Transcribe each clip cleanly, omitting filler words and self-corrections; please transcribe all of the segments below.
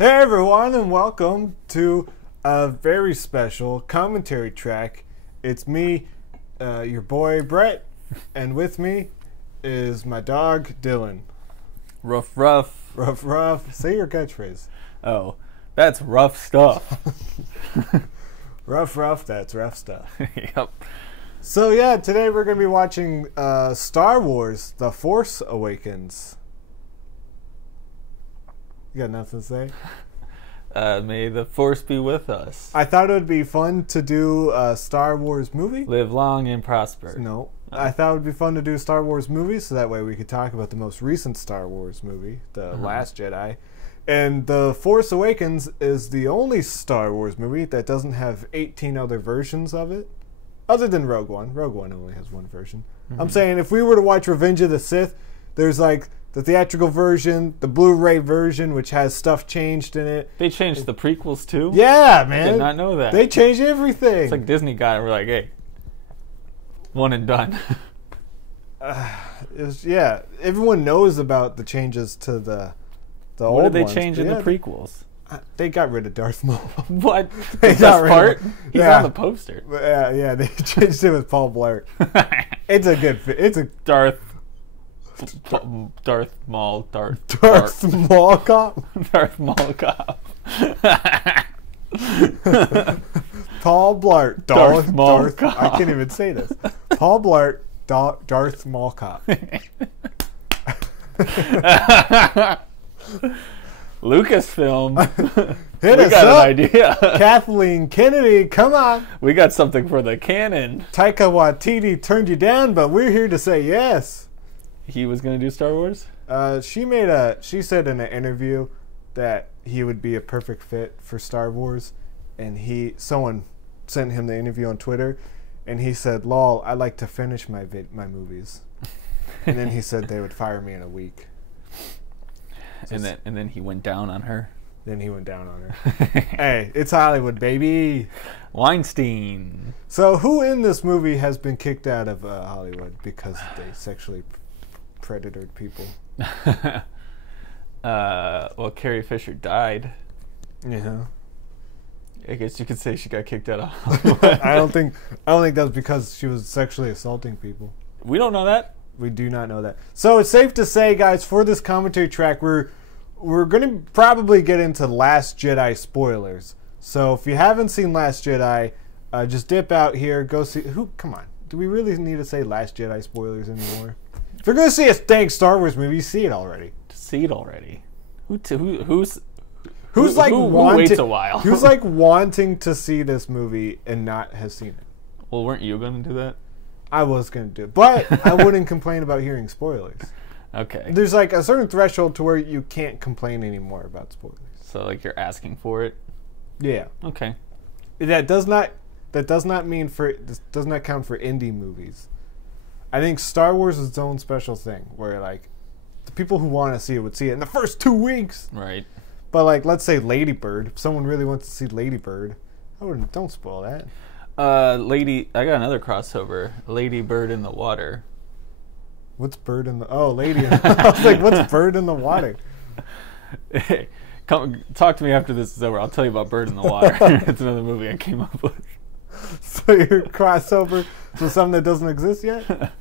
Hey everyone, and welcome to a very special commentary track. It's me, your boy Brett, and with me is my dog Dylan. Rough, rough. Rough, rough. Say your catchphrase. Oh, that's rough stuff. Rough, rough. That's rough stuff. Yep. So yeah, today we're going to be watching Star Wars: The Force Awakens. You got nothing to say? May the Force be with us. I thought it would be fun to do a Star Wars movie. Live long and prosper. No. I thought it would be fun to do a Star Wars movie, so that way we could talk about the most recent Star Wars movie, The Last Jedi. And The Force Awakens is the only Star Wars movie that doesn't have 18 other versions of it. Other than Rogue One. Rogue One only has one version. I'm saying if we were to watch Revenge of the Sith, there's like the theatrical version, the Blu-ray version, which has stuff changed in it. They changed the prequels too? Yeah, man. I did not know that. They changed everything. It's like Disney got it. We're like, hey, one and done. Yeah, everyone knows about the changes to the old What did they ones, change but in yeah, the prequels? They got rid of Darth Maul. What? They The got best rid part? of it. He's Yeah. on the poster. Yeah, they changed it with Paul Blart. It's a good fit. It's a Darth Maul Cop. Darth Maul Cop. Darth Maul Cop. Paul Blart. Darth Maul Cop. I can't even say this. Paul Blart. Darth Maul Cop. Lucasfilm. Hit We us got up. an idea. Kathleen Kennedy, come on. We got something for the canon. Taika Waititi turned you down, but we're here to say yes. He was going to do Star Wars? She said in an interview that he would be a perfect fit for Star Wars, and someone sent him the interview on Twitter, and he said, "Lol, I like to finish my movies," and then he said they would fire me in a week. And then he went down on her. Then he went down on her. Hey, it's Hollywood, baby. Weinstein. So who in this movie has been kicked out of Hollywood because they sexually predatored people? Well, Carrie Fisher died. Yeah. I guess you could say she got kicked out of Hollywood. I don't think that's because she was sexually assaulting people. We don't know that. We do not know that. So it's safe to say, guys, for this commentary track, we're going to probably get into Last Jedi spoilers. So if you haven't seen Last Jedi, just dip out here, go see. Come on. Do we really need to say Last Jedi spoilers anymore? If you're going to see a dang Star Wars movie, see it already. See it already. Who waits a while? Who's like wanting to see this movie and not has seen it? Well, weren't you going to do that? I was going to do it, but I wouldn't complain about hearing spoilers. Okay. There's like a certain threshold to where you can't complain anymore about spoilers. So like you're asking for it? Yeah. Okay. That does not mean this does not count for indie movies. I think Star Wars is its own special thing where like the people who want to see it would see it in the first 2 weeks. Right. But like let's say Lady Bird, if someone really wants to see Lady Bird, don't spoil that. I got another crossover. Lady Bird in the Water. What's Bird in the... Oh, Lady... I was like, what's Bird in the Water? Hey, come talk to me after this is over. I'll tell you about Bird in the Water. It's another movie I came up with. So your crossover to something that doesn't exist yet?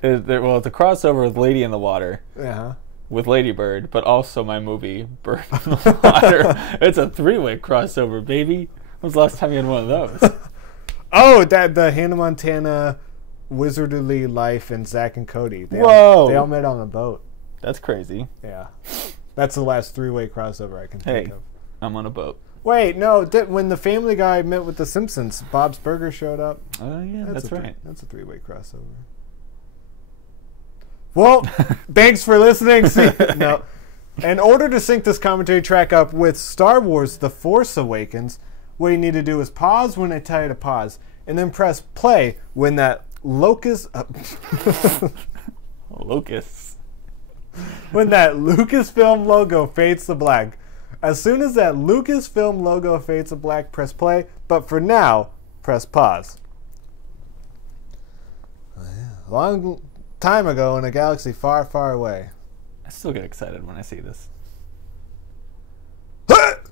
It's a crossover with Lady in the Water. Yeah. With Lady Bird, but also my movie, Bird in the Water. It's a 3-way crossover, baby. When was the last time you had one of those? Oh, the Hannah Montana... Wizardly Life and Zack and Cody. They Whoa! They all met on a boat. That's crazy. Yeah. That's the last 3-way crossover I can think of. I'm on a boat. Wait, no. When the Family Guy met with the Simpsons, Bob's Burger showed up. Oh, yeah, that's right. That's a 3-way crossover. Well, thanks for listening. No. In order to sync this commentary track up with Star Wars: The Force Awakens, what you need to do is pause when I tell you to pause, and then press play when that Locust. When that Lucasfilm logo fades to black. As soon as that Lucasfilm logo fades to black, press play. But for now, press pause. Long time ago in a galaxy far, far away. I still get excited when I see this.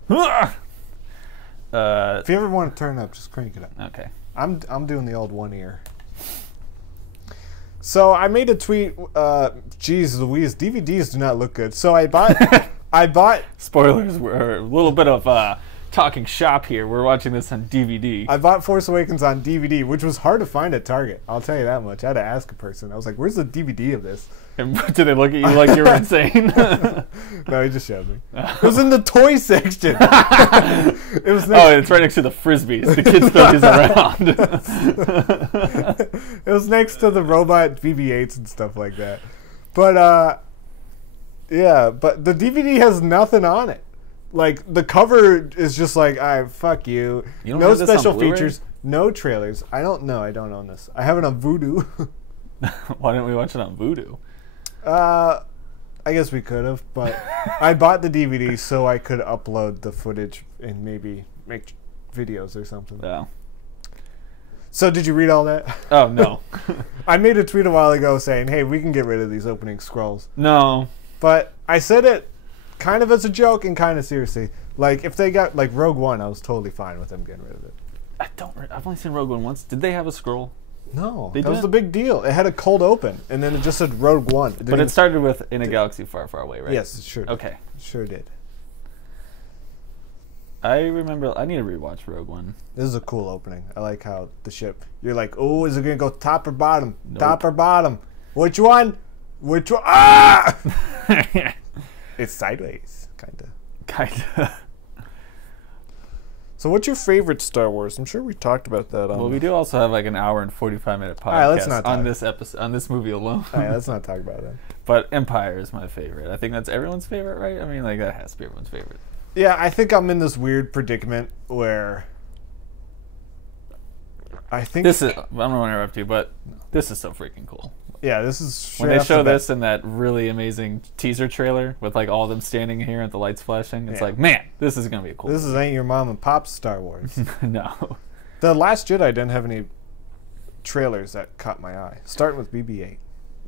If you ever want to turn it up, just crank it up. Okay. I'm doing the old one ear. So I made a tweet. Geez Louise, DVDs do not look good. So I bought. Spoilers. We're a little bit of talking shop here. We're watching this on DVD. I bought Force Awakens on DVD, which was hard to find at Target. I'll tell you that much. I had to ask a person. I was like, "Where's the DVD of this?" And did they look at you like you were insane? No, he just showed me. It was in the toy section. It was it's right next to the frisbees. The kids throw these around. It was next to the robot BB-8s and stuff like that. But yeah, but the DVD has nothing on it. Like the cover is just like, fuck you. No special features, no trailers. I don't know. I don't own this. I have it on Vudu. Why didn't we watch it on Vudu? I guess we could have, but I bought the DVD so I could upload the footage and maybe make videos or something. Yeah. So did you read all that? Oh, no. I made a tweet a while ago saying, hey, we can get rid of these opening scrolls. No. But I said it kind of as a joke and kind of seriously. Like, if they got, like, Rogue One, I was totally fine with them getting rid of it. I've only seen Rogue One once. Did they have a scroll? No, that was the big deal. It had a cold open, and then it just said Rogue One. But it started with In a Galaxy Far, Far Away, right? Yes, it sure did. Okay. It sure did. I remember, I need to rewatch Rogue One. This is a cool opening. I like how the ship, you're like, oh, is it going to go top or bottom? Nope. Top or bottom? Which one? Which one? Ah! It's sideways, kind of. Kind of. So what's your favorite Star Wars? I'm sure we talked about that. Well, we do also have like an hour and 45-minute podcast let's not on this episode, on this movie alone. All right, let's not talk about that. But Empire is my favorite. I think that's everyone's favorite, right? I mean, like that has to be everyone's favorite. Yeah, I think I'm in this weird predicament where I think this is. I don't want to interrupt you, but this is so freaking cool. Yeah, this is when they show this in that really amazing teaser trailer with like all of them standing here and the lights flashing. It's like, man, this is gonna be a cool. This is ain't your mom and pop's Star Wars. No, The Last Jedi didn't have any trailers that caught my eye. Starting with BB-8.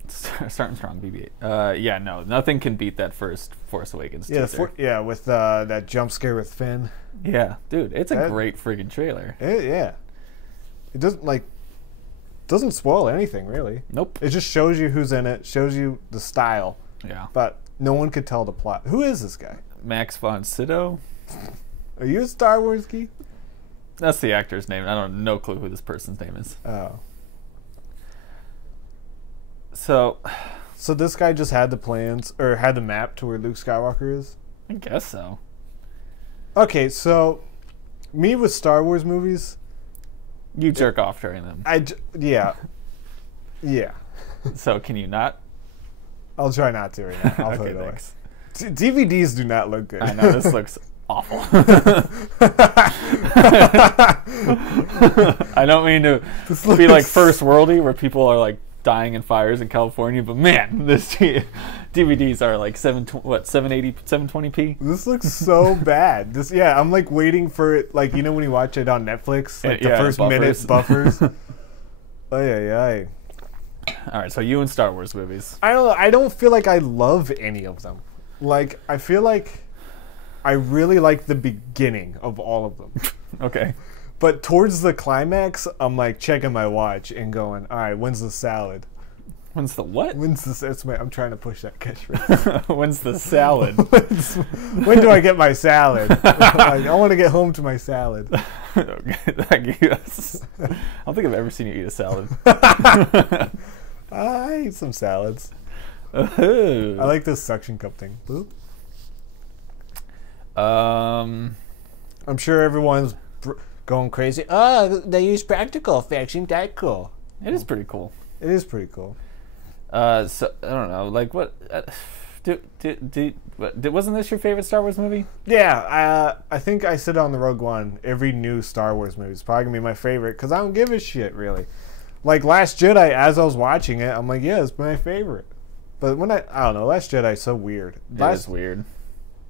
Starting strong, BB-8. Yeah, no, nothing can beat that first Force Awakens teaser. With that jump scare with Finn. Yeah, dude, it's a great friggin' trailer. It doesn't spoil anything really. Nope. It just shows you who's in it, shows you the style. Yeah. But no one could tell the plot. Who is this guy? Max von Sydow. Are you a Star Wars geek? That's the actor's name. I don't have no clue who this person's name is. Oh. So this guy just had the plans, or had the map to where Luke Skywalker is? I guess so. Okay, so me with Star Wars movies, you jerk off during them. Yeah. So can you not? I'll try not to right now. I'll put Okay, it away. thanks. DVDs do not look good. I know, this looks awful. I don't mean to be like first worldy where people are like dying in fires in California, but man, this DVDs are like 780, 720p. This looks so bad. I'm like waiting for it, like, you know when you watch it on Netflix, like the first minute buffers. Ay. All right, so you and Star Wars movies. I don't feel like I love any of them. Like, I feel like I really like the beginning of all of them. Okay. But towards the climax, I'm like checking my watch and going, all right, when's the salad? When's the what? I'm trying to push that catchphrase. When's the salad? When do I get my salad? Like, I want to get home to my salad. I don't think I've ever seen you eat a salad. I eat some salads. Oh. I like this suction cup thing. Boop. I'm sure everyone's going crazy. Oh, they use practical effects. Ain't that cool? It is pretty cool. It is pretty cool. So I don't know, like what? Wasn't this your favorite Star Wars movie? Yeah, I think I said on the Rogue One, every new Star Wars movie is probably gonna be my favorite because I don't give a shit really. Like Last Jedi, as I was watching it, I'm like, yeah, it's my favorite. But when I don't know, Last Jedi is so weird. It is weird.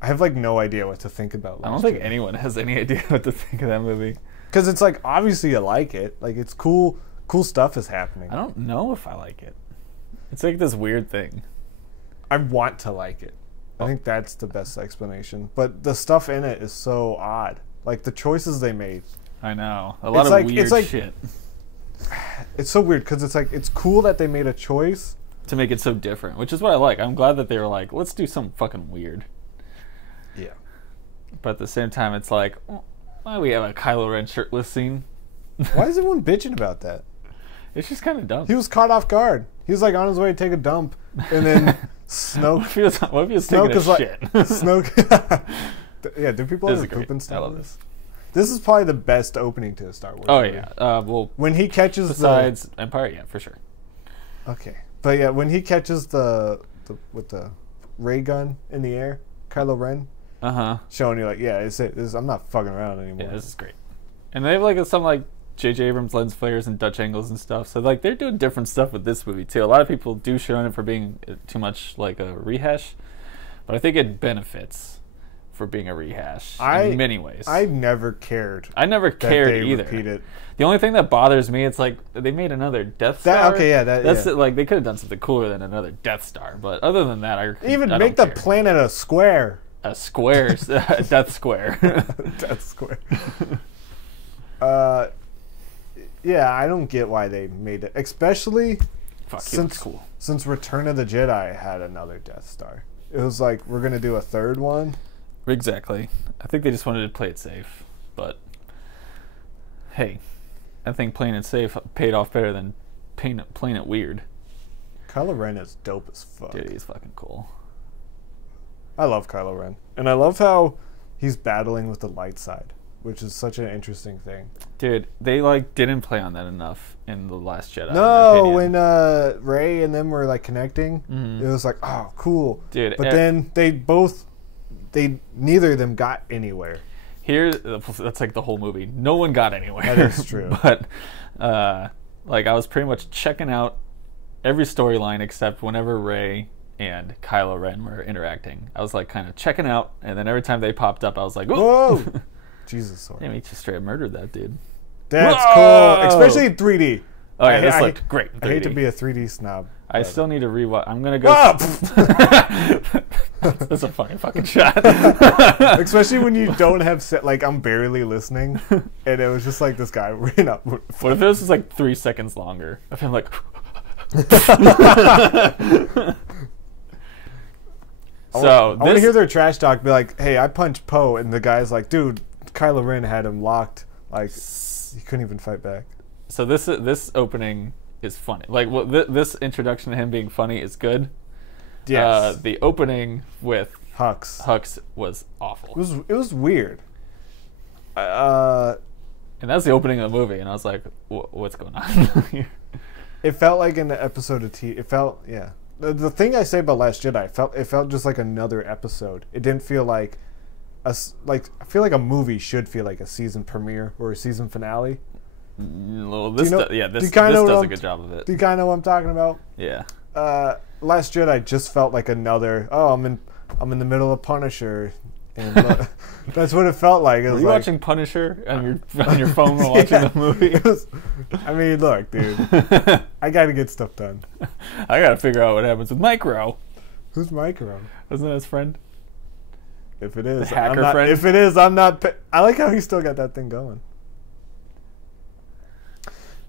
I have like no idea what to think about. I don't think anyone has any idea what to think of that movie. Because it's like obviously you like it, like it's cool. Cool stuff is happening. I don't know if I like it. It's like this weird thing. I want to like it. I think that's the best explanation. But the stuff in it is so odd. Like, the choices they made. I know. A lot of weird shit. It's so weird, because it's like, it's cool that they made a choice. To make it so different, which is what I like. I'm glad that they were like, let's do something fucking weird. Yeah. But at the same time, it's like, why do we have a Kylo Ren shirtless scene? Why is everyone bitching about that? It's just kind of dumb. He was caught off guard. He was like on his way to take a dump, and then Snoke. What if he was taking a shit? Snoke. Yeah, do people ever poop and stuff? I love this. This is probably the best opening to a Star Wars movie. Yeah. Well, when he catches besides Empire, yeah, for sure. Okay, but yeah, when he catches the with the ray gun in the air, Kylo Ren. Showing you like, yeah, I'm not fucking around anymore. Yeah, this is great. And they have like some like J.J. Abrams lens flares and Dutch angles and stuff. So like they're doing different stuff with this movie too. A lot of people do shit on it for being too much like a rehash, but I think it benefits for being a rehash in many ways. I never cared. I never cared either. Repeat it. The only thing that bothers me, it's like they made another Death Star. That's like they could have done something cooler than another Death Star. But other than that, I make the planet a square. A square, a Death Square. Death Square. Yeah, I don't get why they made it, especially since Return of the Jedi had another Death Star. It was like, we're gonna do a third one. Exactly. I think they just wanted to play it safe, but hey, I think playing it safe paid off better than playing it weird. Kylo Ren is dope as fuck. Dude, he's fucking cool. I love Kylo Ren. And I love how he's battling with the light side, which is such an interesting thing. Dude, they like didn't play on that enough in The Last Jedi. No, when Rey and them were like connecting, it was like, oh, cool. Dude, but then neither of them got anywhere. That's like the whole movie. No one got anywhere. That is true. But like I was pretty much checking out every storyline except whenever Rey and Kylo Ren were interacting. I was like kind of checking out, and then every time they popped up, I was like, whoa! Jesus, sorry. Damn, he just straight murdered that dude. That's cool, especially in 3D. Oh yeah, this looked great in 3D. I hate to be a 3D snob. I still need to rewatch. I'm gonna go. That's a funny fucking shot. Especially when you don't have like I'm barely listening, and it was just like this guy ran up. What if this was like 3 seconds longer? I feel like. I want to hear their trash talk. Be like, "Hey, I punched Poe," and the guy's like, "Dude, Kylo Ren had him locked. Like, he couldn't even fight back." So this opening is funny. Like, this introduction to him being funny is good. Yes. The opening with Hux was awful. It was weird. And that's the opening of the movie, and I was like, "What's going on here?" It felt like an episode of It felt, yeah. The thing I say about Last Jedi, it felt just like another episode. It didn't feel like I feel like a movie should feel like a season premiere or a season finale. Well, this does a good job of it. Do you kind of know what I'm talking about? Yeah. Last Jedi just felt like another. Oh, I'm in the middle of Punisher, and that's what it felt like. Were you watching Punisher on your phone while watching the movie? I mean, look, dude, I got to get stuff done. I got to figure out what happens with Micro. Who's Micro? Wasn't that his friend? If it is, the hacker friend. If it is, I'm not. I like how he still got that thing going.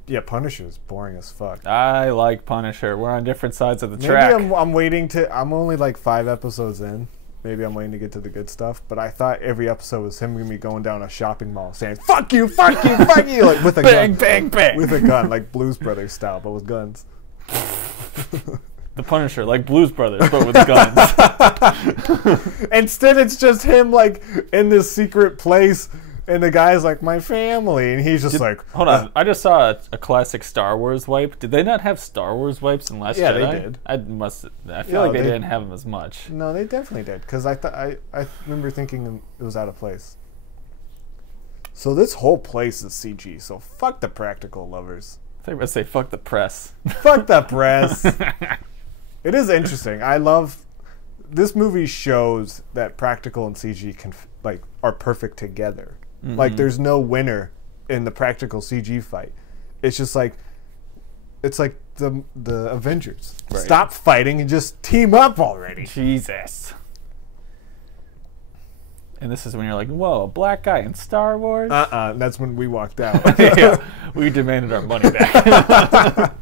Yeah, Punisher is boring as fuck. I like Punisher. We're on different sides of the track. Maybe I'm waiting to. I'm only like 5 episodes in. Maybe I'm waiting to get to the good stuff. But I thought every episode was him gonna be going down a shopping mall saying "fuck you, fuck you, fuck you," like with a bang, gun, bang, bang, with a gun, like Blues Brothers style, but with guns. The Punisher, like Blues Brothers, but with guns. Instead, it's just him like in this secret place. And the guy's like, my family. And he's just like... Hold on. I just saw a classic Star Wars wipe. Did they not have Star Wars wipes in Last Jedi? Yeah, they did. I feel like they didn't have them as much. No, they definitely did. Because I remember thinking it was out of place. So this whole place is CG. So fuck the practical lovers. I think I'm going to say fuck the press. Fuck the press. It is interesting. I love... This movie shows that practical and CG are perfect together. Mm-hmm. Like, there's no winner in the practical CG fight. It's just like, it's like the Avengers. Right. Stop fighting and just team up already. Jesus. And this is when you're like, whoa, a black guy in Star Wars? That's when we walked out. Yeah, we demanded our money back.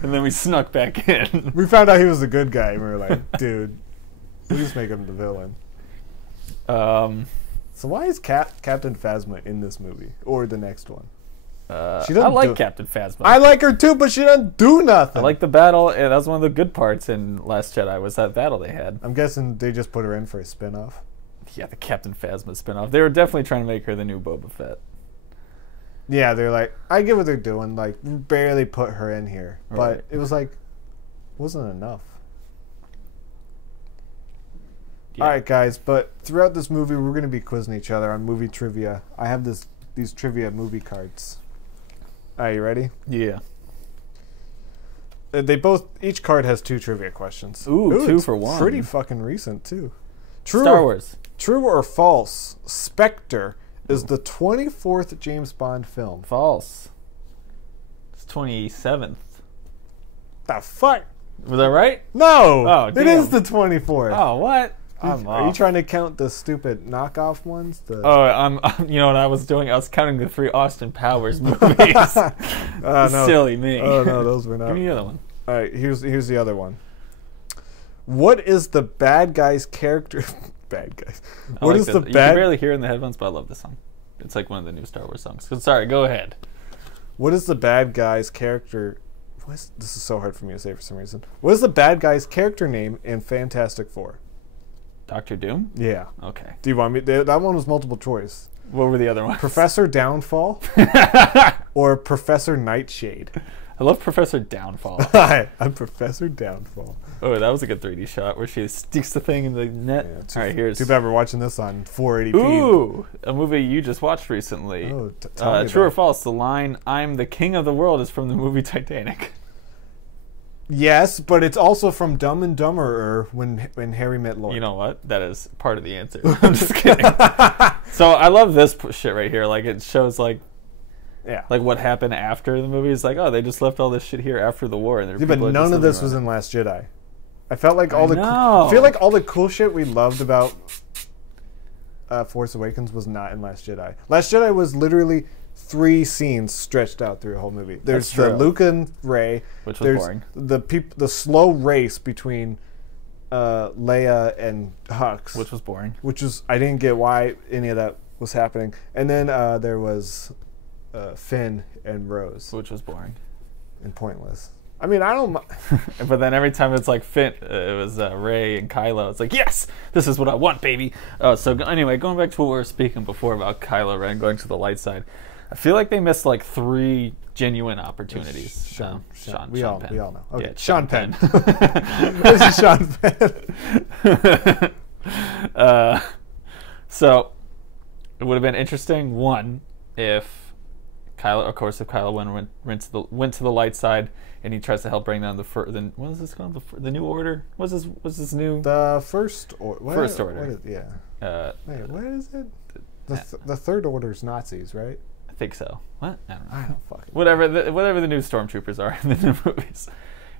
And then we snuck back in. We found out he was the good guy, and we were like, dude, we'll just make him the villain. So why is Captain Phasma in this movie? Or the next one? I like Captain Phasma. I like her too, but she doesn't do nothing. I like the battle. And that was one of the good parts in Last Jedi, was that battle they had. I'm guessing they just put her in for a spin-off. Yeah, the Captain Phasma spinoff. They were definitely trying to make her the new Boba Fett. Yeah, they're like, I get what they're doing. Like, barely put her in here. But Right. it was like, wasn't enough. Yeah. All right, guys. But throughout this movie, we're going to be quizzing each other on movie trivia. I have these trivia movie cards. Are you ready? Yeah. Each card has 2 trivia questions. Ooh, 2 it's for 1. Pretty fucking recent, too. Star Wars. True or false? Spectre is the 24th James Bond film. False. It's 27th. The fuck? Was that right? No! Oh, it damn. is the 24th. Oh, what? Are you trying to count the stupid knockoff ones? You know what I was doing? I was counting the 3 Austin Powers movies. No. Silly me. Oh, no, those were not. Give me the other one. All right, here's the other one. What is the bad guy's character... bad guys. What is the bad... You can barely hear it in the headphones, but I love this song. It's like one of the new Star Wars songs. Sorry, go ahead. What is the bad guy's character... This is so hard for me to say for some reason. What is the bad guy's character name in Fantastic Four? Doctor Doom? Yeah. Okay. Do you want me... That one was multiple choice. What were the other ones? Professor Downfall or Professor Nightshade? I love Professor Downfall. Hi, I'm Professor Downfall. Oh, that was a good 3D shot where she sticks the thing in the net. Yeah, all right, here's... Too bad we're watching this on 480p. Ooh, a movie you just watched recently. Oh, true or false? The line, "I'm the king of the world," is from the movie Titanic. Yes, but it's also from Dumb and Dumberer when Harry met Lloyd. You know what? That is part of the answer. I'm just kidding. So I love this shit right here. Like, it shows like what happened after the movie. It's like, oh, they just left all this shit here after the war. And but none of this was in Last Jedi. I felt like I feel like all the cool shit we loved about Force Awakens was not in Last Jedi. Last Jedi was literally 3 scenes stretched out through a whole movie. There's the Luke and Rey, which was boring. The slow race between Leia and Hux, which was boring. I didn't get why any of that was happening. And then there was Finn and Rose, which was boring and pointless. I mean, I don't. But then every time it's like Finn, it was Rey and Kylo. It's like, yes, this is what I want, baby. So anyway, going back to what we were speaking before about Kylo Ren going to the light side, I feel like they missed like 3 genuine opportunities. Sean we all know. Okay. Yeah, Sean Penn. This is Sean Penn. So it would have been interesting, one, if Kylo went to the light side and he tries to help bring down what is this called? The New Order? What's this new? The First Order. First Order. Wait, what is it? The Third Order's Nazis, right? I think so. What? I don't know. I don't fucking whatever the new stormtroopers are in the new movies.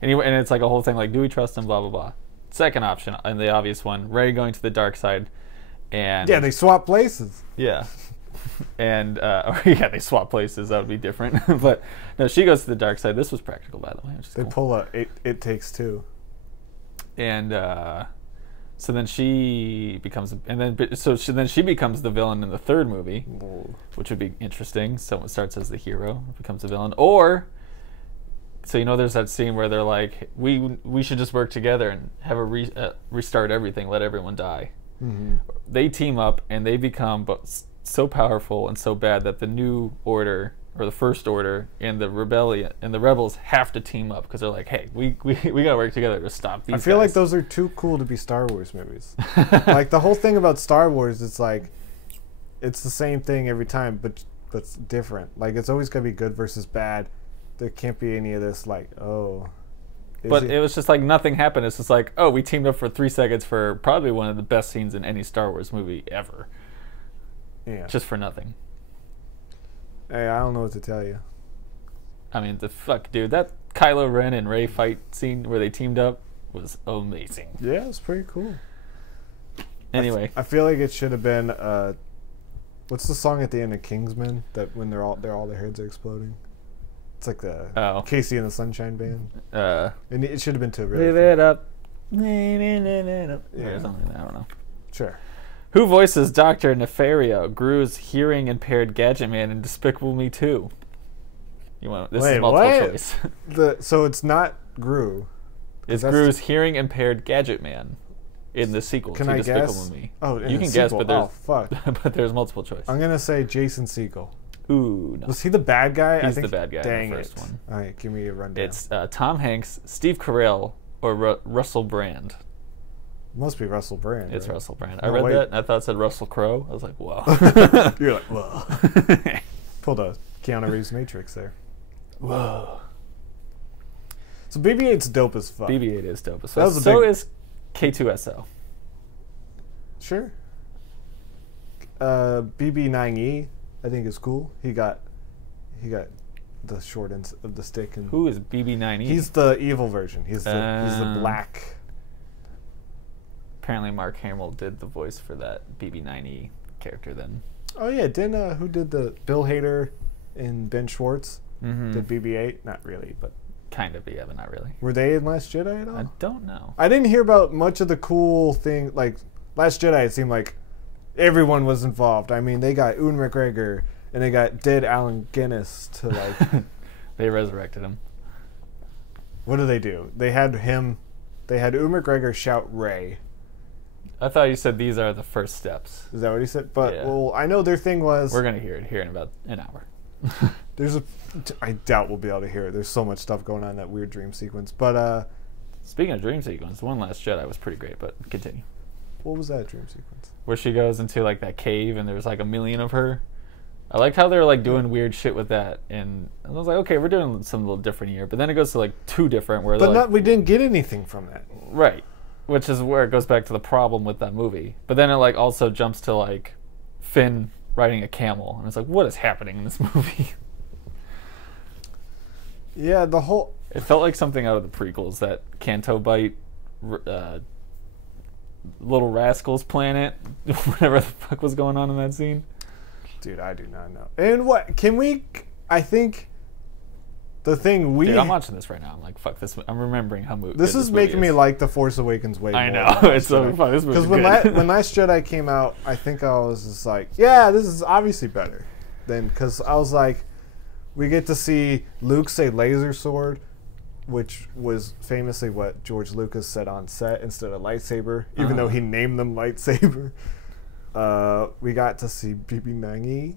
And it's like a whole thing like, do we trust them? Blah blah blah. Second option, and the obvious one, Rey going to the dark side, and they swap places. Yeah. And they swap places. That would be different. But no, she goes to the dark side. This was practical, by the way. They pull It Takes Two. And so then she becomes, then she becomes the villain in the third movie, which would be interesting. Someone starts as the hero, becomes a villain, or so there's that scene where they're like, we should just work together and have a restart everything, let everyone die. Mm-hmm. They team up and they become so powerful and so bad that the New Order or the First Order and the rebellion and the rebels have to team up because they're like, hey, we gotta work together to stop these. I feel guys. like those are too cool to be Star Wars movies. Like the whole thing about Star Wars, it's like it's the same thing every time, but it's different. Like it's always gotta be good versus bad. There can't be any of this like, oh. But it was just like nothing happened. It's just like, oh, we teamed up for 3 seconds for probably one of the best scenes in any Star Wars movie ever. Yeah. Just for nothing. Hey, I don't know what to tell you. I mean, the fuck, dude. That Kylo Ren and Rey fight scene where they teamed up was amazing. Yeah, it was pretty cool. Anyway, I feel like it should have been. What's the song at the end of Kingsman that when all their heads are exploding? It's like the Casey and the Sunshine Band. And it should have been to a really. Live it up. Or something like that, I don't know. Sure. Who voices Dr. Nefario, Gru's hearing impaired gadget man in Despicable Me 2? This is multiple choice. So it's not Gru. It's Gru's hearing impaired gadget man in the sequel to Despicable Me. Oh, you can guess, but there's fuck. but there's multiple choice. I'm gonna say Jason Segel. Ooh, no. Was he the bad guy? He's the bad guy in the first one. All right, give me a rundown. It's Tom Hanks, Steve Carell, or Russell Brand. Must be Russell Brand. It's right? Russell Brand. I read that and I thought it said Russell Crowe. I was like, wow. You're like, whoa. Pulled a Keanu Reeves Matrix there. Whoa. So BB-8's dope as fuck. BB-8 is dope as fuck. So is K2SO. Sure. BB-9E, I think is cool. He got the short end of the stick. And who is BB-9E? He's the evil version. He's the black. Apparently, Mark Hamill did the voice for that BB-9E character. Then. Oh yeah, didn't who did the Bill Hader and Ben Schwartz did BB-8? Not really, but kind of. Yeah, but not really. Were they in Last Jedi at all? I don't know. I didn't hear about much of the cool thing. Like Last Jedi, it seemed like everyone was involved. I mean, they got Ewan McGregor and they got dead Allen Guinness to like. They resurrected him. What do? They had him. They had Ewan McGregor shout Rey. I thought you said these are the first steps. Is that what he said? But well, I know their thing was. We're gonna hear it here in about an hour. I doubt we'll be able to hear it. There's so much stuff going on in that weird dream sequence. But speaking of dream sequence, the one Last Jedi was pretty great. But continue. What was that dream sequence? Where she goes into like that cave and there's like a million of her. I liked how they were like doing weird shit with that, and I was like, okay, we're doing something a little different here. But then it goes to like two different where. But we didn't get anything from that. Right. Which is where it goes back to the problem with that movie. But then it like also jumps to like Finn riding a camel, and it's like, what is happening in this movie? Yeah, the whole. It felt like something out of the prequels, that Canto Bite, Little Rascals planet, whatever the fuck was going on in that scene. Dude, I do not know. And what can we? I think. The thing Dude, I'm watching this right now. I'm like, fuck this. I'm remembering how this is making me like The Force Awakens way more. I know. It's so fun. This movie's good. Because when Last Jedi came out, I think I was just like, yeah, this is obviously better. Then, because I was like, we get to see Luke say laser sword, which was famously what George Lucas said on set instead of lightsaber, even though he named them lightsaber. We got to see BB-9E.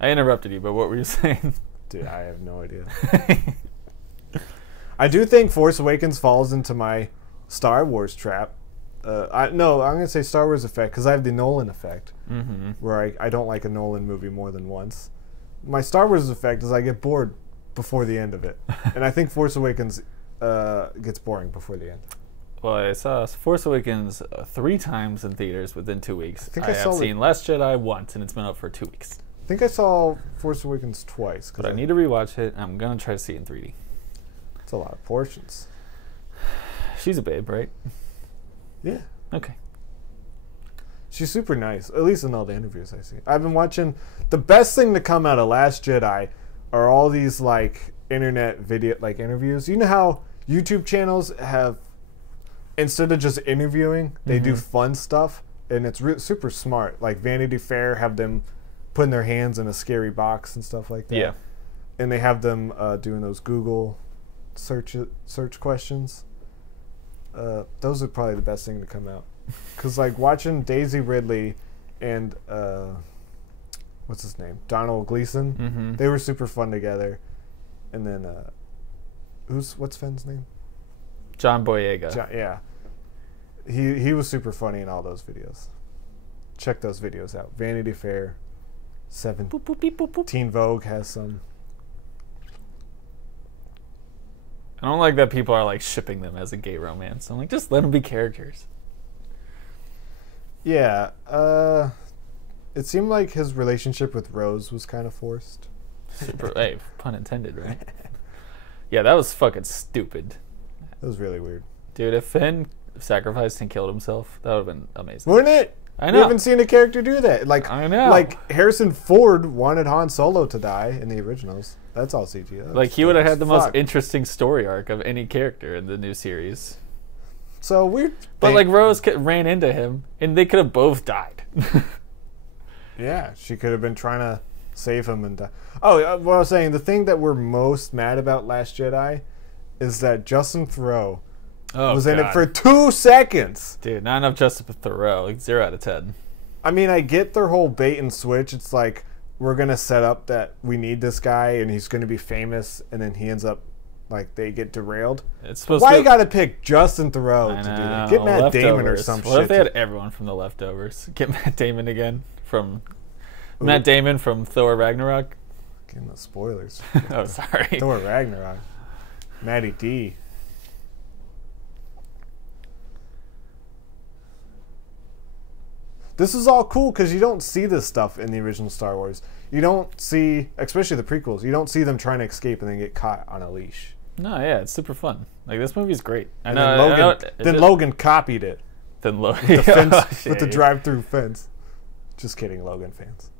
I interrupted you, but what were you saying? Dude, I have no idea. I do think Force Awakens falls into my Star Wars trap. I'm going to say Star Wars effect because I have the Nolan effect, where I don't like a Nolan movie more than once. My Star Wars effect is I get bored before the end of it. And I think Force Awakens gets boring before the end. Well, I saw Force Awakens 3 times in theaters within 2 weeks. I have seen Last Jedi once, and it's been up for 2 weeks. I think I saw Force Awakens twice. But I need to rewatch it. I'm going to try to see it in 3D. It's a lot of portions. She's a babe, right? Yeah. Okay. She's super nice, at least in all the interviews I see. I've been watching. The best thing to come out of Last Jedi are all these like internet video like interviews. You know how YouTube channels have, instead of just interviewing, they do fun stuff, and it's super smart. Like Vanity Fair have them putting their hands in a scary box and stuff like that. Yeah. And they have them doing those Google search questions. Those are probably the best thing to come out. Because like watching Daisy Ridley and what's his name? Donald Gleason. They were super fun together. And then what's Finn's name? John Boyega. Yeah. He was super funny in all those videos. Check those videos out. Vanity Fair. 7. Boop, boop, beep, boop, boop. Teen Vogue has some. I don't like that people are like shipping them as a gay romance. I'm like, just let them be characters. Yeah. It seemed like his relationship with Rose was kind of forced. Super, hey, pun intended, right? Yeah, that was fucking stupid. That was really weird. Dude, if Finn sacrificed and killed himself. That would have been amazing. Wouldn't it? I know. We haven't seen a character do that. Like, I know. Like Harrison Ford wanted Han Solo to die in the originals. That's all CG. Like he would have had the most interesting story arc of any character in the new series. So weird. But like Rose ran into him, and they could have both died. Yeah, she could have been trying to save him and die. Oh, what I was saying, the thing that we're most mad about Last Jedi is that Justin Theroux was in it for 2 seconds. Dude, not enough Justin Theroux. Like 0 out of 10. I mean, I get their whole bait and switch. It's like, we're going to set up that we need this guy and he's going to be famous, and then he ends up, like, they get derailed. It's supposed Why to... you got to pick Justin Theroux to do that? Get Matt Damon or some shit. What if they had everyone from The Leftovers? Get Matt Damon again from... Matt Damon from Thor Ragnarok. Getting the spoilers. Oh, sorry. Thor Ragnarok. Matty D. This is all cool because you don't see this stuff in the original Star Wars. You don't see, especially the prequels, you don't see them trying to escape and then get caught on a leash. No, yeah, it's super fun. Like, this movie's great. Then Logan copied it. Then Logan. With the, fence, with the drive-through fence. Just kidding, Logan fans.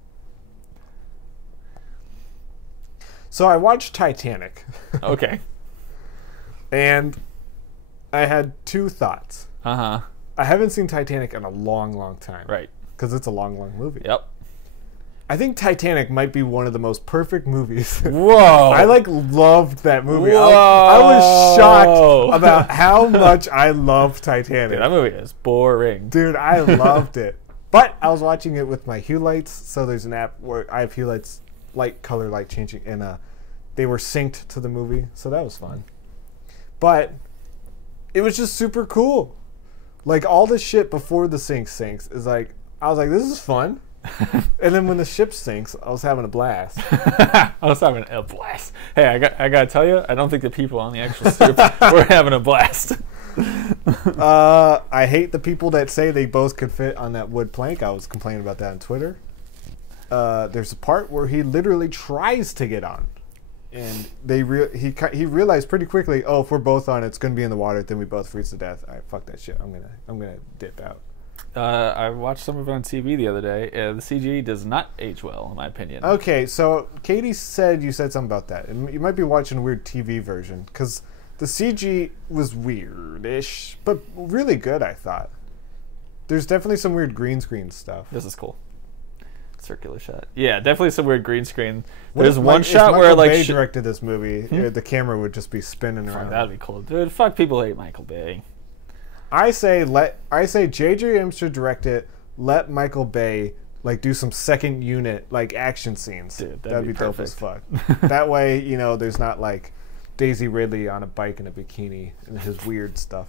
So I watched Titanic. Okay. And I had 2 thoughts. Uh-huh. I haven't seen Titanic in a long, long time. Right. Because it's a long, long movie. Yep. I think Titanic might be one of the most perfect movies. Whoa. I loved that movie. Whoa. I was shocked about how much I love Titanic. Dude, that movie is boring. Dude, I loved it. But I was watching it with my hue lights, so there's an app where I have hue lights, color light changing, and they were synced to the movie, so that was fun. But it was just super cool. Like, all the shit before the sinks is like, I was like, this is fun. And then when the ship sinks, I was having a blast. I was having a blast. Hey, I gotta tell you, I don't think the people on the actual ship were having a blast. I hate the people that say they both could fit on that wood plank. I was complaining about that on Twitter. There's a part where he literally tries to get on, and he realized pretty quickly, oh, if we're both on, it's gonna be in the water. Then we both freeze to death. All right, fuck that shit. I'm gonna dip out. I watched some of it on TV the other day. The CG does not age well, in my opinion. Okay, so Katie said you said something about that. And you might be watching a weird TV version, because the CG was weirdish, but really good, I thought. There's definitely some weird green screen stuff. This is cool. Circular shot. Yeah, definitely some weird green screen. There's one shot where Michael Bay directed this movie, the camera would just be spinning around. That'd be cool, dude. Fuck people hate Michael Bay. I say J.J. Abrams should direct it. Let Michael Bay do some second unit action scenes. Dude, that'd be dope as fuck. That way, there's not Daisy Ridley on a bike in a bikini and his weird stuff.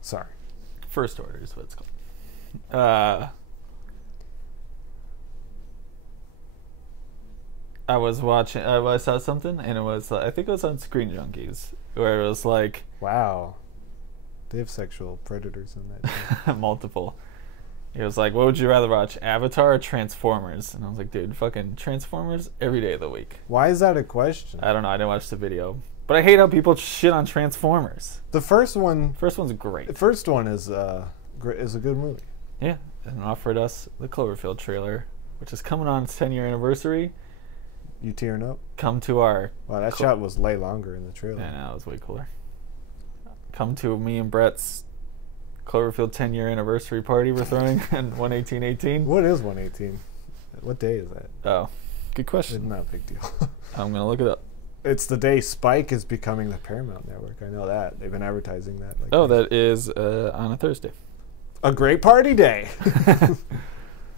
Sorry. First Order is what it's called. I was watching. I saw something, and it was. I think it was on Screen Junkies, where it was like, wow, they have sexual predators in that. Multiple. It was like, what would you rather watch, Avatar or Transformers? And I was like, dude, fucking Transformers every day of the week. Why is that a question? I don't know. I didn't watch the video, but I hate how people shit on Transformers. The first one's great. The first one is a good movie. Yeah, and offered us the Cloverfield trailer, which is coming on its 10-year anniversary. You tearing up? Come to our... Wow, that shot was way longer in the trailer. Yeah, no, it was way cooler. Come to me and Brett's Cloverfield 10-year anniversary party we're throwing on 1/18/18. What is 1/18? What day is that? Oh, good question. It's not a big deal. I'm going to look it up. It's the day Spike is becoming the Paramount Network. I know that. They've been advertising that. That is on a Thursday. A great party day.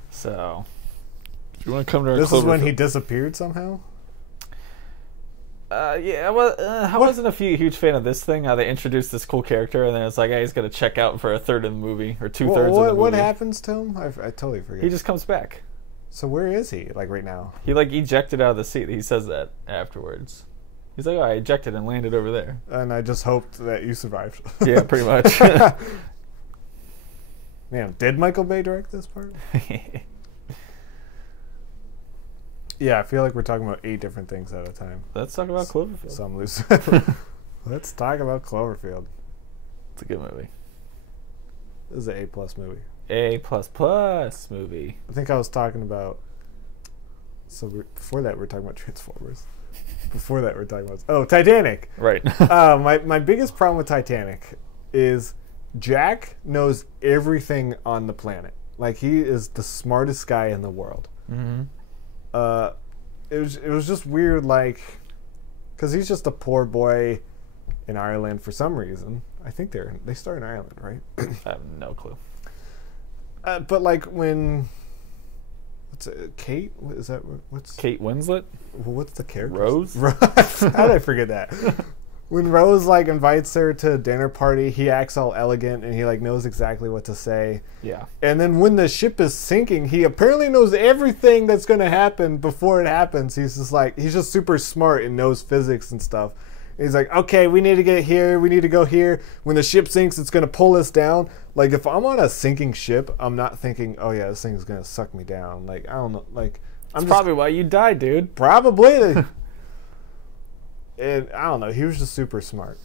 So... you want to come to our This is when he disappeared somehow? Yeah, well, I wasn't a huge fan of this thing, how they introduced this cool character, and then it's like, hey, he's going to check out for a third of the movie, or two-thirds of the movie. What happens to him? I totally forget. He just comes back. So where is he, right now? He, ejected out of the seat. He says that afterwards. He's like, oh, I ejected and landed over there. And I just hoped that you survived. Yeah, pretty much. Man, did Michael Bay direct this part? Yeah, I feel like we're talking about 8 different things at a time. Let's talk about Cloverfield. Some loose. Let's talk about Cloverfield. It's a good movie. This is an A+ movie. A++ movie. I think I was talking about. So before that, we're talking about Transformers. Before that, we're talking about Titanic. Right. My biggest problem with Titanic is Jack knows everything on the planet. Like, he is the smartest guy in the world. Mm-hmm. It was just weird, like, because he's just a poor boy in Ireland for some reason. I think they start in Ireland, right? I have no clue. But like when Kate? What's Kate Winslet? What's the character? Rose? How did I forget that? When Rose like invites her to a dinner party, he acts all elegant and he like knows exactly what to say. Yeah. And then when the ship is sinking, he apparently knows everything that's going to happen before it happens. He's just super smart and knows physics and stuff. And he's like, okay, we need to get here. We need to go here. When the ship sinks, it's going to pull us down. Like, if I'm on a sinking ship, I'm not thinking, oh yeah, this thing's going to suck me down. Like, I don't know. Like, That's probably why you died, dude. Probably. And I don't know. He was just super smart.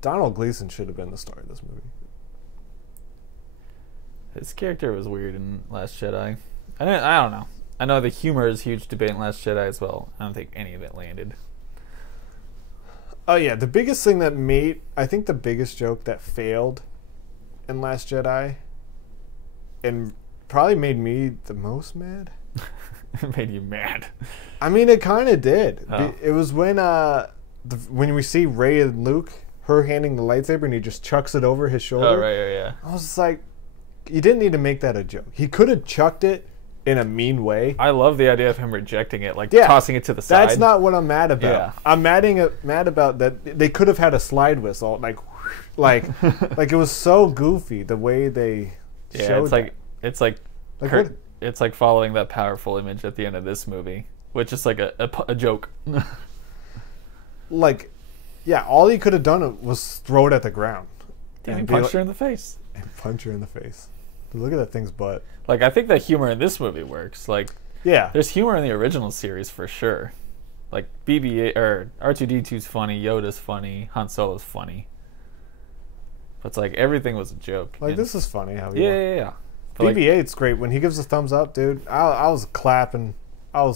Donald Gleason should have been the star of this movie. His character was weird in Last Jedi. I don't know. I know the humor is a huge debate in Last Jedi as well. I don't think any of it landed. Oh yeah, the biggest thing that I think the biggest joke that failed in Last Jedi and probably made me the most mad. It made you mad. I mean, it kind of did. Oh. It was when we see Rey and Luke, her handing the lightsaber, and he just chucks it over his shoulder. Oh, right, yeah. I was just like, you didn't need to make that a joke. He could have chucked it in a mean way. I love the idea of him rejecting it, like tossing it to the side. That's not what I'm mad about. Yeah. I'm mad about that they could have had a slide whistle, like it was so goofy the way they showed it's like it's like following that powerful image at the end of this movie, which is like a joke. Like, yeah, all he could have done was throw it at the ground. And punch her in the face. And punch her in the face. Look at that thing's butt. Like, I think the humor in this movie works. Like, yeah, there's humor in the original series for sure. Like, BB-8 or R2-D2's funny, Yoda's funny, Han Solo's funny. But it's like everything was a joke. Like, this is funny how yeah. BB-8's great when he gives a thumbs up, dude. I was clapping. I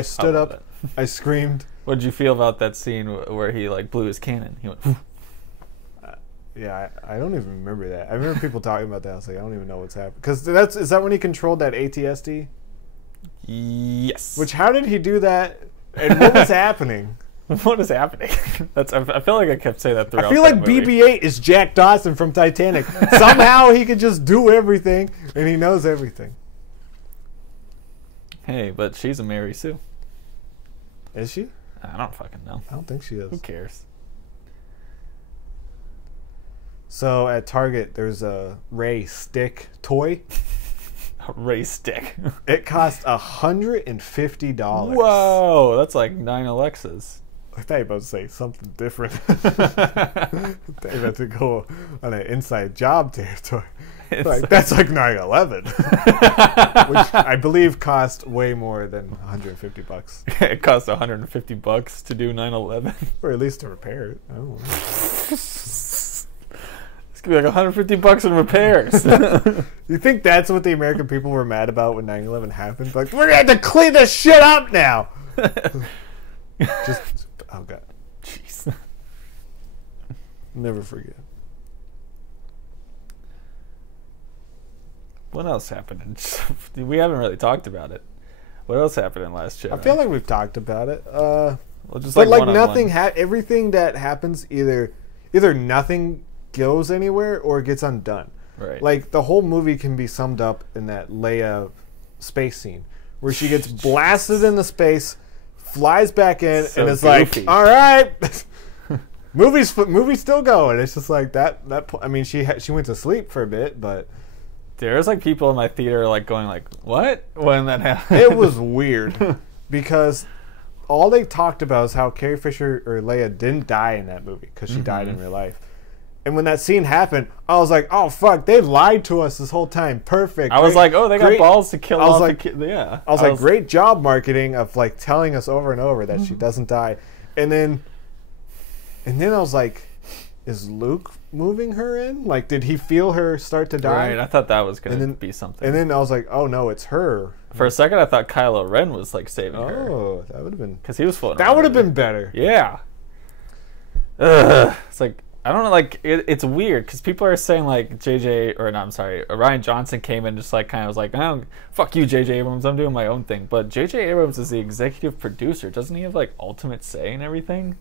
stood up. I screamed. What did you feel about that scene where he like blew his cannon? He went. Yeah, I don't even remember that. I remember people talking about that. I was like, I don't even know what's happening. Because is that when he controlled that ATSD? Yes. Which, how did he do that? And what was happening? What is happening? I feel like I kept saying that throughout. I feel like BB-8 is Jack Dawson from Titanic. Somehow he could just do everything, and he knows everything. Hey, but she's a Mary Sue. Is she? I don't fucking know. I don't think she is. Who cares? So at Target, there's a Rey stick toy. A Rey stick. It costs $150. Whoa, that's like 9 Alexas. I thought you were about to say something different. They had to go on an inside job territory. That's like 9/11, which I believe cost way more than $150. It cost $150 to do 9/11, or at least to repair it. I don't know. It's gonna be like $150 in repairs. You think that's what the American people were mad about when 9/11 happened? Like, we're gonna have to clean this shit up now. Just, oh god, jeez. Never forget. What else happened? We haven't really talked about it. What else happened in Last Jedi? I feel like we've talked about it. Well, just but like one-on-one. nothing. Everything that happens either nothing goes anywhere or it gets undone. Right. Like the whole movie can be summed up in that Leia space scene where she gets blasted into space, flies back in, So and it's goofy. like, all right. movie's still going. It's just like that. I mean, she went to sleep for a bit, but There's like people in my theater like going like, "What?" when that happened. it was weird because all they talked about is how Carrie Fisher or Leia didn't die in that movie because she died in real life. And when that scene happened, I was like, "Oh fuck! They lied to us this whole time. Perfect." I was like, "Oh, they got balls to kill off like, the kid." Yeah, I was like, "Great job marketing of like telling us over and over that she doesn't die." And then And then I was like, is Luke moving her in? Like, did he feel her start to die? Right, I thought that was going to be something. And then I was like, oh no, it's her. For a second, I thought Kylo Ren was like saving her. Oh, that would have been... Because he was floating. That would have been better. Yeah. Ugh. It's like, I don't know, like, it's weird because people are saying like Rian Johnson came in just like kind of was like, oh, fuck you, J.J. Abrams, I'm doing my own thing. But J.J. Abrams is the executive producer. Doesn't he have like ultimate say in everything?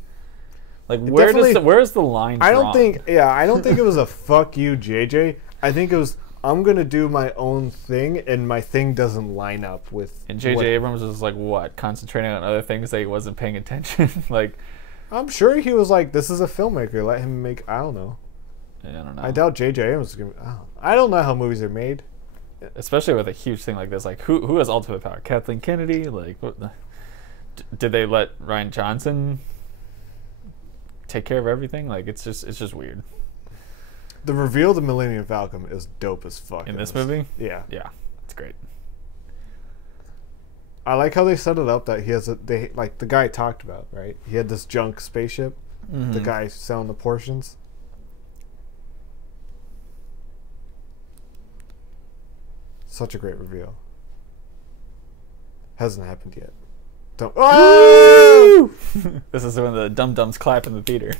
Like, where's the line drawn? I don't think it was a fuck you, JJ. I think it was, I'm going to do my own thing, and my thing doesn't line up with... And J.J. Abrams was like, what? Concentrating on other things that he wasn't paying attention? Like... I'm sure he was like, this is a filmmaker. Let him make... I don't know. Yeah, I don't know. I doubt J.J. Abrams is going to... I don't know how movies are made. Especially with a huge thing like this. Like, who has ultimate power? Kathleen Kennedy? Like, what the... Did they let Rian Johnson... take care of everything? Like, it's just weird. The reveal of the Millennium Falcon is dope as fuck. In this movie? Yeah. Yeah. It's great. I like how they set it up that he has like the guy talked about, right? He had this junk spaceship. Mm-hmm. The guy selling the portions. Such a great reveal. Hasn't happened yet. Don't. Oh! This is when the dum-dums clap in the theater.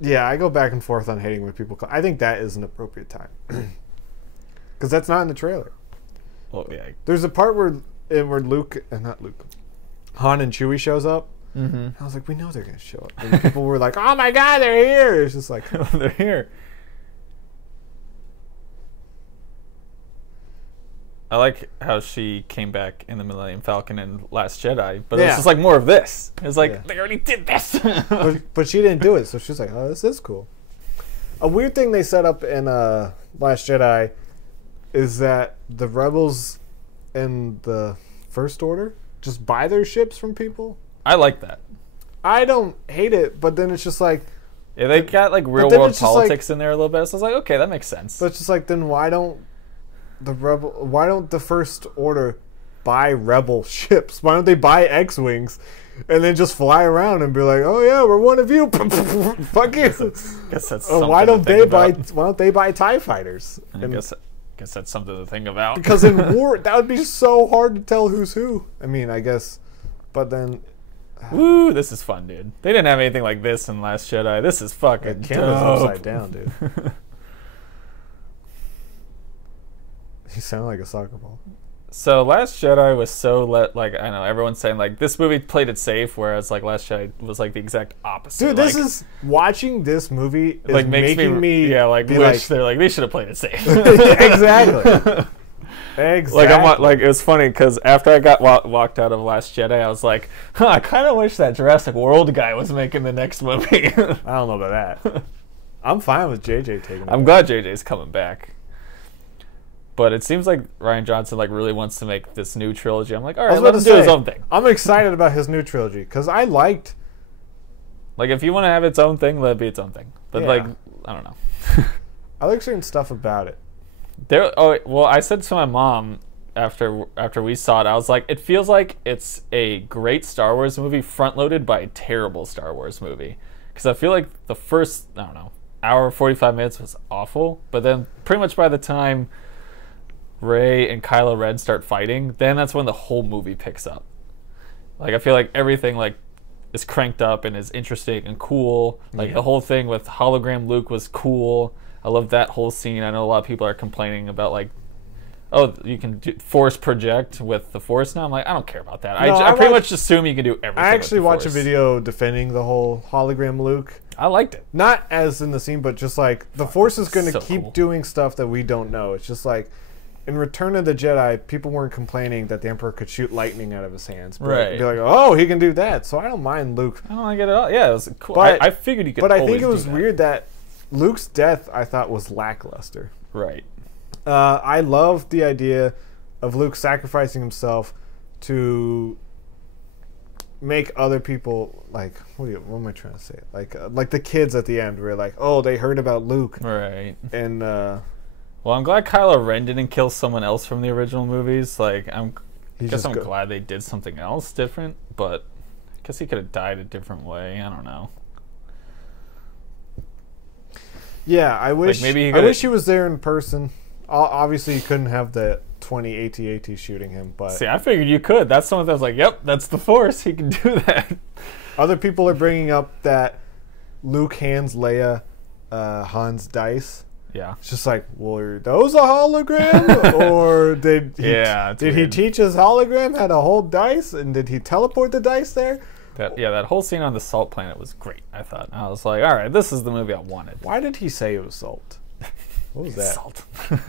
Yeah, I go back and forth on hating when people clap. I think that is an appropriate time. Because that's not in the trailer. Well, yeah. There's a part where Luke, not Luke, Han and Chewie shows up. Mm-hmm. I was like, we know they're going to show up. And people were like, oh my god, they're here. It's just like, they're here. I like how she came back in the Millennium Falcon and Last Jedi, but it's just like more of this. It's like, they already did this. but she didn't do it, so she's like, oh, this is cool. A weird thing they set up in Last Jedi is that the rebels and the First Order just buy their ships from people. I like that. I don't hate it, but then it's just like... Yeah, they got like real-world politics in there a little bit, so I was like, okay, that makes sense. But it's just like, then why don't the First Order buy rebel ships? Why don't they buy X-Wings and then just fly around and be like, oh yeah, we're one of you. Fuck you. Guess that's why don't they buy TIE fighters? I guess that's something to think about. Because in war, that would be so hard to tell who's who. I mean, I guess, but then... Woo, this is fun, dude. They didn't have anything like this in Last Jedi. This is fucking dope. Camera's upside down, dude. You sound like a soccer ball. So Last Jedi was so like, I know everyone's saying like this movie played it safe, whereas like Last Jedi was like the exact opposite. Dude, this is watching this movie is like making me wish they're like they should have played it safe. Exactly. Exactly. It was funny because after I got walked out of Last Jedi, I was like, I kind of wish that Jurassic World guy was making the next movie. I don't know about that. I'm fine with JJ taking it. I'm glad JJ's coming back. But it seems like Rian Johnson like really wants to make this new trilogy. I'm like, all right, let him do his own thing. I'm excited about his new trilogy because I liked... Like, if you want to have its own thing, let it be its own thing. But, like, I don't know. I like certain stuff about it. I said to my mom after we saw it, I was like, it feels like it's a great Star Wars movie front-loaded by a terrible Star Wars movie. Because I feel like the first, I don't know, hour, 45 minutes was awful. But then pretty much by the time Rey and Kylo Ren start fighting, then that's when the whole movie picks up. Like, I feel like everything, like, is cranked up and is interesting and cool. Like, the whole thing with hologram Luke was cool. I love that whole scene. I know a lot of people are complaining about, like, oh, you can force project with the Force now. I'm like, I don't care about that. No, I pretty much assume you can do everything. I actually watched a video defending the whole hologram Luke. I liked it. Not as in the scene, but just like, the Force is going to keep doing stuff that we don't know. It's just like, in Return of the Jedi, people weren't complaining that the Emperor could shoot lightning out of his hands. But right. Be like, oh, he can do that. So I don't mind Luke. I don't like it at all. Yeah, it was cool. But I figured he could. But I think it was weird that Luke's death, I thought, was lackluster. Right. I loved the idea of Luke sacrificing himself to make other people, like, what am I trying to say? Like the kids at the end were like, oh, they heard about Luke. Right. And well, I'm glad Kylo Ren didn't kill someone else from the original movies. Like, I guess I'm glad they did something else different, but Guess he could have died a different way. I don't know. Yeah, I wish. Like maybe I wish he was there in person. Obviously, you couldn't have the 20 AT-AT shooting him, but see, I figured you could. That's someone that was like, "Yep, that's the Force. He can do that." other people are bringing up that Luke hands Leia Han's dice. Yeah, It's just like, well, are those a hologram, or did he teach his hologram how to hold dice, and did he teleport the dice there? That whole scene on the salt planet was great. I thought. I was like, all right, this is the movie I wanted. Why did he say it was salt? What was that? Salt.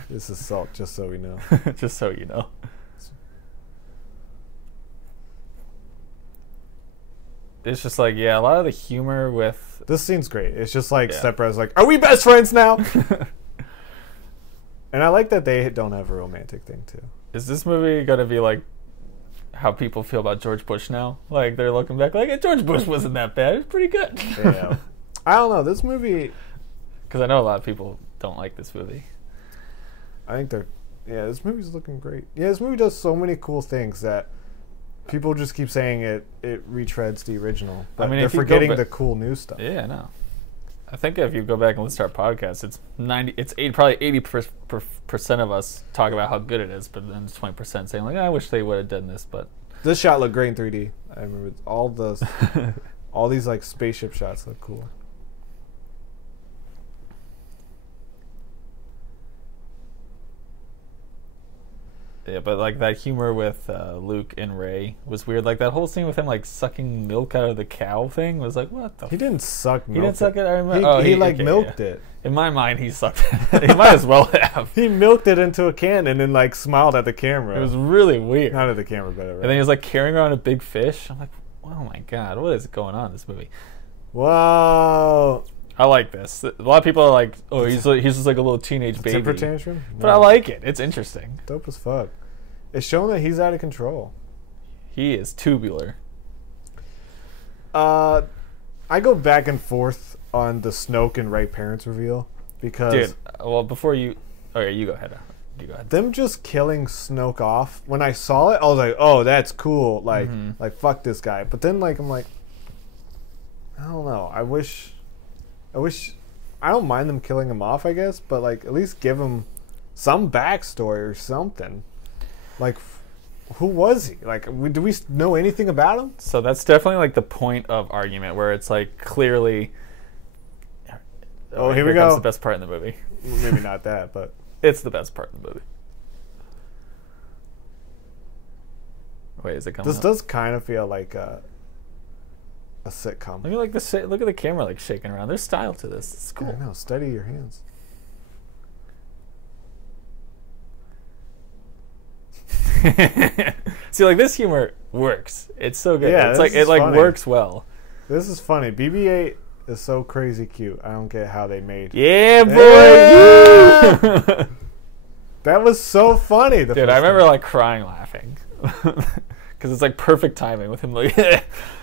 This is salt, just so we know. Just so you know. It's just like, yeah, a lot of the humor with... This scene's great. It's just like Step Brothers like, are we best friends now? And I like that they don't have a romantic thing, too. Is this movie going to be like how people feel about George Bush now? Like, they're looking back like, hey, George Bush wasn't that bad. It's pretty good. Yeah. I don't know. This movie... Because I know a lot of people don't like this movie. I think they're... Yeah, this movie's looking great. Yeah, this movie does so many cool things that... People just keep saying it retreads the original, but they're forgetting the cool new stuff. Yeah, I know. I think if you go back and listen to our podcast, probably 80% of us talk about how good it is, but then it's 20% saying like, I wish they would have done this. But this shot looked great in 3D. I remember all these like spaceship shots look cool. Yeah, but like that humor with Luke and Rey was weird. Like that whole scene with him like sucking milk out of the cow thing was like, what the? He didn't suck milk. He didn't suck it. I remember. He milked it. In my mind, he sucked it. He might as well have. He milked it into a can and then like smiled at the camera. It was really weird. Not at the camera, but and then he was like carrying around a big fish. I'm like, oh my god, what is going on in this movie? Whoa. I like this. A lot of people are like, oh, he's just like a little teenage baby. Temper tantrum? No. But I like it. It's interesting. Dope as fuck. It's showing that he's out of control. He is tubular. I go back and forth on the Snoke and Rey parents reveal because... Dude, well, before you... Okay, you go ahead. You go ahead. Them just killing Snoke off, when I saw it, I was like, oh, that's cool. Like, fuck this guy. But then, like, I'm like, I don't know. I wish... I don't mind them killing him off, I guess, but, like, at least give him some backstory or something. Like, who was he? Like, do we know anything about him? So that's definitely, like, the point of argument, where it's, like, clearly... Oh, here we go. Comes the best part in the movie. Maybe not that, but... It's the best part in the movie. Wait, is it coming This up? does kind of feel like a sitcom. Look at the camera, like, shaking around. There's style to this. It's cool. I know. Steady your hands. See, like, this humor works. It's so good. Yeah, it's like it funny. works well. This is funny. BB-8 is so crazy cute. I don't get how they made. Yeah, boy. Yeah! That was so funny. Dude, I remember like crying laughing because it's like perfect timing with him. Like,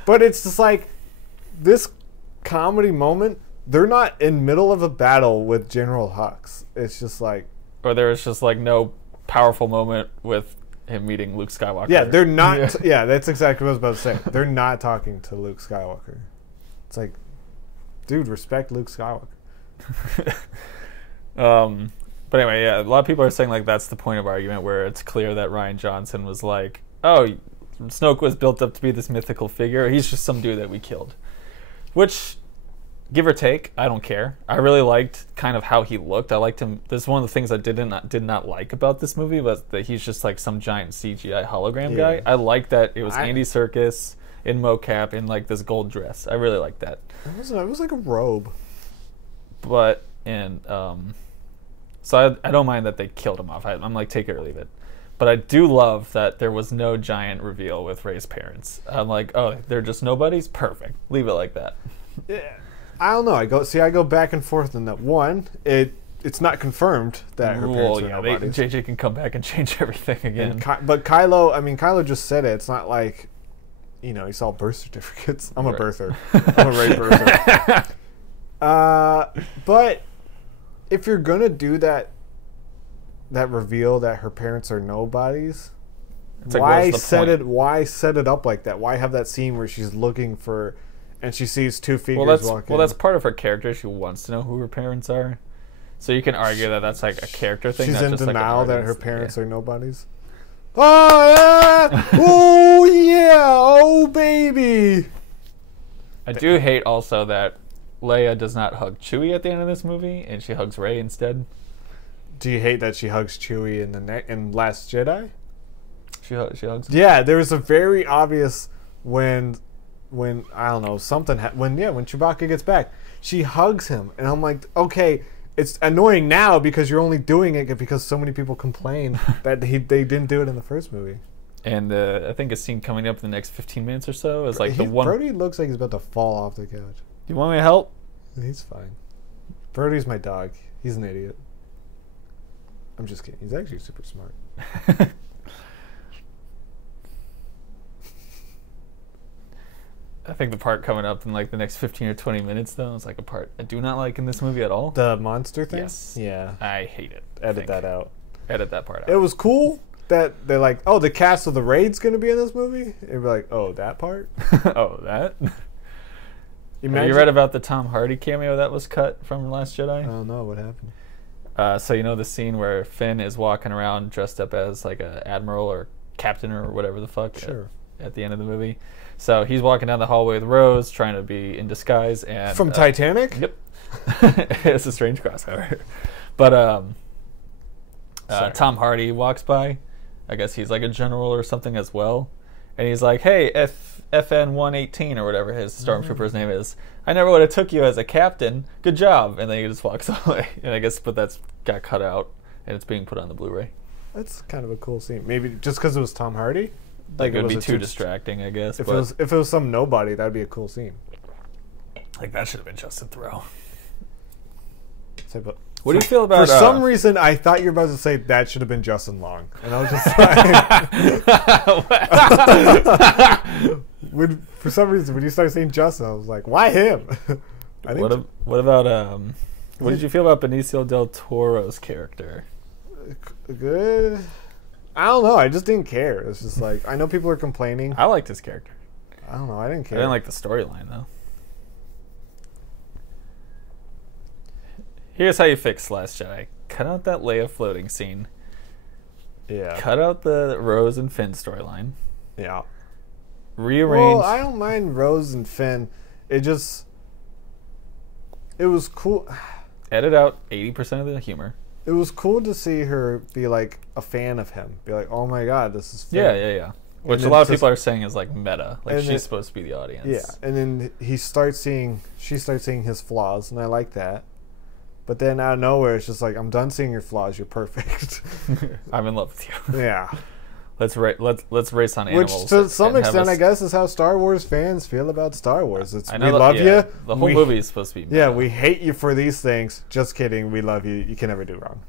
but it's just like this comedy moment. They're not in middle of a battle with General Hux. It's just like, or there was just like no powerful moment with him meeting Luke Skywalker. Yeah, they're not. Yeah, that's exactly what I was about to say. They're not talking to Luke Skywalker. It's like, dude, respect Luke Skywalker. But anyway, yeah, a lot of people are saying like that's the point of argument, where it's clear that Rian Johnson was like, oh, Snoke was built up to be this mythical figure. He's just some dude that we killed. Which, give or take, I don't care. I really liked kind of how he looked. I liked him. This is one of the things I did not like about this movie, was that he's just like some giant CGI hologram guy. I like that it was Andy Serkis in mocap in like this gold dress. I really like that. It was like a robe. But so I don't mind that they killed him off. I'm like, take it or leave it. But I do love that there was no giant reveal with Rey's parents. I'm like, oh, they're just nobodies? Perfect. Leave it like that. Yeah. I don't know. I go back and forth in that. One, it's not confirmed that her parents are nobodies. JJ can come back and change everything again. But Kylo just said it. It's not like, he saw birth certificates. I'm a birther. I'm a Rey birther. But if you're gonna do that reveal that her parents are nobodies, It's like, why what's the point? Why set it up like that? Why have that scene where she's looking for, and she sees two figures walking? Well, that's part of her character. She wants to know who her parents are. So you can argue that that's like a character thing. She's not in just denial like that her parents yeah. are nobodies. Oh yeah! Oh yeah! Oh baby! I do hate also that Leia does not hug Chewie at the end of this movie, and she hugs Rey instead. Do you hate that she hugs Chewie in Last Jedi? She hugs him. Yeah, there was a very obvious when I don't know when Chewbacca gets back, she hugs him, and I'm like, okay, it's annoying now because you're only doing it because so many people complain that they didn't do it in the first movie. And I think a scene coming up in the next 15 minutes or so is like the one. Brody looks like he's about to fall off the couch. You want me to help? He's fine. Brody's my dog. He's an idiot. I'm just kidding. He's actually super smart. I think the part coming up in like the next 15 or 20 minutes, though, is like a part I do not like in this movie at all. The monster thing? Yes. Yeah. I hate it. Edit that out. Edit that part out. It was cool that they're like, oh, the cast of the Raid's going to be in this movie? It'd be like, oh, that part? Oh, that? Imagine. Have you read about the Tom Hardy cameo that was cut from Last Jedi? I don't know. What happened? So you know the scene where Finn is walking around dressed up as like a admiral or captain or whatever the fuck at the end of the movie. So he's walking down the hallway with Rose, trying to be in disguise, and from Titanic. Yep, it's a strange crossover. But Tom Hardy walks by. I guess he's like a general or something as well, and he's like, "Hey, FN 118 or whatever his stormtrooper's name is. I never would have took you as a captain. Good job." And then he just walks away. And I guess, but that's got cut out, and it's being put on the Blu-ray. That's kind of a cool scene. Maybe just because it was Tom Hardy. Like it would be too distracting, I guess. If it was some nobody, that'd be a cool scene. Like that should have been Justin Theroux. What do you feel about? For some reason, I thought you were about to say that should have been Justin Long, and I was just like, for some reason, when you started saying Justin, I was like, why him? What about what did you feel about Benicio del Toro's character? Good. I don't know. I just didn't care. It's just like, I know people are complaining. I liked his character. I don't know. I didn't care. I didn't like the storyline though. Here's how you fix Last Jedi. Cut out that Leia floating scene. Yeah. Cut out the Rose and Finn storyline. Yeah. Rearrange. Well, I don't mind Rose and Finn. It was cool. Edit out 80% of the humor. It was cool to see her be like a fan of him. Be like, oh my god, this is Finn. Yeah. Which a lot of people are saying is like meta. Like she's supposed to be the audience. Yeah, and then she starts seeing his flaws, and I like that. But then out of nowhere, it's just like, I'm done seeing your flaws. You're perfect. I'm in love with you. Yeah. Let's race on animals. Which to some extent, I guess, is how Star Wars fans feel about Star Wars. It's, we love you. The whole movie is supposed to be meta. Yeah, we hate you for these things. Just kidding. We love you. You can never do wrong.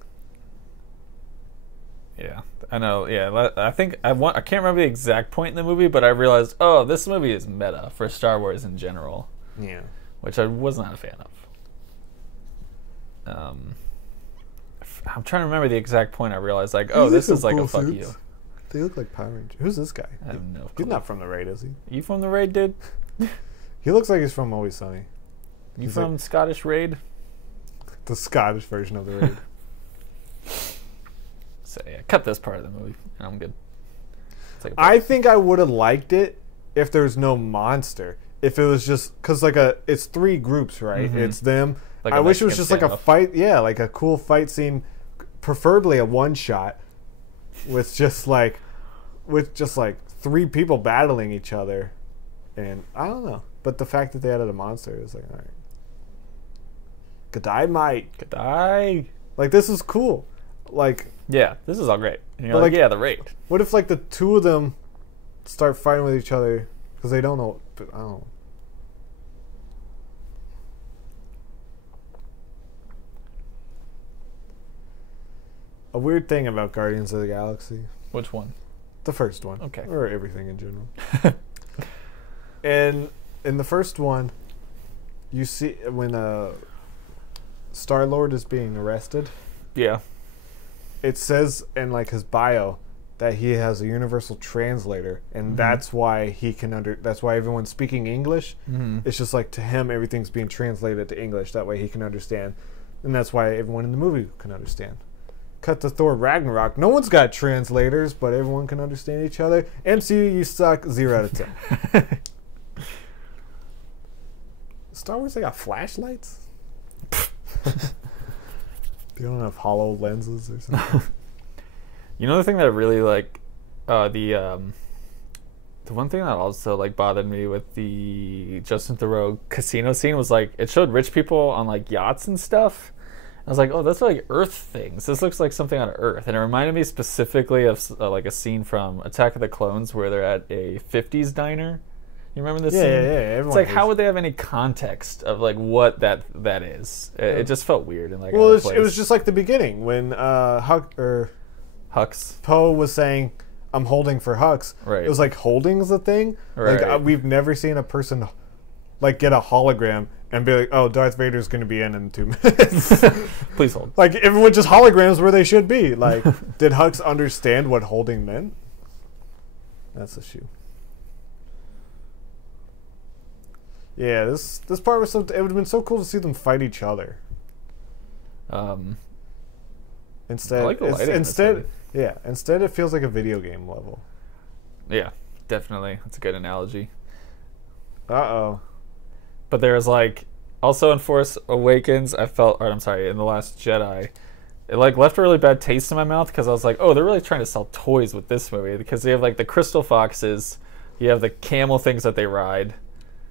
Yeah, I know. Yeah, I think I can't remember the exact point in the movie, but I realized, oh, this movie is meta for Star Wars in general. Yeah. Which I was not a fan of. I'm trying to remember the exact point I realized, like, oh, this is like a fuck you. They look like Power Rangers. Who's this guy? I have no clue. He's not from the Raid, is he? You from the Raid, dude? He looks like he's from Always Sunny. You from Scottish Raid? The Scottish version of the Raid. So yeah, cut this part of the movie, and I'm good. I think I would have liked it if there's no monster. If it was just because it's three groups, right? Mm-hmm. It's them. Like I wish it was just like a fight. Yeah, like a cool fight scene, preferably a one shot, with just like three people battling each other, and I don't know. But the fact that they added a monster is like, all right, G'day, mate. G'day. Like this is cool. Like yeah, this is all great. And you're like, yeah, the Raid. What if like the two of them start fighting with each other because they don't know? I don't know. A weird thing about Guardians of the Galaxy. Which one? The first one. Okay. Or everything in general. And in the first one, you see when Star-Lord is being arrested. Yeah. It says in like his bio that he has a universal translator, and that's why he can that's why everyone's speaking English. It's just like to him everything's being translated to English, that way he can understand, and that's why everyone in the movie can understand. Cut to Thor Ragnarok. No one's got translators, but everyone can understand each other. MCU, you suck. 0 out of 10. Star Wars, they got flashlights? They don't have hollow lenses or something. You know the thing that really like the one thing that also like bothered me with the Justin Theroux casino scene was like it showed rich people on like yachts and stuff. I was like, oh, that's like Earth things. This looks like something on Earth, and it reminded me specifically of like a scene from Attack of the Clones where they're at a '50s diner. You remember this scene? Yeah. It's like, how would they have any context of like what that is? It just felt weird and like. Well, it was just like the beginning when Hux Poe was saying, "I'm holding for Hux." Right. It was like holding's a thing. Right. Like we've never seen a person like get a hologram and be like, "Oh, Darth Vader's going to be in 2 minutes." Please hold. Like everyone just holograms where they should be. Like, did Hux understand what holding meant? That's the shoe. Yeah, this part was so. It would have been so cool to see them fight each other. Instead, I like the lighting instead it feels like a video game level. Yeah, definitely. That's a good analogy. Uh-oh. But there's like also in Force Awakens, in The Last Jedi, it like left a really bad taste in my mouth because I was like, oh, they're really trying to sell toys with this movie because they have like the crystal foxes, you have the camel things that they ride.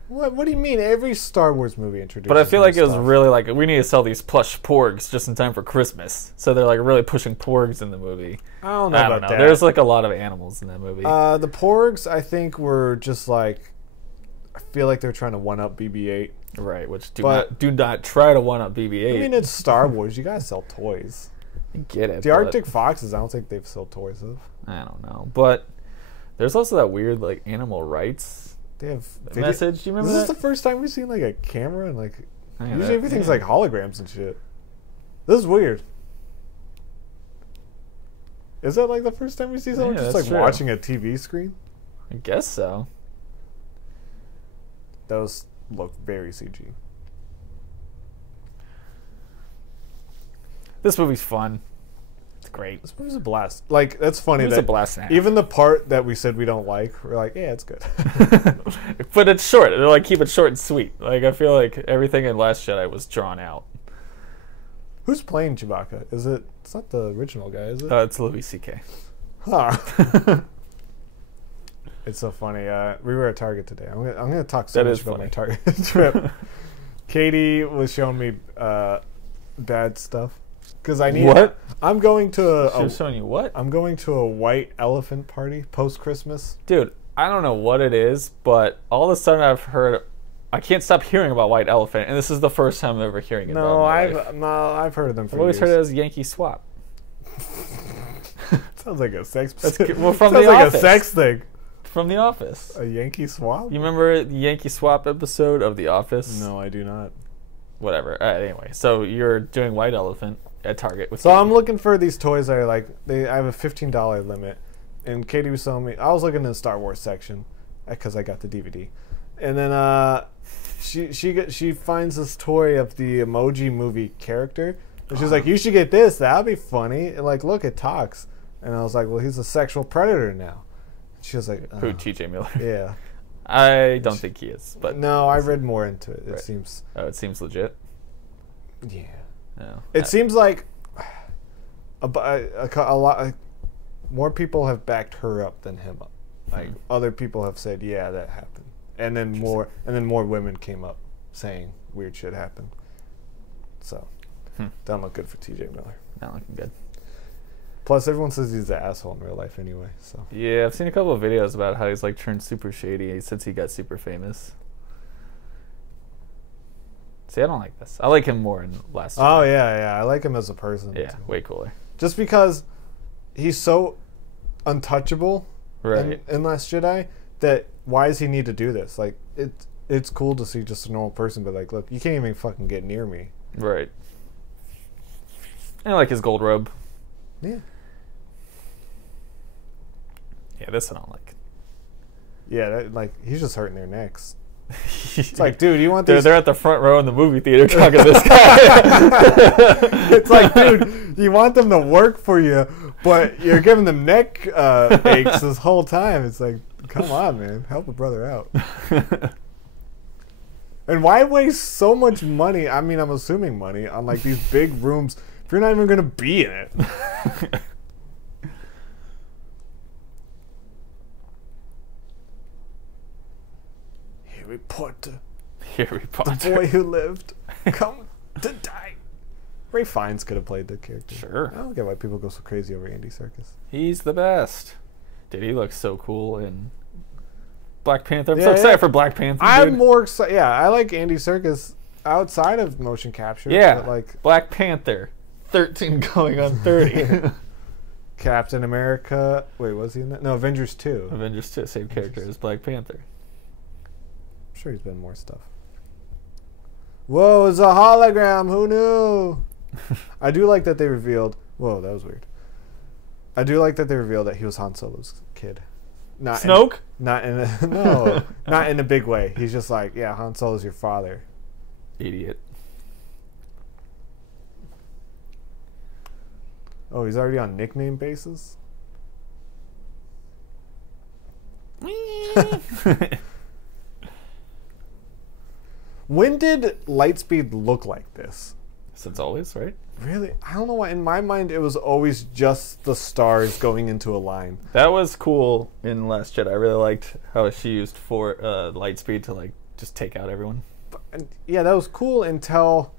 What do you mean? Every Star Wars movie introduces. But I feel like it was stuff. really like we need to sell these plush porgs just in time for Christmas. So they're like really pushing porgs in the movie. I don't know about that. There's like a lot of animals in that movie. The porgs, I think, were just like. I feel like they're trying to one up BB-8. Right, which do not try to one up BB-8. I mean, it's Star Wars. You gotta sell toys. I get it. The Arctic Foxes, I don't think they've sold toys of. I don't know, but there's also that weird like animal rights. They have message. Do you remember Is that? this the first time we've seen like a camera and like Yeah, usually everything's like holograms and shit. This is weird. Is that like the first time we see someone just like watching a TV screen? I guess so. Those look very CG. This movie's fun. It's great. This movie's a blast. Like, that's funny It's that a blast and a half. even the part that we said we don't like, we're like, yeah, it's good. But it's short. They're like, keep it short and sweet. Like, I feel like everything in Last Jedi was drawn out. Who's playing Chewbacca? It's not the original guy, is it? It's Louis C.K. Huh. It's so funny. We were at Target today. I'm gonna talk so much about my Target trip. Katie was showing me bad stuff because I need. What? I'm going to. She was showing you what? I'm going to a white elephant party post Christmas. Dude, I don't know what it is, but all of a sudden I can't stop hearing about white elephant, and this is the first time I'm ever hearing it. No, I've heard of them for I've always years. heard it as Yankee Swap. Sounds like a sex. Well, from sounds The like Office. a sex thing. From The Office. A Yankee swap? You remember the Yankee Swap episode of The Office? No, I do not. Whatever. Anyway, so you're doing white elephant at Target with. So Katie. I'm looking for these toys that are like I have a $15 limit, and Katie was telling me I was looking in the Star Wars section because I got the DVD, and then she finds this toy of the Emoji Movie character, and she's like, "You should get this. That'll be funny." And like, look, it talks, and I was like, "Well, he's a sexual predator now." She was like, Who, T.J. Miller? Yeah. I don't think he is, but no, I read more into it. It seems. Oh, it seems legit. Yeah. No. It seems like a lot more people have backed her up than him up. Like other people have said, yeah, that happened, and then more women came up saying weird shit happened. So, doesn't look good for T.J. Miller. Not looking good. Plus, everyone says he's an asshole in real life anyway. So yeah, I've seen a couple of videos about how he's like turned super shady since he got super famous. See, I don't like this. I like him more in Last Jedi. Oh yeah, I like him as a person. Yeah, too. way cooler. Just because he's so untouchable, right? In Last Jedi, that why does he need to do this? Like it's cool to see just a normal person, but like, look, you can't even fucking get near me. Right. And I like his gold robe. Yeah. Yeah, this I don't like. Yeah, like he's just hurting their necks. It's like, dude, you want these? They're at the front row in the movie theater talking to this guy. It's like, dude, you want them to work for you, but you're giving them neck aches this whole time. It's like, come on, man, help a brother out. And why waste so much money? I mean, I'm assuming money on like these big rooms if you're not even gonna be in it. Harry Potter. Harry Potter. The boy who lived. Come to die. Ray Fiennes could have played the character. Sure. I don't get why people go so crazy over Andy Serkis. He's the best. Dude, he looks so cool in Black Panther. I'm so excited for Black Panther. I'm more excited. Yeah, I like Andy Serkis outside of motion capture. Yeah, but like Black Panther. 13 going on 30. Captain America. Wait, was he in that? No, Avengers 2. Avengers 2, same character as Black Panther. I'm sure he's been in more stuff. Whoa, it's a hologram. Who knew? I do like that they revealed. Whoa, that was weird. I do like that they revealed that he was Han Solo's kid. Not Snoke? Not in a big way. He's just like, yeah, Han Solo's your father. Idiot. Oh, he's already on nickname basis? When did Lightspeed look like this? Since always, right? Really? I don't know why. In my mind, it was always just the stars going into a line. That was cool in Last Jedi. I really liked how she used Lightspeed to like just take out everyone. Yeah, that was cool until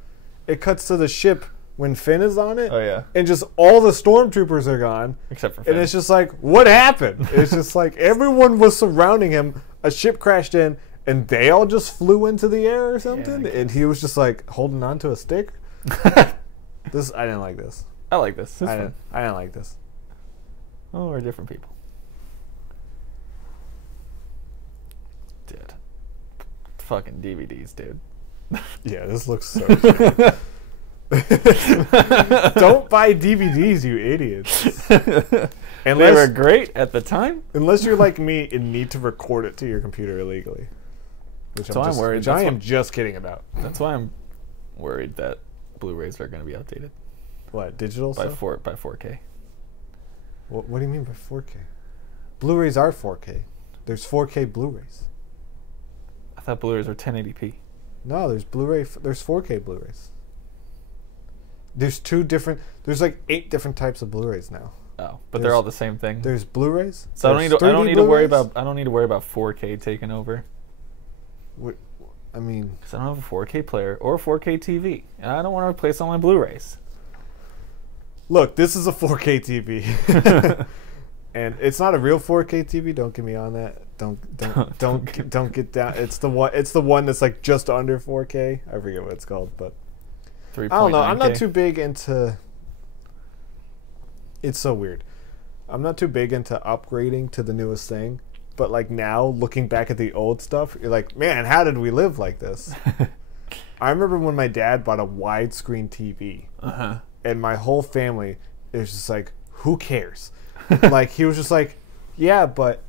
it cuts to the ship when Finn is on it. Oh, yeah. And just all the stormtroopers are gone. Except for Finn. And it's just like, what happened? It's just like everyone was surrounding him. A ship crashed in, and they all just flew into the air or something. And he was just like holding on to a stick. I didn't like this. I like this. I didn't like this. Oh, we're different people. Dude. Fucking DVDs, dude. Yeah, this looks so shitty. Don't buy DVDs, you idiots. They were great at the time. Unless you're like me and need to record it to your computer illegally. Which I'm worried. Which I am just kidding about. That's why I'm worried that Blu-rays are going to be outdated. What, digital by stuff? By 4K. What do you mean by 4K? Blu-rays are 4K. There's 4K Blu-rays. I thought Blu-rays were 1080p. No, there's Blu-ray. There's 4K Blu-rays. There's There's like 8 different types of Blu-rays now. Oh, but they're all the same thing. There's Blu-rays. So I don't need to worry about 4K taking over. I mean, because I don't have a 4K player or a 4K TV, and I don't want to replace all my Blu-rays. Look, this is a 4K TV, and it's not a real 4K TV. Don't get me on that. Don't get down. It's the one that's like just under 4K. I forget what it's called, but I don't know. I'm not too big into. It's so weird. I'm not too big into upgrading to the newest thing. But like now, looking back at the old stuff, you're like, man, how did we live like this? I remember when my dad bought a widescreen TV, and my whole family is just like, who cares? Like he was just like, yeah, but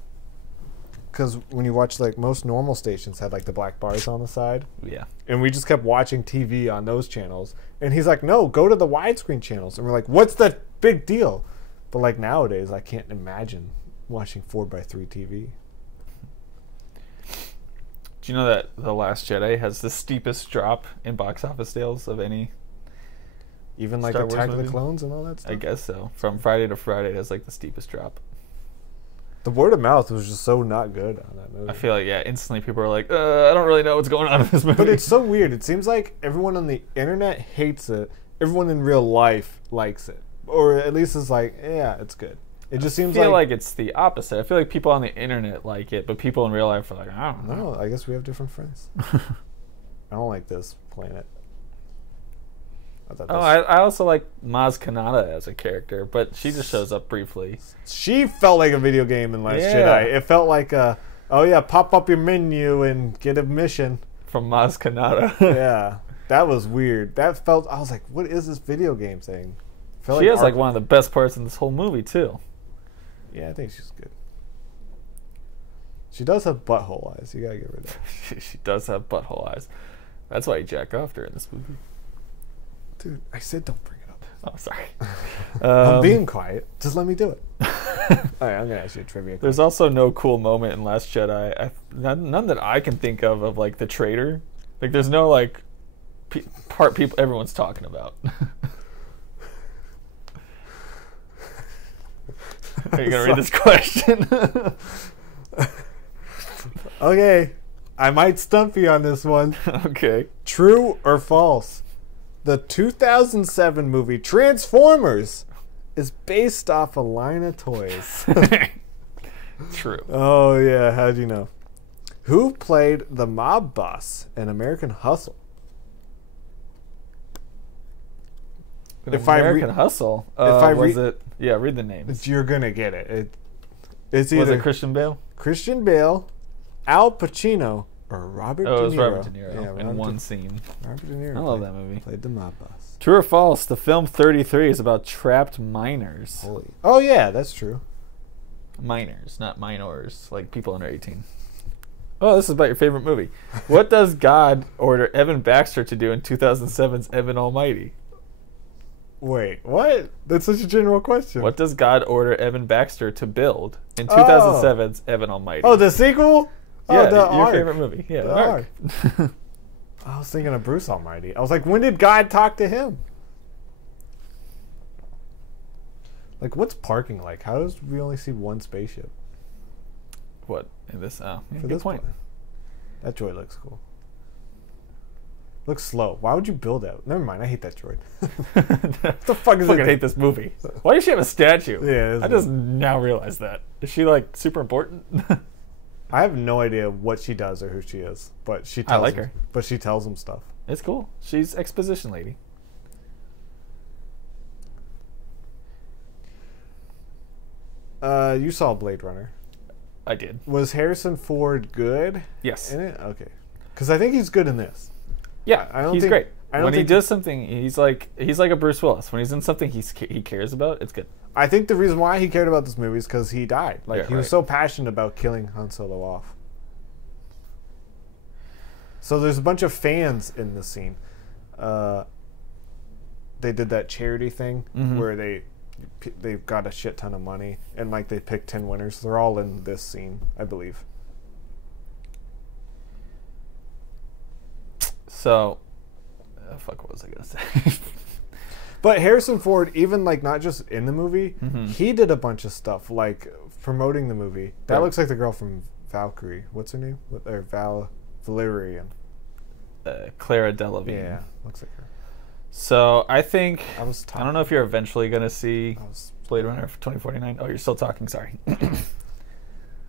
because when you watch like most normal stations had like the black bars on the side, yeah, and we just kept watching TV on those channels, and he's like, no, go to the widescreen channels, and we're like, what's the big deal? But like nowadays, I can't imagine watching 4:3 TV. Do you know that The Last Jedi has the steepest drop in box office sales of any? Even like Attack of the Clones and all that stuff? I guess so. From Friday to Friday, it has like the steepest drop. The word of mouth was just so not good on that movie. I feel like, yeah, instantly people are like, I don't really know what's going on in this movie. But it's so weird. It seems like everyone on the internet hates it. Everyone in real life likes it. Or at least is like, yeah, it's good. It just seems like... I feel like it's the opposite. I feel like people on the internet like it, but people in real life are like, I don't know. No, I guess we have different friends. I don't like this planet. I also like Maz Kanata as a character, but she just shows up briefly. She felt like a video game in Last Jedi. It felt like pop up your menu and get a mission. From Maz Kanata. Yeah. That was weird. I was like, what is this video game thing? She has like one of the best parts in this whole movie, too. Yeah, I think she's good. She does have butthole eyes. You gotta get rid of that. She does have butthole eyes. That's why you jack off her in this movie. Dude, I said don't bring it up. Oh, sorry. I'm being quiet. Just let me do it. All right, I'm gonna ask you a trivia question. There's also no cool moment in Last Jedi. None that I can think of like the traitor. Like there's no like part people everyone's talking about. Are you gonna read this question? Okay, I might stump you on this one. Okay. True or false? The 2007 movie Transformers is based off a line of toys. True. Oh yeah, how'd you know? Who played the mob boss in American Hustle? American Hustle. Was it? Yeah, read the names. You're gonna get it. It's Was either it Christian Bale? Christian Bale, Al Pacino, or Robert De Niro. Oh, it was Robert De Niro Yeah, in one scene. Robert De Niro. I love that movie. Played the mob boss. True or false? The film 33 is about trapped minors. Holy. Oh yeah, that's true. Minors, not minors, like people under 18. Oh, this is about your favorite movie. What does God order Evan Baxter to do in 2007's Evan Almighty? Wait, what? That's such a general question. What does God order Evan Baxter to build in 2007's Evan Almighty? Oh, the sequel? Yeah, the your Ark. favorite movie. Yeah, The Ark. I was thinking of Bruce Almighty. I was like, when did God talk to him? Like, what's parking like? How does we only see one spaceship? What in this? Oh, yeah, For good this point. That droid looks cool. Looks slow. Why would you build out? Never mind. I hate that droid. What the fuck is I fucking it? hate this movie. Why does she have a statue? Yeah, I just now realized that. Is she like super important? I have no idea what she does or who she is, but she tells I like him, her. But she tells him stuff. It's cool. She's exposition lady. You saw Blade Runner. I did. Was Harrison Ford good Yes. in it? Okay. Because I think he's good in this. Yeah, I don't he's think- great. I don't When he think- does something, he's like a Bruce Willis. When he's in something he cares about, it's good. I think the reason why he cared about this movie is because he died. Like, Yeah, he was right. so passionate about killing Han Solo off. So there's a bunch of fans in this scene. They did that charity thing where they've got a shit ton of money and like they picked 10 winners. They're all in this scene, I believe. So, fuck, what was I gonna say? But Harrison Ford, even like not just in the movie, he did a bunch of stuff like promoting the movie. That Right. looks like the girl from Valkyrie. What's her name? Or Valerian. Clara Delevingne. Yeah, looks like her. So I think I was I don't know if you're eventually gonna see I was Blade Runner 2049. Oh, you're still talking. Sorry.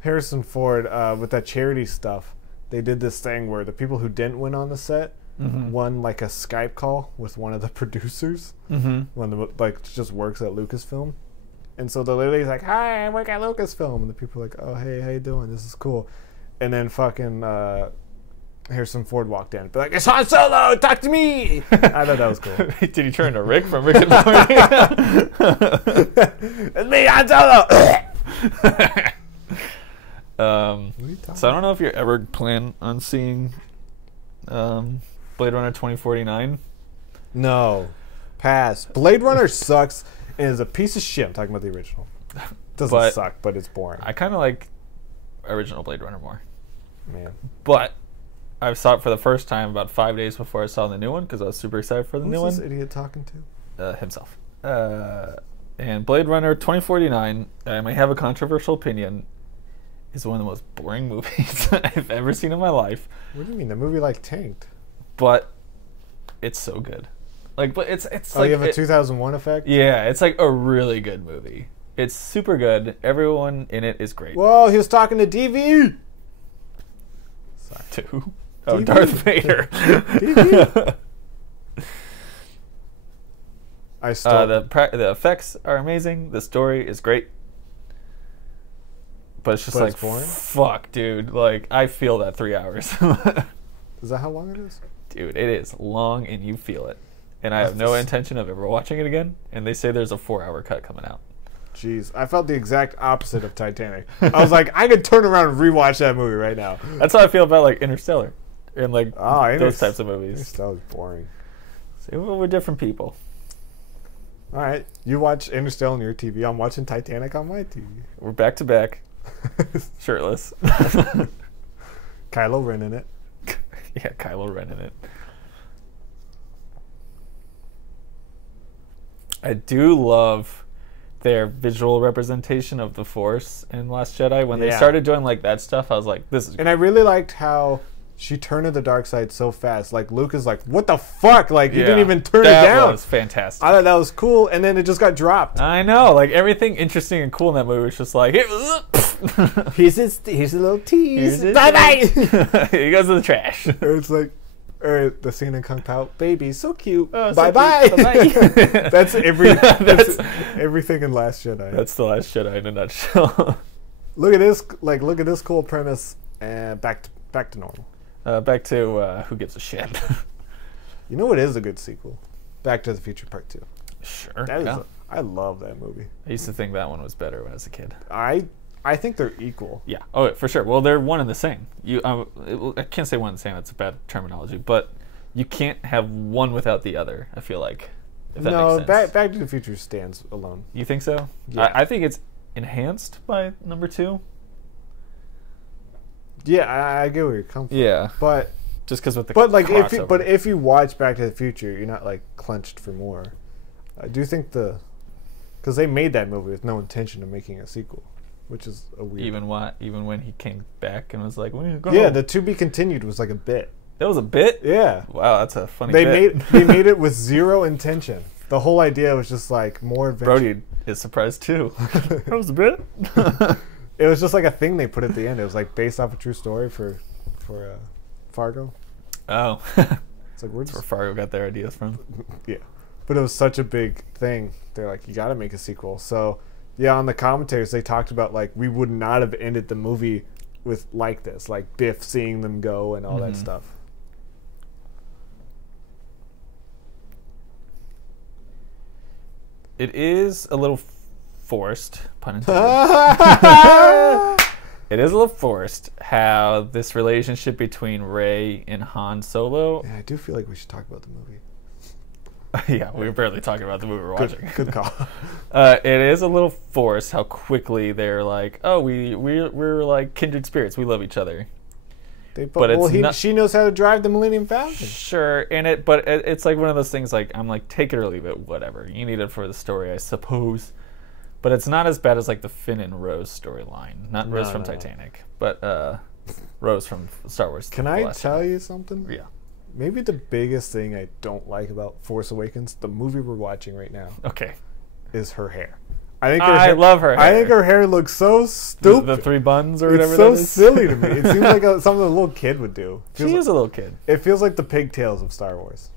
Harrison Ford with that charity stuff. They did this thing where the people who didn't win on the set won like a Skype call with one of the producers. One of the like just works at Lucasfilm. And so the lady's like, "Hi, I work at Lucasfilm," and the people are like, "Oh, hey, how you doing? This is cool." And then fucking Harrison Ford walked in, be like, "It's Han Solo, talk to me." I thought that was cool. Did he turn to Rick from Rick and Morty? It's me, Han Solo. So I don't know if you're ever plan on seeing Blade Runner 2049. No, pass. Blade Runner sucks and is a piece of shit. I'm talking about the original. Doesn't But suck, but it's boring. I kind of like original Blade Runner more. Man, But I saw it for the first time about 5 days before I saw the new one because I was super excited for the new who's one. this idiot talking to? Himself. And Blade Runner 2049, I may have a controversial opinion, is one of the most boring movies I've ever seen in my life. What do you mean? The movie like tanked? But it's so good. Like, but it's Oh, like you have a 2001 effect? yeah, it's like a really good movie. It's super good. Everyone in it is great. Whoa, he was talking to DV. Sorry. Too. Oh, TV. Darth Vader. DV. I still The effects are amazing. The story is great. But it's just But like, it's boring? fuck, dude. Like, I feel that 3 hours. Is that how long it is? Dude, it is long and you feel it. And I have no intention of ever watching it again. And they say there's a 4-hour cut coming out. Jeez, I felt the exact opposite of Titanic. I was like, I could turn around and rewatch that movie right now. That's how I feel about like Interstellar and like those types of movies. Interstellar's boring. See, well, we're different people. All right, you watch Interstellar on your TV. I'm watching Titanic on my TV. We're back to back, shirtless. Kylo Ren in it. Yeah, Kylo Ren in it. I do love their visual representation of the Force in Last Jedi. When they started doing like that stuff, I was like, this is great. And I really liked how she turned to the dark side so fast. Like, Luke is like, what the fuck? Like, you didn't even turn it down. That was fantastic. I thought that was cool, and then it just got dropped. I know. Like, everything interesting and cool in that movie was just like, here's a little tease. Bye-bye. He goes to the trash. It's like, the scene in Kung Pao, baby, so cute. Oh, bye-bye. So bye-bye. That's everything in Last Jedi. That's the Last Jedi in a nutshell. Look at this cool premise, and back to normal. Back to Who Gives a Shit. You know what is a good sequel? Back to the Future Part 2. Sure. I love that movie. I used to think that one was better when I was a kid. I think they're equal. Yeah. Oh, for sure. Well, they're one and the same. I can't say one and the same. That's a bad terminology. But you can't have one without the other, I feel like. If that makes sense. Back to the Future stands alone. You think so? Yeah. I think it's enhanced by number 2. Yeah, I get where you're coming from. Yeah. But just because with the if you watch Back to the Future, you're not like clenched for more. I do think because they made that movie with no intention of making a sequel, which is a weird. Even when he came back and was like, "When you go?" Yeah, the to be continued was like a bit. That was a bit. Yeah. Wow, that's a funny. They made it with zero intention. The whole idea was just like more adventure. Brody is surprised too. That was a bit. It was just like a thing they put at the end. It was like based off a true story for Fargo. Oh. It's like that's where Fargo got their ideas from. Yeah. But it was such a big thing. They're like, you got to make a sequel. So, yeah, on the commentaries, they talked about, like, we would not have ended the movie with like this. Like, Biff seeing them go and all that stuff. It is a little forced, pun intended. It is a little forced how this relationship between Rey and Han Solo. Yeah, I do feel like we should talk about the movie. Yeah, we were barely talking about the movie we're watching. Good call. It is a little forced how quickly they're like, oh, we're like kindred spirits. We love each other. She knows how to drive the Millennium Falcon. Sure, but it's like one of those things. Like I'm like, take it or leave it, whatever. You need it for the story, I suppose. But it's not as bad as like the Finn and Rose storyline. Not Rose from Titanic, but Rose from Star Wars. Can I tell you something? Yeah. Maybe the biggest thing I don't like about Force Awakens, the movie we're watching right now, is her hair. I love her hair. I think her hair looks so stupid. The 3 buns or whatever. It's so silly to me. It seems like something a little kid would do. She is a little kid. It feels like the pigtails of Star Wars.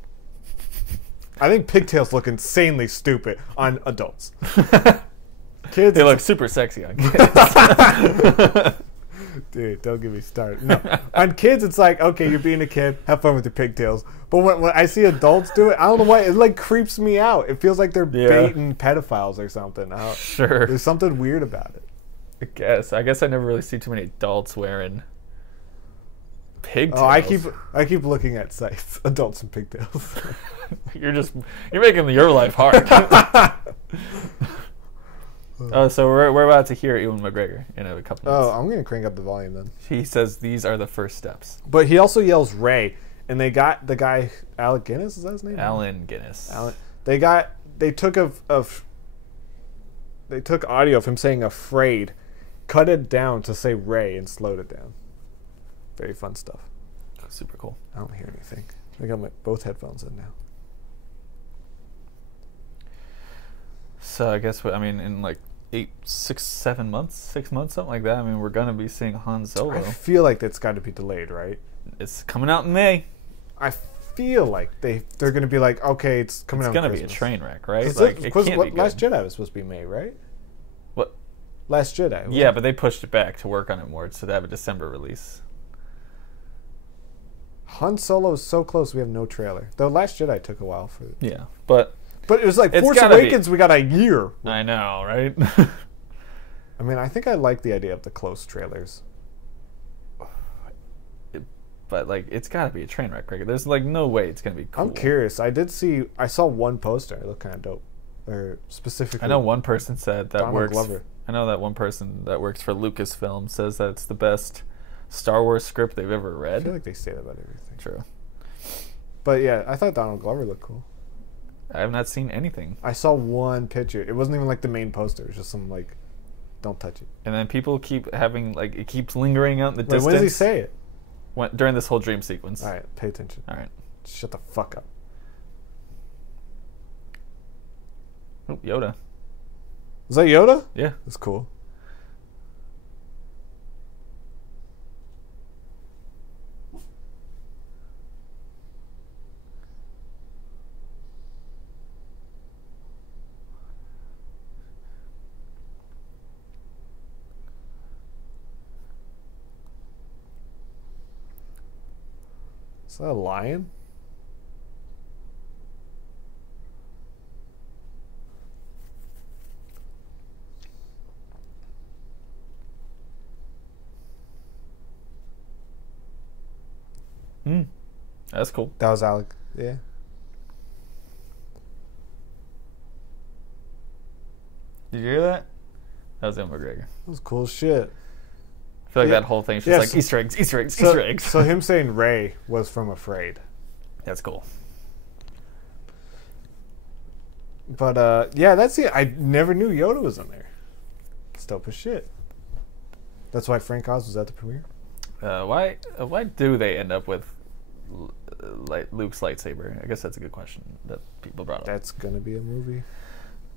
I think pigtails look insanely stupid on adults. Kids, they look super sexy on kids. Dude, don't get me started. No, on kids, it's like, okay, you're being a kid, have fun with your pigtails. But when I see adults do it, I don't know why, it like creeps me out. It feels like they're baiting pedophiles or something. Sure. There's something weird about it. I guess I never really see too many adults wearing pigtails. Oh, I keep looking at sites, adults and pigtails. You're making your life hard. So we're about to hear Ewan McGregor in a couple minutes. Oh, I'm going to crank up the volume then. He says these are the first steps. But he also yells Ray, and they got the guy, Alec Guinness, is that his name? Allen Guinness. They took audio of him saying afraid, cut it down to say Ray, and slowed it down. Very fun stuff. Super cool. I don't hear anything. I got both headphones in now. So I guess in like 6 months, something like that. I mean, we're gonna be seeing Han Solo. I feel like that's got to be delayed, right? It's coming out in May. I feel like they're gonna be like, okay, it's coming out. It's gonna be a train wreck, right? Like it can't be good. Last Jedi was supposed to be May, right? What? Last Jedi. Yeah, but they pushed it back to work on it more, so they have a December release. Han Solo is so close. We have no trailer. The Last Jedi took a while for. Yeah, but But it was like It's Force gotta be. Awakens. We got a year. I know, right? I mean, I think I like the idea of the close trailers. But like, it's got to be a train wreck. Right? There's like no way it's gonna be cool. I'm curious. I saw one poster. It looked kind of dope. Or specifically, I know one person said that Donald works. Glover. I know that one person that works for Lucasfilm says that it's the best Star Wars script they've ever I read. feel like they say that about everything. True. But yeah, I thought Donald Glover looked cool. I have not seen anything. I saw one picture. It wasn't even like the main poster. It was just some like, don't touch it. And then people keep having like it keeps lingering out in the Wait, distance. when does he say it? During this whole dream sequence. All right, pay attention. All right. Shut the fuck up. Oh, Yoda. Is that Yoda? Yeah. That's cool. Is that a lion? That's cool. That was Alec. Yeah. Did you hear that? That was Ewan McGregor. That was cool as shit. I feel like Yeah. that whole thing's just Yeah, like so- Easter eggs, Easter eggs, So, Easter eggs. so him saying Ray was from Afraid. That's cool. But yeah, that's it. I never knew Yoda was in there. It's dope as shit. That's why Frank Oz was at the premiere. Why do they end up with Luke's lightsaber? I guess that's a good question that people brought up. That's gonna be a movie.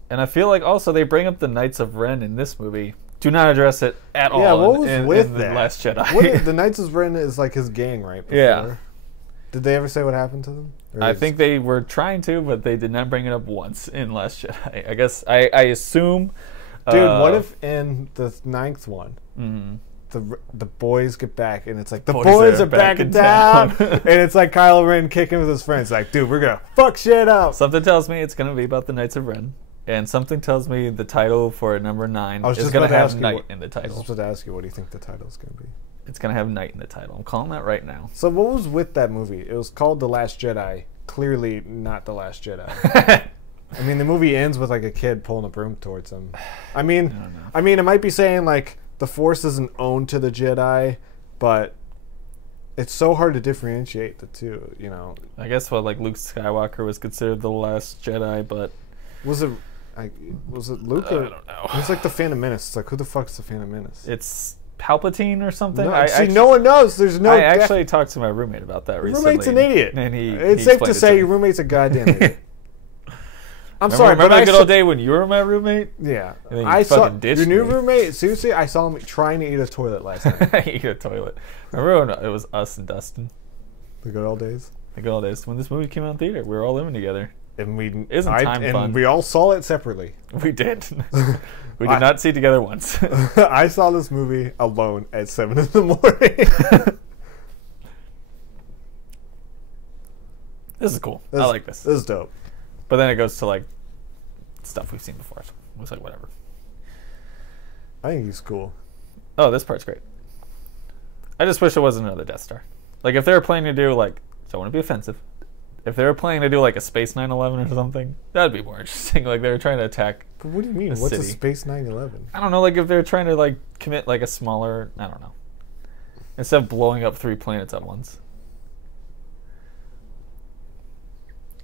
And I feel like also they bring up the Knights of Ren in this movie. Do not address it at all. Yeah, what was in with the that? Last Jedi? What the Knights of Ren is like his gang, right? Before? Yeah. Did they ever say what happened to them? Or I is- think they were trying to, but they did not bring it up once in Last Jedi. I guess I assume. Dude, what if in the 9th one, Mhm. the boys get back and it's like the Boys boys are are back back in in town, town. and it's like Kylo Ren kicking with his friends, like, dude, we're gonna fuck shit up. Something tells me it's going to be about the Knights of Ren, and something tells me the title for number 9 I was is just going about to to have ask you Knight what- in the I was title. just about to ask you, what do you think the title's gonna be? It's going to have Knight in the title. I'm calling that right now. So what was with that movie? It was called The Last Jedi. Clearly not The Last Jedi. I mean, the movie ends with like a kid pulling a broom towards him. I mean, it might be saying like the Force isn't owned to the Jedi, but it's so hard to differentiate the two. You know, I guess like Luke Skywalker was considered the last Jedi, but was it Luke or I don't know. It's like the Phantom Menace. It's like, who the fuck's the Phantom Menace? It's Palpatine or something. No, no one knows. There's no. I actually talked to my roommate about that your recently. roommate's an idiot. And it's he safe to explained it say me. your roommate's a goddamn idiot. I'm Remember, sorry, remember but that I good saw, old day when you were my roommate? yeah, And then you I saw fucking ditched your new me. roommate. Seriously, I saw him trying to eat a toilet last night. I eat a toilet. Remember when it was us and Dustin? The good old days. The good old days when this movie came out in theater. We were all living together. And Isn't time and fun? we all saw it separately. We did. We did not see it together once. I saw this movie alone at 7 in the morning. This is cool. I like this. This is dope. But then it goes to like stuff we've seen before. So it was like whatever. I think he's cool. Oh, this part's great. I just wish it wasn't another Death Star. Like if they were planning to do like, don't want to be offensive. If they were planning to do like a Space 9/11 or something, that'd be more interesting. Like they were trying to attack. But what do you mean? The What's a city. Space 9/11? I don't know. Like if they're trying to like commit like a smaller. I don't know. Instead of blowing up 3 planets at once.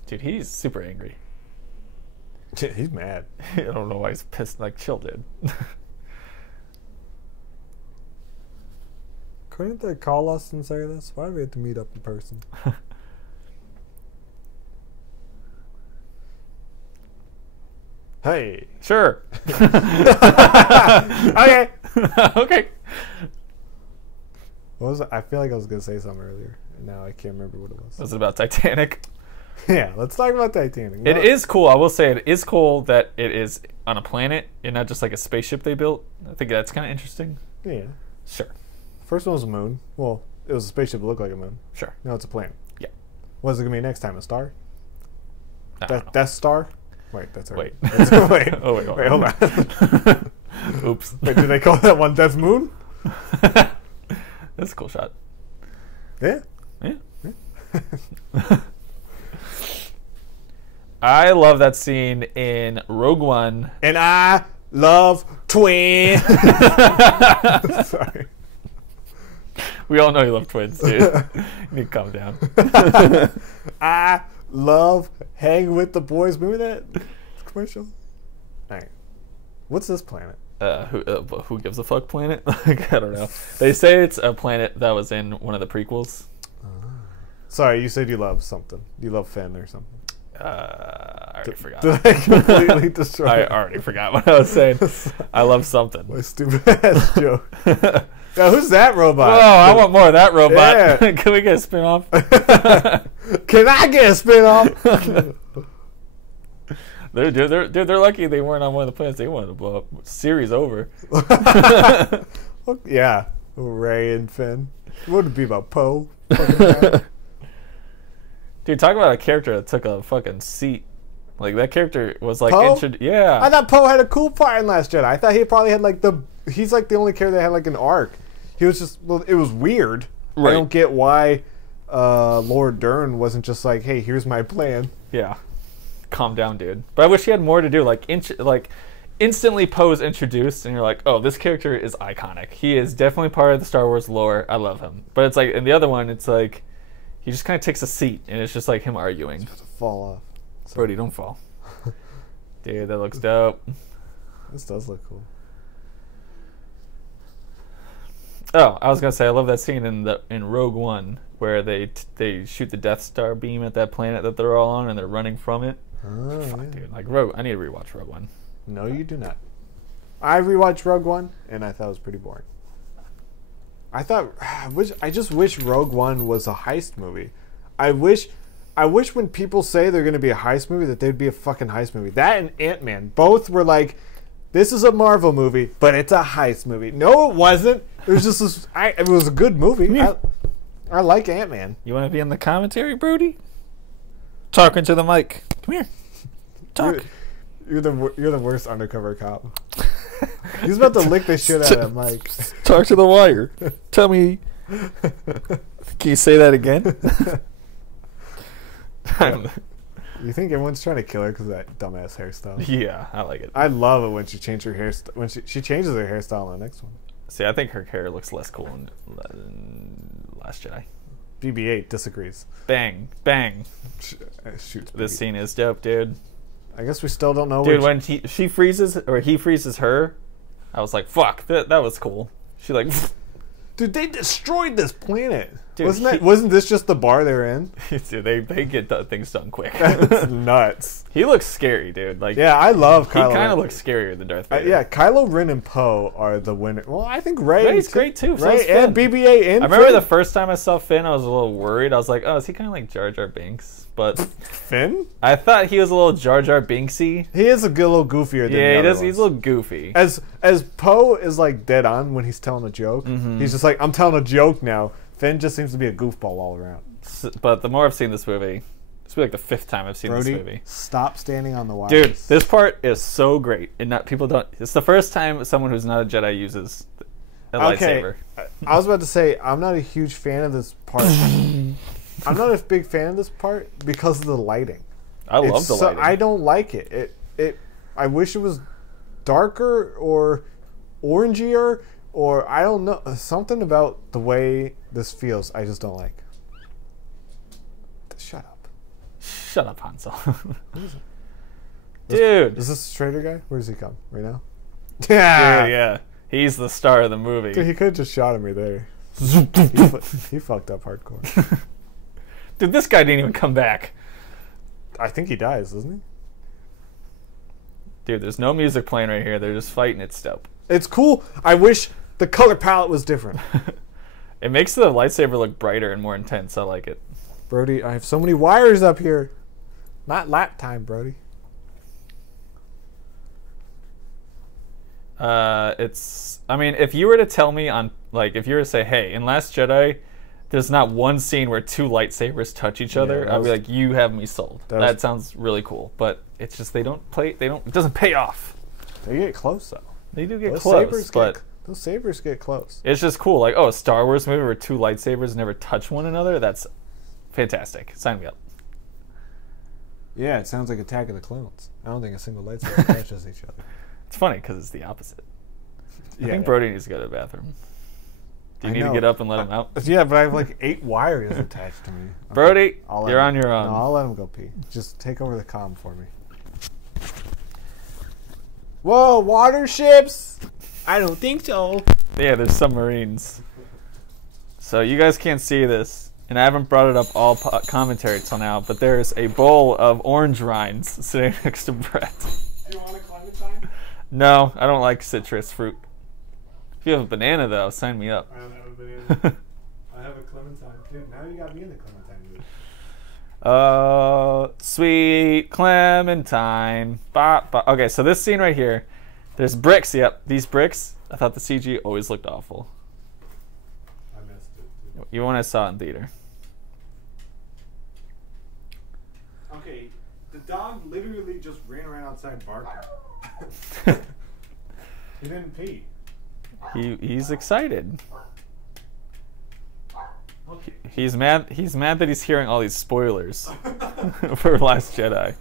Dude, he's super angry. He's mad. I don't know why he's pissed. Like chill, dude. Couldn't they call us and say this? Why do we have to meet up in person? Hey. Sure. Okay. Okay. What was it? I feel like I was gonna say something earlier, and now I can't remember what it was. Was it about Titanic? Yeah, let's talk about Titanic. It is cool. I will say it is cool that it is on a planet and not just like a spaceship they built. I think that's kind of interesting. Yeah. Sure. First one was a moon. Well, it was a spaceship that looked like a moon. Sure. Now it's a planet. Yeah. What is it gonna be next time? A star? I don't know. Death Star? Wait, that's Wait. Wait. Oh, wait, Hold on. Oops. Wait, do they call that one Death Moon? That's a cool shot. Yeah. Yeah. I love that scene in Rogue One. And I love twins. Sorry. We all know you love twins, dude. You need to calm down. I love hanging with the boys. Remember that commercial? All right. What's this planet? Who gives a fuck planet? Like, I don't know. They say it's a planet that was in one of the prequels. Sorry, you said you love something. You love Finn or something. I already forgot. Did I completely destroy I it? already forgot what I was saying. I love something. My stupid ass joke. Now, who's that robot? Oh, I want more of that robot. Yeah. Can we get a spin-off? Can I get a spin-off? They're lucky they weren't on one of the planets they wanted to blow up. Series over. Yeah. Ray and Finn. What would it be about Poe? Dude, talk about a character that took a fucking seat. Like, that character was like... Poe? Yeah. I thought Poe had a cool part in Last Jedi. I thought he probably had like the... He's like the only character that had like an arc. He was just... Well, it was weird. Right. I don't get why Laura Dern wasn't just like, hey, here's my plan. Yeah. Calm down, dude. But I wish he had more to do. Like instantly Poe is introduced, and you're like, oh, this character is iconic. He is definitely part of the Star Wars lore. I love him. But it's like, in the other one, it's like, he just kind of takes a seat, and it's just like him arguing. He's about to fall off. Brody, don't fall. Dude, that looks dope. This does look cool. Oh, I was gonna say, I love that scene in Rogue One where they shoot the Death Star beam at that planet that they're all on, and they're running from it. Oh, Fuck, yeah. dude. Like, I need to rewatch Rogue One. No, you do not. I rewatched Rogue One, and I thought it was pretty boring. I just wish Rogue One was a heist movie. I wish when people say they're going to be a heist movie that they'd be a fucking heist movie. That and Ant-Man both were like, this is a Marvel movie, but it's a heist movie. No, it wasn't. It was just this, it was a good movie. Yeah. I like Ant-Man. You want to be in the commentary, Brody? Talking to the mic. Come here. Talk. You're the worst undercover cop. He's about to lick the shit out of that mic. Talk to the wire. Tell me. Can you say that again? You think everyone's trying to kill her because of that dumbass hairstyle? Yeah, I like it. I love it when she changes her hairstyle. When she changes her hairstyle in the next one. See, I think her hair looks less cool in Last Jedi. BB-8 disagrees. Bang, bang. Shoots. This scene is dope, dude. I guess we still don't know. Dude, when she freezes, or he freezes her, I was like, fuck, that was cool. She like... Dude, they destroyed this planet. Dude, Wasn't this just the bar they're in? Dude, they get things done quick. That's nuts. He looks scary, dude. Like, yeah, I love Kylo. He kind of looks scarier than Darth Vader. Yeah, Kylo Ren and Poe are the winner. Well, I think Rey's great too. Ray So and BB-8 and I remember Finn. the first time I saw Finn, I was a little worried. I was like, oh, is he kind of like Jar Jar Binks? But Finn? I thought he was a little Jar Jar Binksy. He is a little goofier than Yeah, the other he's a little goofy. As Poe is like dead on when he's telling a joke. Mm-hmm. He's just like, I'm telling a joke now. Finn just seems to be a goofball all around. But the more I've seen this movie, this will be like the 5th time I've seen Brody, this movie. Stop standing on the wires. Dude, this part is so great, and people don't. It's the first time someone who's not a Jedi uses a lightsaber. I was about to say I'm not a huge fan of this part. I'm not a big fan of this part because of the lighting. I love the lighting. I don't like it. I wish it was darker or orangier, or I don't know, something about the way this feels. I just don't like. Shut up. Shut up, Han Solo. Dude. Is this a traitor guy? Where does he come? Right now? Yeah. Dude, yeah. He's the star of the movie. Dude, he could have just shot at me there. he fucked up hardcore. Dude, this guy didn't even come back. I think he dies, doesn't he? Dude, there's no music playing right here. They're just fighting. It's dope. It's cool. I wish the color palette was different. It makes the lightsaber look brighter and more intense. I like it. Brody, I have so many wires up here. Not lap time, Brody. I mean, if you were to tell me if you were to say, hey, in Last Jedi, there's not one scene where two lightsabers touch each other, Yeah, I'll be like, you have me sold. That sounds really cool. But it's just it doesn't pay off. They get close though. They do get close, but those sabers get close. it's just cool. Like, oh, a Star Wars movie where two lightsabers never touch one another. That's fantastic. Sign me up. Yeah, it sounds like Attack of the Clones. I don't think a single lightsaber touches each other. It's funny because it's the opposite. I Yeah, think Brody needs to go to the bathroom. Do you need to know. get up and let him out? Yeah, but I have like 8 wires attached to me. Okay. Brody, I'll you're on your own. No, I'll let him go pee. Just take over the comm for me. Whoa, water ships? I don't think so. Yeah, there's submarines. So you guys can't see this, and I haven't brought it up all commentary till now, but there's a bowl of orange rinds sitting next to Brett. Do you want a clementine? No, I don't like citrus fruit. If you have a banana, though, sign me up. I don't have a banana. I have a clementine. Dude, now you got me in the clementine mood. Sweet Clementine. Okay, so this scene right here, there's bricks. Yep, these bricks. I thought the CG always looked awful. I missed it. Too. Even when I saw it in theater. Okay, the dog literally just ran around outside barking. He didn't pee. He's excited. Okay. He's mad that he's hearing all these spoilers for Last Jedi.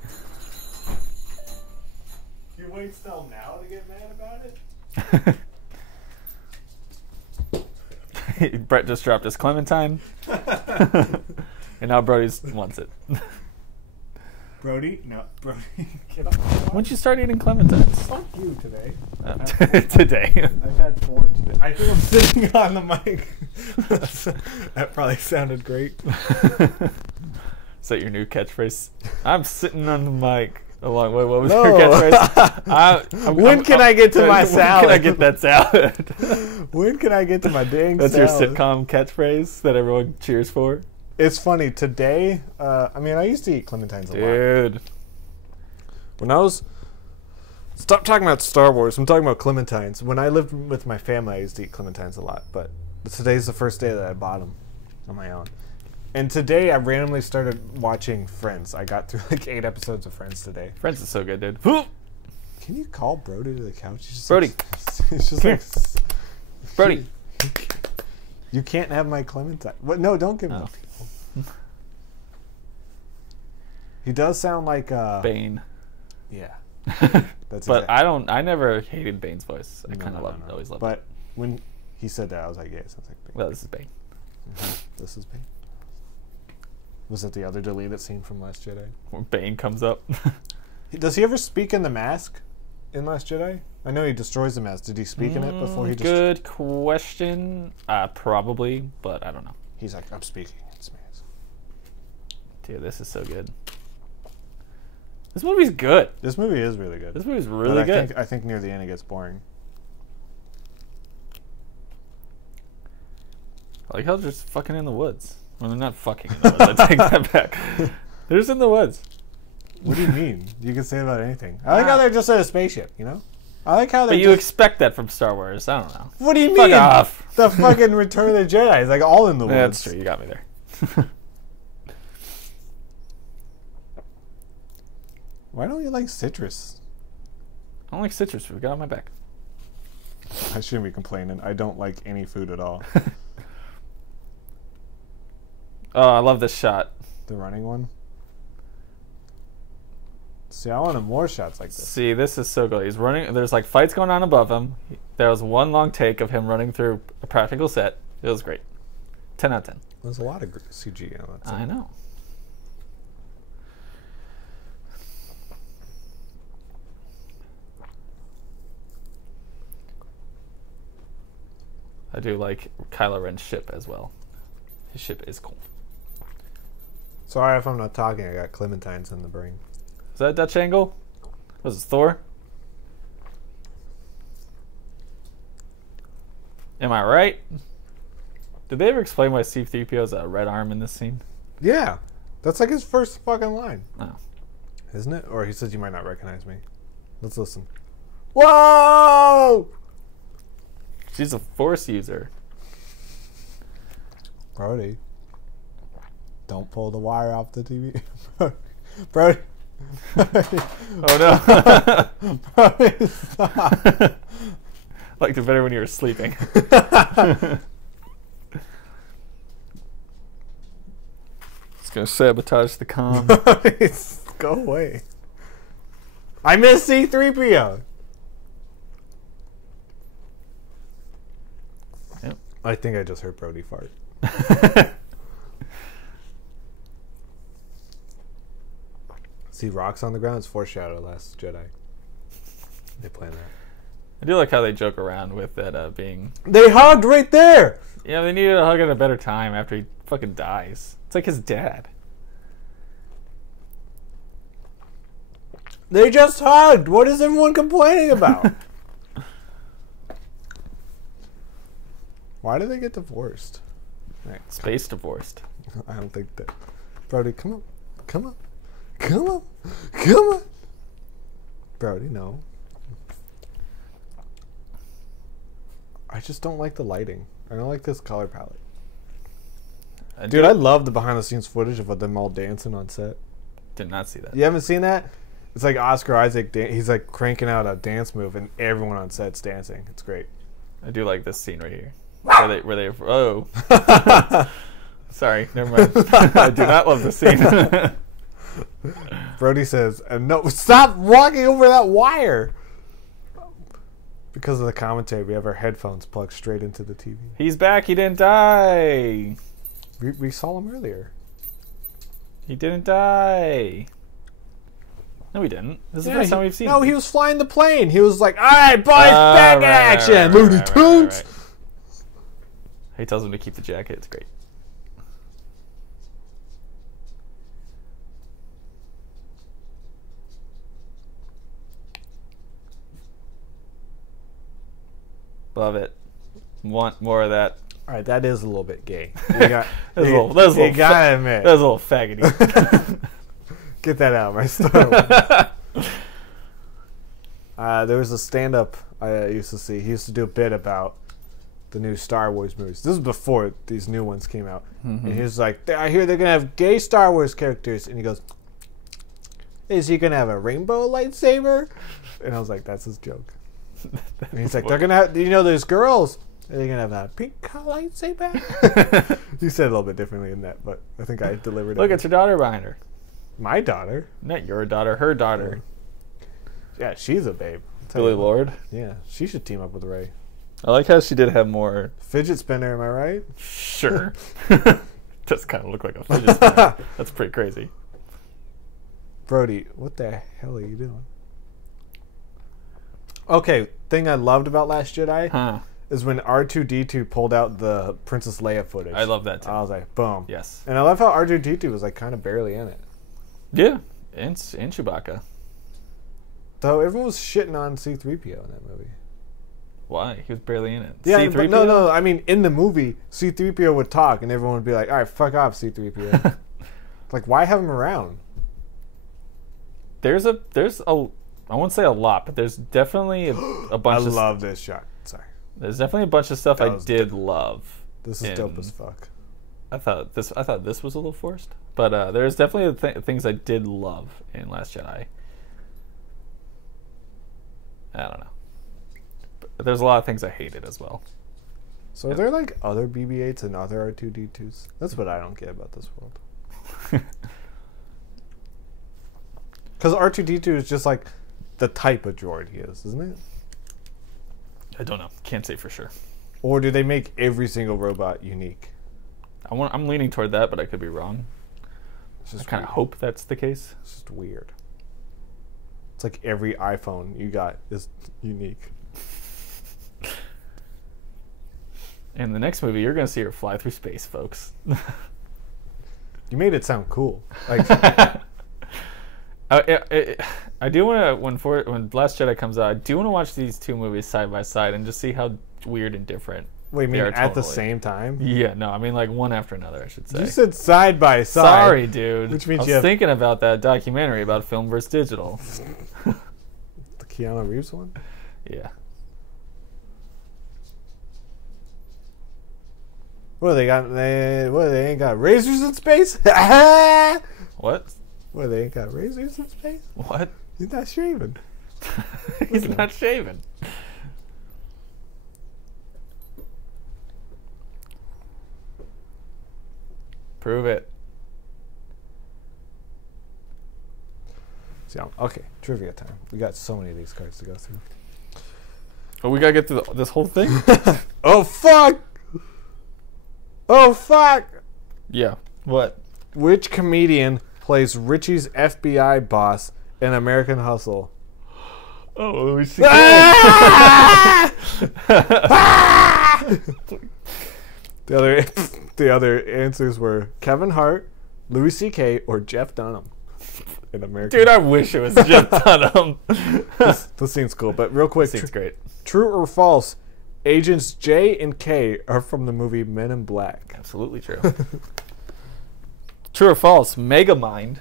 You wait till now to get mad about it? Brett just dropped his Clementine. And now Brody wants it. Brody? No, Brody. Get off. When'd you start eating Clementines? Fuck you today. Today. I've had 4 today. I feel sitting on the mic. That probably sounded great. Is that your new catchphrase? I'm sitting on the mic. What was No. your catchphrase? When can I get to my salad? When can I get that salad? When can I get to my dang That's salad? your sitcom catchphrase that everyone cheers for? It's funny. Today, I mean, I used to eat clementines a lot. Dude. When I was... Stop talking about Star Wars. I'm talking about clementines. When I lived with my family, I used to eat clementines a lot. But today's the first day that I bought them on my own. And today, I randomly started watching Friends. I got through like 8 episodes of Friends today. Friends is so good, dude. Can you call Brody to the couch? He's just Brody. It's just Come like... Brody. You can't have my clementine. What? No, don't give me. Oh. He does sound like Bane. Yeah. That's But exact- I never hated Bane's voice. I kind of always loved it. But when he said that, I was like, yeah, it sounds like Bane. Well, this is Bane. This is Bane. Was it the other deleted scene from Last Jedi? When Bane comes up. Does he ever speak in the mask in Last Jedi? I know he destroys the mask. Did he speak in it before he just... Good question. Probably, but I don't know. He's like, I'm speaking in this mask. Dude, this is so good. This movie's good. This movie is really good. This movie's But really good. I think near the end it gets boring. I like how they're just fucking in the woods. Well, they're not fucking in the woods. I take that back. They're just in the woods. What do you mean? You can say about anything. I like how they're just in a spaceship, you know? I like how they're But you expect that from Star Wars. I don't know. What do you Fuck mean? off. The fucking Return of the Jedi is like all in the woods. That's true. You got me there. Why don't you like citrus? I don't like citrus fruit. Get on my back. I shouldn't be complaining. I don't like any food at all. Oh, I love this shot. The running one? See, I wanted more shots like this. See, this is so good. He's running. There's like fights going on above him. There was one long take of him running through a practical set. It was great. 10 out of 10. There's a lot of CG in that. I know. I do like Kylo Ren's ship as well. His ship is cool. Sorry if I'm not talking. I got clementines in the brain. Is that a Dutch angle? Was it Thor? Am I right? Did they ever explain why C-3PO has a red arm in this scene? Yeah. That's like his first fucking line. Oh. Isn't it? Or he says you might not recognize me. Let's listen. Whoa! She's a Force user. Brody, don't pull the wire off the TV. Brody. Oh no. Brody, stop. Liked it better when you were sleeping. It's gonna sabotage the comm. Go away. I miss C-3PO. Yep. I think I just heard Brody fart. See rocks on the ground? It's foreshadow Last Jedi. They plan that. I do like how they joke around with that being... They hugged right there! Yeah, they needed a hug at a better time after he fucking dies. It's like his dad. They just hugged! What is everyone complaining about? Why did they get divorced? Right. Space divorced. I don't think that... Brody, come on. Come on. Come on. Come on. Brody, no. I just don't like the lighting. I don't like this color palette. Dude, I love the behind-the-scenes footage of them all dancing on set. Did not see that. You haven't seen that? It's like Oscar Isaac. He's like cranking out a dance move, and everyone on set's dancing. It's great. I do like this scene right here. Where they oh. Sorry, never mind. I do not love this scene. Brody says, "No, stop walking over that wire." Because of the commentary, we have our headphones plugged straight into the TV. He's back. He didn't die. We saw him earlier. He didn't die. No, he didn't. This is the first time we've seen him. No, he was flying the plane. He was like, "All right, boys, back in action, Looney Tunes." He tells him to keep the jacket. It's great. Love it. Want more of that. All right, that is a little bit gay. You gotta admit. That was a little faggoty. Get that out of my Star Wars. There was a stand-up I used to see. He used to do a bit about the new Star Wars movies. This is before these new ones came out. Mm-hmm. And he was like, I hear they're going to have gay Star Wars characters. And he goes, is he going to have a rainbow lightsaber? And I was like, that's his joke. And he's like, they're going to have, there's girls. Are they going to have a pink lightsaber? He said it a little bit differently than that, but I think I delivered it. Look, it's your daughter behind her. My daughter? Not your daughter, her daughter. Yeah, she's a babe. Billy Lord? Yeah, she should team up with Rey. I like how she did have more... Fidget spinner, am I right? Sure. Does kind of look like a fidget spinner. That's pretty crazy. Brody, what the hell are you doing? Okay, thing I loved about Last Jedi is when R2-D2 pulled out the Princess Leia footage. I love that too. I was like, boom. Yes. And I love how R2-D2 was like kind of barely in it. Yeah, and Chewbacca. Though everyone was shitting on C-3PO in that movie. Why? He was barely in it. Yeah, C-3PO? but no. I mean, in the movie, C-3PO would talk, and everyone would be like, "All right, fuck off, C-3PO." Like, why have him around? There's a. I won't say a lot, but there's definitely a bunch. I love this shot. Sorry. There's definitely a bunch of stuff I did love. This is dope as fuck. I thought this was a little forced, but there's definitely things I did love in Last Jedi. I don't know. But there's a lot of things I hated as well. So are there like other BB-8s and other R2-D2s? That's what I don't get about this world. Because R2-D2 is just like the type of droid he is, isn't it? I don't know. Can't say for sure. Or do they make every single robot unique? I'm leaning toward that, but I could be wrong. I kind of hope that's the case. It's just weird. It's like every iPhone you got is unique. In the next movie, you're going to see her fly through space, folks. You made it sound cool. Like, I do want to, when Last Jedi comes out, I do want to watch these two movies side by side and just see how weird and different. Wait, you mean at the same time? Yeah, no, I mean like one after another, I should say. You said side by side. Sorry, dude. Which means I was thinking about that documentary about film versus digital. The Keanu Reeves one? Yeah. What they got? They ain't got razors in space? What? What, they ain't got razors in space? What? He's not shaving. He's not shaving. Prove it. So, okay, trivia time. We got so many of these cards to go through. Oh, we gotta get through this whole thing? Oh, fuck! Oh, fuck! Yeah. What? Which comedian plays Richie's FBI boss in American Hustle? Oh, let me see. The other answers were Kevin Hart, Louis C.K., or Jeff Dunham in American. Dude, I wish it was Jeff Dunham. This scene's cool, but real quick. This scene's great. True or false? Agents J and K are from the movie Men in Black. Absolutely true. True or false? Megamind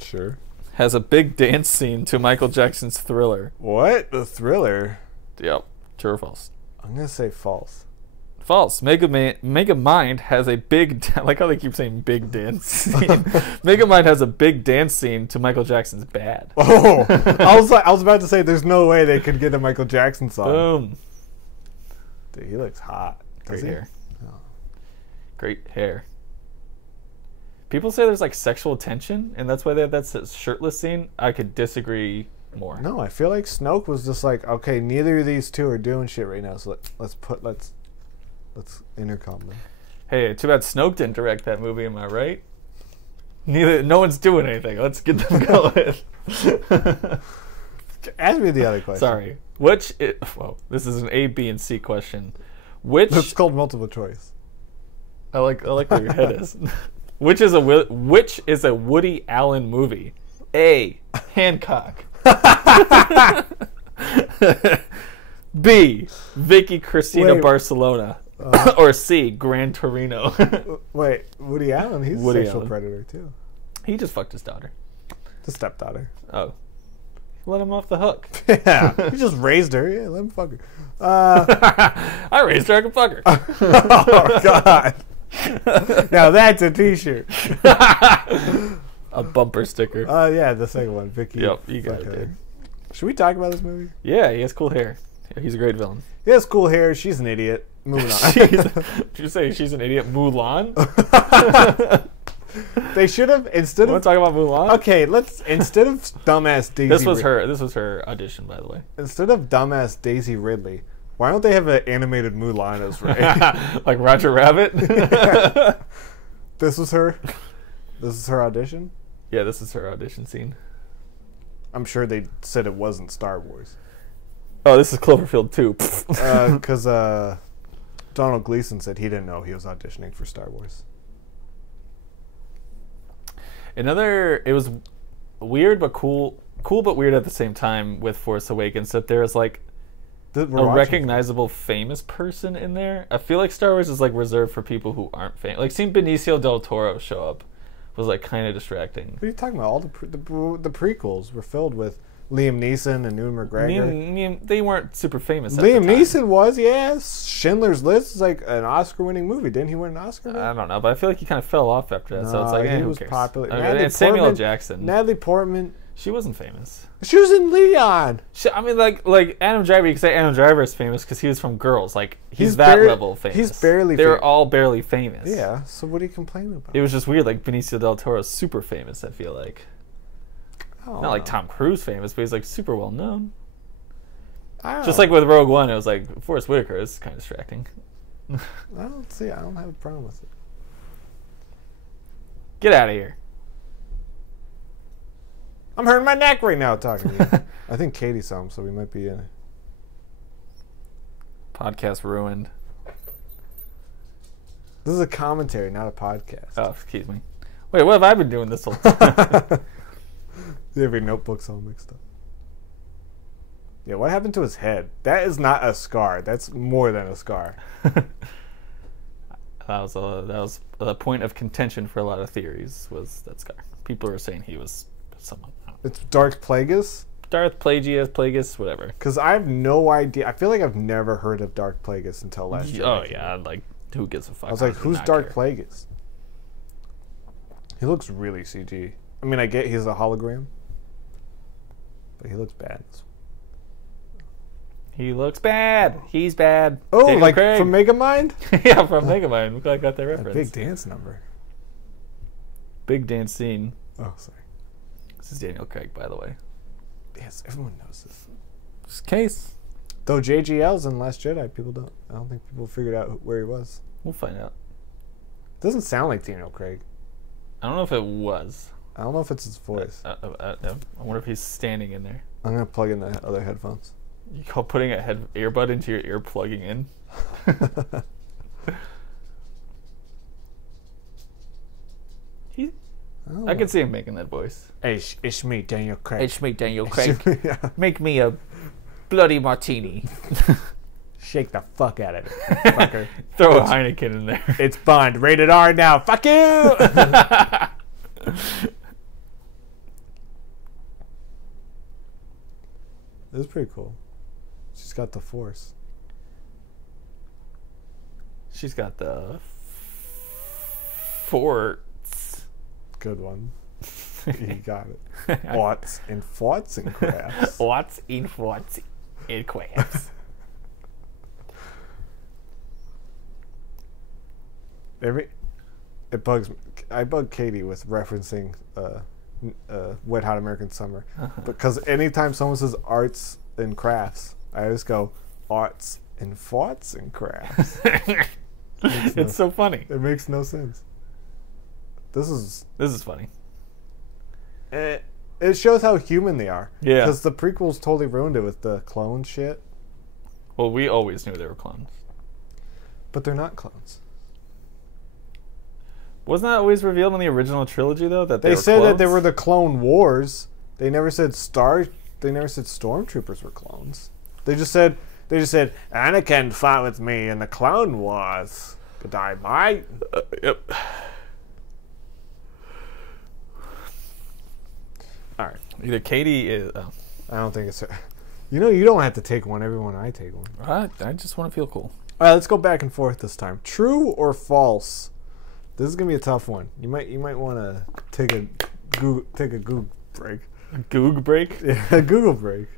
Sure. has a big dance scene to Michael Jackson's Thriller. What? The Thriller? Yep. True or false? I'm going to say false. False. Megamind has a big... I like how they keep saying big dance scene. Megamind has a big dance scene to Michael Jackson's Bad. Oh! I was about to say there's no way they could get a Michael Jackson song. Boom. Dude, he looks hot. Great hair. Oh. Great hair. People say there's like sexual tension, and that's why they have that shirtless scene. I could disagree more. No, I feel like Snoke was just like, okay, neither of these two are doing shit right now, so let's intercom them. Hey, too bad Snoke didn't direct that movie, am I right? No one's doing anything. Let's get them going. Ask me the other question. Sorry. Well, this is an A, B, and C question. It's called multiple choice. I like where your head is. Which is a Woody Allen movie? A, Hancock. B, Vicky Cristina Barcelona. Or C, Gran Torino. Wait, Woody Allen, he's a sexual predator too. He just fucked his daughter. The stepdaughter. Oh. Let him off the hook. Yeah, he just raised her. Yeah, let him fuck her. I raised her, I can fuck her. Oh, God. Now that's a t-shirt. A bumper sticker. Yeah, the second one. Vicky. Yep, you got it, dude. Should we talk about this movie? Yeah, he has cool hair. He's a great villain. He has cool hair. She's an idiot. Moving on. Did you say she's an idiot? Mulan? They should have, instead Want of... to talk about Mulan? Okay, instead of dumbass Daisy... This was her audition, by the way. Instead of dumbass Daisy Ridley, why don't they have an animated Mulan as Rey? Like Roger Rabbit? This was her? This is her audition? Yeah, this is her audition scene. I'm sure they said it wasn't Star Wars. Oh, this is Cloverfield 2. Because Donald Gleason said he didn't know he was auditioning for Star Wars. It was weird but cool but weird at the same time with Force Awakens that there is like a recognizable famous person in there. I feel like Star Wars is like reserved for people who aren't famous. Like seeing Benicio del Toro show up was like kind of distracting. What are you talking about? All the prequels were filled with Liam Neeson and Ewan McGregor. They weren't super famous. Liam Neeson was, yes. Schindler's List is like an Oscar-winning movie. Didn't he win an Oscar? I don't know, but I feel like he kind of fell off after that. No, so it's like, he who was cares? popular. Okay, and Samuel L. Jackson. Natalie Portman. She wasn't famous. She was in Leon. I mean, like Adam Driver. You can say Adam Driver is famous because he was from Girls. Like he's that level famous. He's barely. They're all barely famous. Yeah. So what are you complaining about? It was just weird. Like Benicio del Toro is super famous. I feel like. Not like Tom Cruise famous, but he's like super well known. Just like with Rogue One, it was like Forrest Whitaker is kind of distracting. I don't have a problem with it. Get out of here. I'm hurting my neck right now talking to you. I think Katie saw him, so we might be in it. Podcast ruined. This is a commentary, not a podcast. Oh, excuse me. Wait, what have I been doing this whole time? You have your notebooks all mixed up. Yeah, what happened to his head? That is not a scar. That's more than a scar. That was a point of contention for a lot of theories. Was that scar? People are saying he was someone. It's Darth Plagueis? Darth Plagueis, whatever. Because I have no idea. I feel like I've never heard of Darth Plagueis until last year. Oh yeah, like who gives a fuck? I was like, honestly, who's not Dark care. Plagueis? He looks really CG. I mean, I get he's a hologram, but he looks bad. He looks bad. He's bad. Oh, Daniel like Craig. from Megamind? Yeah, from Megamind. Look like I got that A reference. big dance number. Big dance scene. Oh, sorry. This is Daniel Craig, by the way. Yes, everyone knows this. Just case. Though JGL's in Last Jedi, people don't. I don't think people figured out where he was. We'll find out. Doesn't sound like Daniel Craig. I don't know if it was. I don't know if it's his voice. I wonder if he's standing in there. I'm gonna plug in the other headphones. You call putting a earbud into your ear plugging in? He, Oh. I can see him making that voice. Hey, it's me, Daniel Craig. It's me, Daniel Craig. Yeah. Make me a bloody martini. Shake the fuck out of it, fucker. Throw a Heineken in there. It's Bond, rated R now. Fuck you. This is pretty cool. She's got the Force. She's got the forts. Good one. You got it. Arts and forts and crafts. What's in forts in crafts? It bugs me. I bug Katie with referencing Wet Hot American Summer, because anytime someone says arts and crafts, I just go arts and farts and crafts. It's so funny. It makes no sense. This is funny. it shows how human they are. Yeah. Because the prequels totally ruined it with the clone shit. Well, we always knew they were clones. But they're not clones. Wasn't that always revealed in the original trilogy, though? That they were said that they clones? were the Clone Wars. They never said stormtroopers were clones. They just said Anakin fought with me in the Clone Wars. Good day, mate. Yep. All right. Either Katie is. Oh. I don't think it's. You don't have to take one every one. I take one. I just want to feel cool. All right, let's go back and forth this time. True or false? This is gonna be a tough one. You might want to take a Google break. A Goog break? Yeah, a Google break.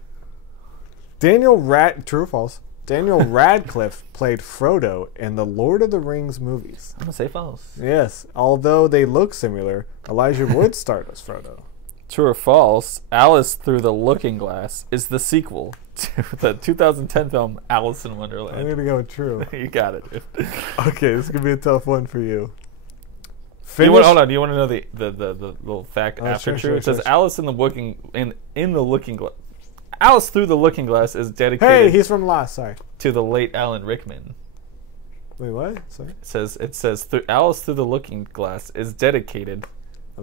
True or false? Daniel Radcliffe played Frodo in the Lord of the Rings movies. I'm gonna say false. Yes, although they look similar, Elijah Wood starred as Frodo. True or false? Alice Through the Looking Glass is the sequel to the 2010 film Alice in I'm Wonderland. gonna go with true. You got it, dude. Okay, this is gonna be a tough one for you. Hold on. Do you want to know the little fact after sure, true? sure, It says sure. Alice in the Looking Glass. Alice Through the Looking Glass is dedicated Hey, he's from Lost. Sorry. to the late Alan Rickman. Wait, what? Sorry. It says Alice Through the Looking Glass is dedicated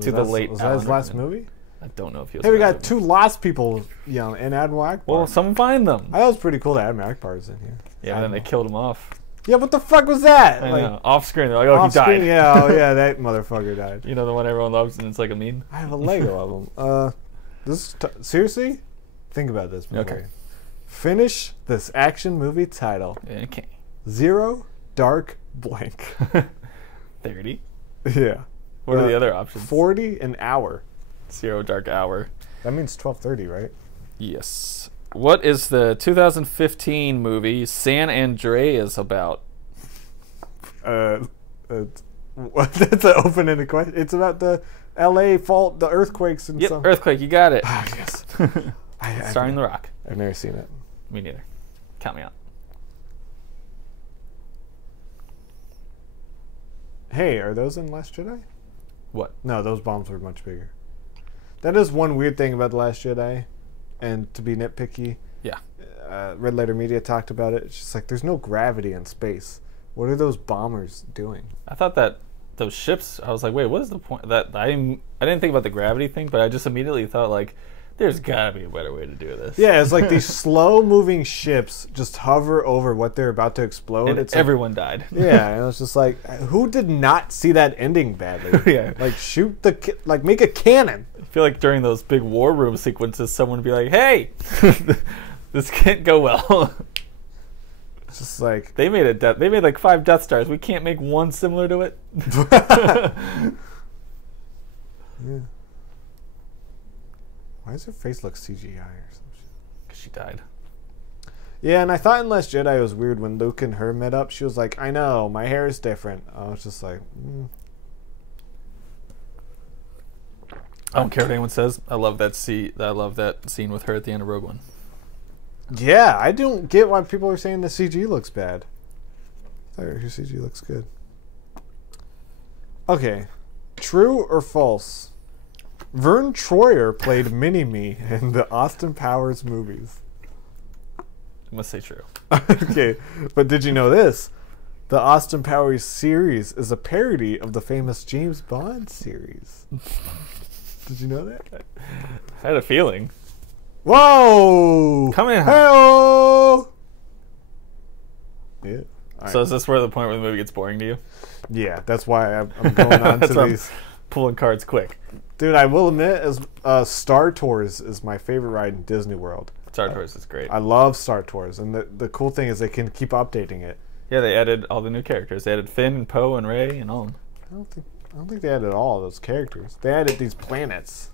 to the late Was that Alan his last Rickman. movie? I don't know if he was. Hey, we in that got movie. two Lost people yelling, and Admiral Akbar. Well, someone find them. I thought it was pretty cool that Admiral Akbar is in here. Yeah, then they killed him off. Yeah, what the fuck was that? I Like, know. Off screen, they're like, "Oh, he off screen, died." Yeah, oh yeah, that motherfucker died. You know the one everyone loves, and it's like a meme. I have a Lego of them. Seriously, think about this. Before Okay. you finish this action movie title. Okay. Zero Dark Blank. 30. Yeah. What are the other options? 40 an hour. Zero Dark Hour. That means 12:30, right? Yes. What is the 2015 movie San Andreas about? That's an open-ended question. It's about the L.A. fault, the earthquakes and Yep, stuff. Earthquake. You got it. Ah, yes. Starring The Rock. I've never seen it. Me neither. Count me out. Hey, are those in Last Jedi? What? No, those bombs were much bigger. That is one weird thing about The Last Jedi, and to be nitpicky, Yeah. Red Letter Media talked about it. It's just like there's no gravity in space. What are those bombers doing? I thought that those ships. I was like, wait, what is the point? That I didn't think about the gravity thing, but I just immediately thought like, there's gotta be a better way to do this. Yeah, it's like these slow-moving ships just hover over what they're about to explode. And It's everyone died. yeah, and it's just like, who did not see that ending badly? Yeah. Like shoot make a cannon. I feel like during those big war room sequences, someone would be like, "Hey, this can't go well." It's just like they made like 5 Death Stars. We can't make one similar to it. Yeah. Why does her face look CGI or some shit? Because she died. Yeah, and I thought in Last Jedi it was weird when Luke and her met up. She was like, I know, my hair is different. I was just like, I don't care what anyone says. I love that scene with her at the end of Rogue One. Yeah, I don't get why people are saying the CG looks bad. I thought her CG looks good. Okay. True or false? Vern Troyer played Mini-Me in the Austin Powers movies. I must say true. Okay, but did you know this? The Austin Powers series is a parody of the famous James Bond series. Did you know that? I had a feeling. Whoa! Come in. Hey-oh! Yeah. All So right. is this where the point where the movie gets boring to you? Yeah, that's why I'm going on to these. Pulling cards quick. Dude, I will admit, as Star Tours is my favorite ride in Disney World. Star Tours is great. I love Star Tours, and the cool thing is they can keep updating it. Yeah, they added all the new characters. They added Finn and Poe and Rey and all. I don't think they added all of those characters. They added these planets.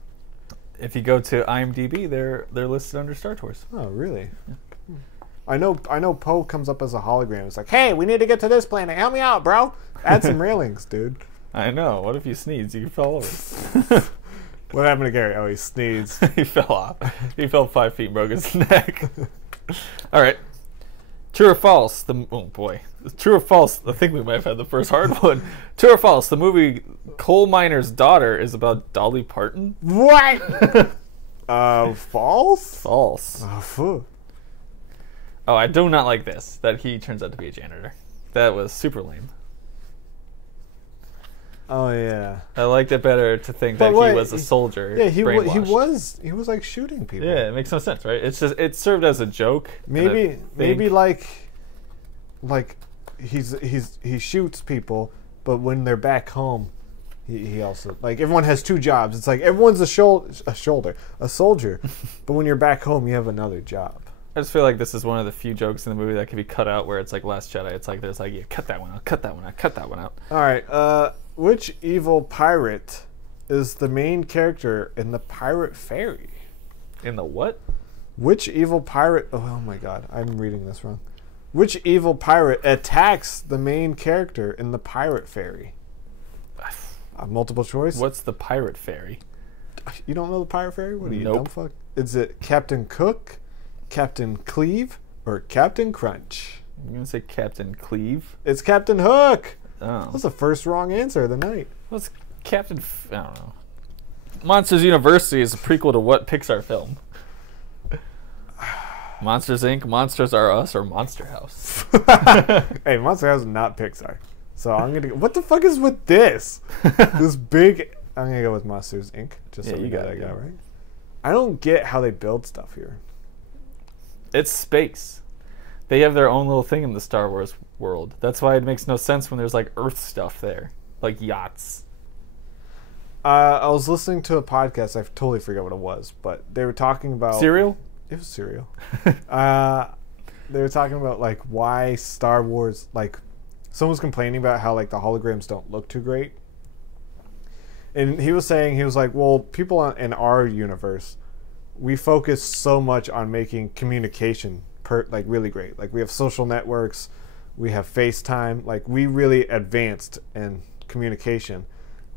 If you go to IMDb, they're listed under Star Tours. Oh, really? Yeah. I know Poe comes up as a hologram. It's like, hey, we need to get to this planet. Help me out, bro. Add some railings, dude. I know. What if you sneeze? You fall over. What happened to Gary? Oh, he sneezed. He fell off. He fell 5 feet and broke his neck. All right. True or false? Oh boy. True or false? I think we might have had the first hard one. True or false? The movie Coal Miner's Daughter is about Dolly Parton. What? False? False. Phew. Oh, I do not like this. That he turns out to be a janitor. That was super lame. Oh yeah. I liked it better to think But that wait, he was a soldier. Yeah, he brainwashed. was like shooting people. Yeah, it makes no sense, right? It's just it served as a joke. Maybe like he shoots people, but when they're back home, he also like everyone has 2 jobs. It's like everyone's a soldier, but when you're back home, you have another job. I just feel like this is one of the few jokes in the movie that could be cut out, where it's like Last Jedi. It's like there's like, yeah, cut that one out, cut that one out, cut that one out. All right. Which evil pirate is the main character in the Pirate Fairy? In the what? Which evil pirate? Oh my God, I'm reading this wrong. Which evil pirate attacks the main character in the Pirate Fairy? Multiple choice. What's the Pirate Fairy? You don't know the Pirate Fairy? What are you, Nope. dumb fuck? Is it Captain Cook, Captain Cleve, or Captain Crunch? I'm gonna say Captain Cleve. It's Captain Hook. Oh, That's the first wrong answer of the night. what's Captain? I don't know. Monsters University is a prequel to what Pixar film? Monsters Inc., Monsters Are Us, or Monster House? Hey, Monster House is not Pixar. So I'm gonna. What the fuck is with this? This big. I'm gonna go with Monsters Inc. Just so Yeah, we you got gotta that go. guy right. I don't get how they build stuff here. It's space. They have their own little thing in the Star Wars world. That's why it makes no sense when there's like Earth stuff there, like yachts. I was listening to a podcast. I totally forgot what it was, but they were talking about Cereal? It was cereal. They were talking about like why Star Wars, like someone was complaining about how like the holograms don't look too great, and he was like, well, people in our universe, we focus so much on making communication like really great. Like we have social networks, we have FaceTime, like we really advanced in communication.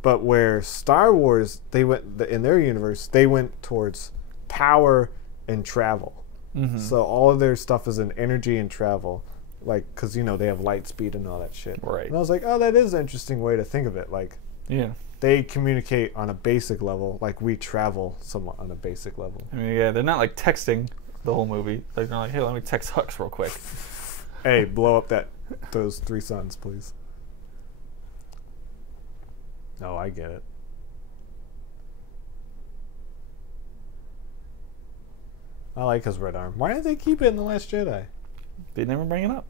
But where Star Wars, they went in their universe, they went towards power and travel. Mm-hmm. So all of their stuff is in energy and travel, like because they have light speed and all that shit. Right. And I was like, oh, that is an interesting way to think of it. Like, Yeah. they communicate on a basic level, like we travel somewhat on a basic level. I mean, yeah, they're not like texting the whole movie. They're not like, hey, let me text Hux real quick. Hey, blow up those 3 suns, please. Oh, I get it. I like his red arm. Why did they keep it in The Last Jedi? They never bring it up.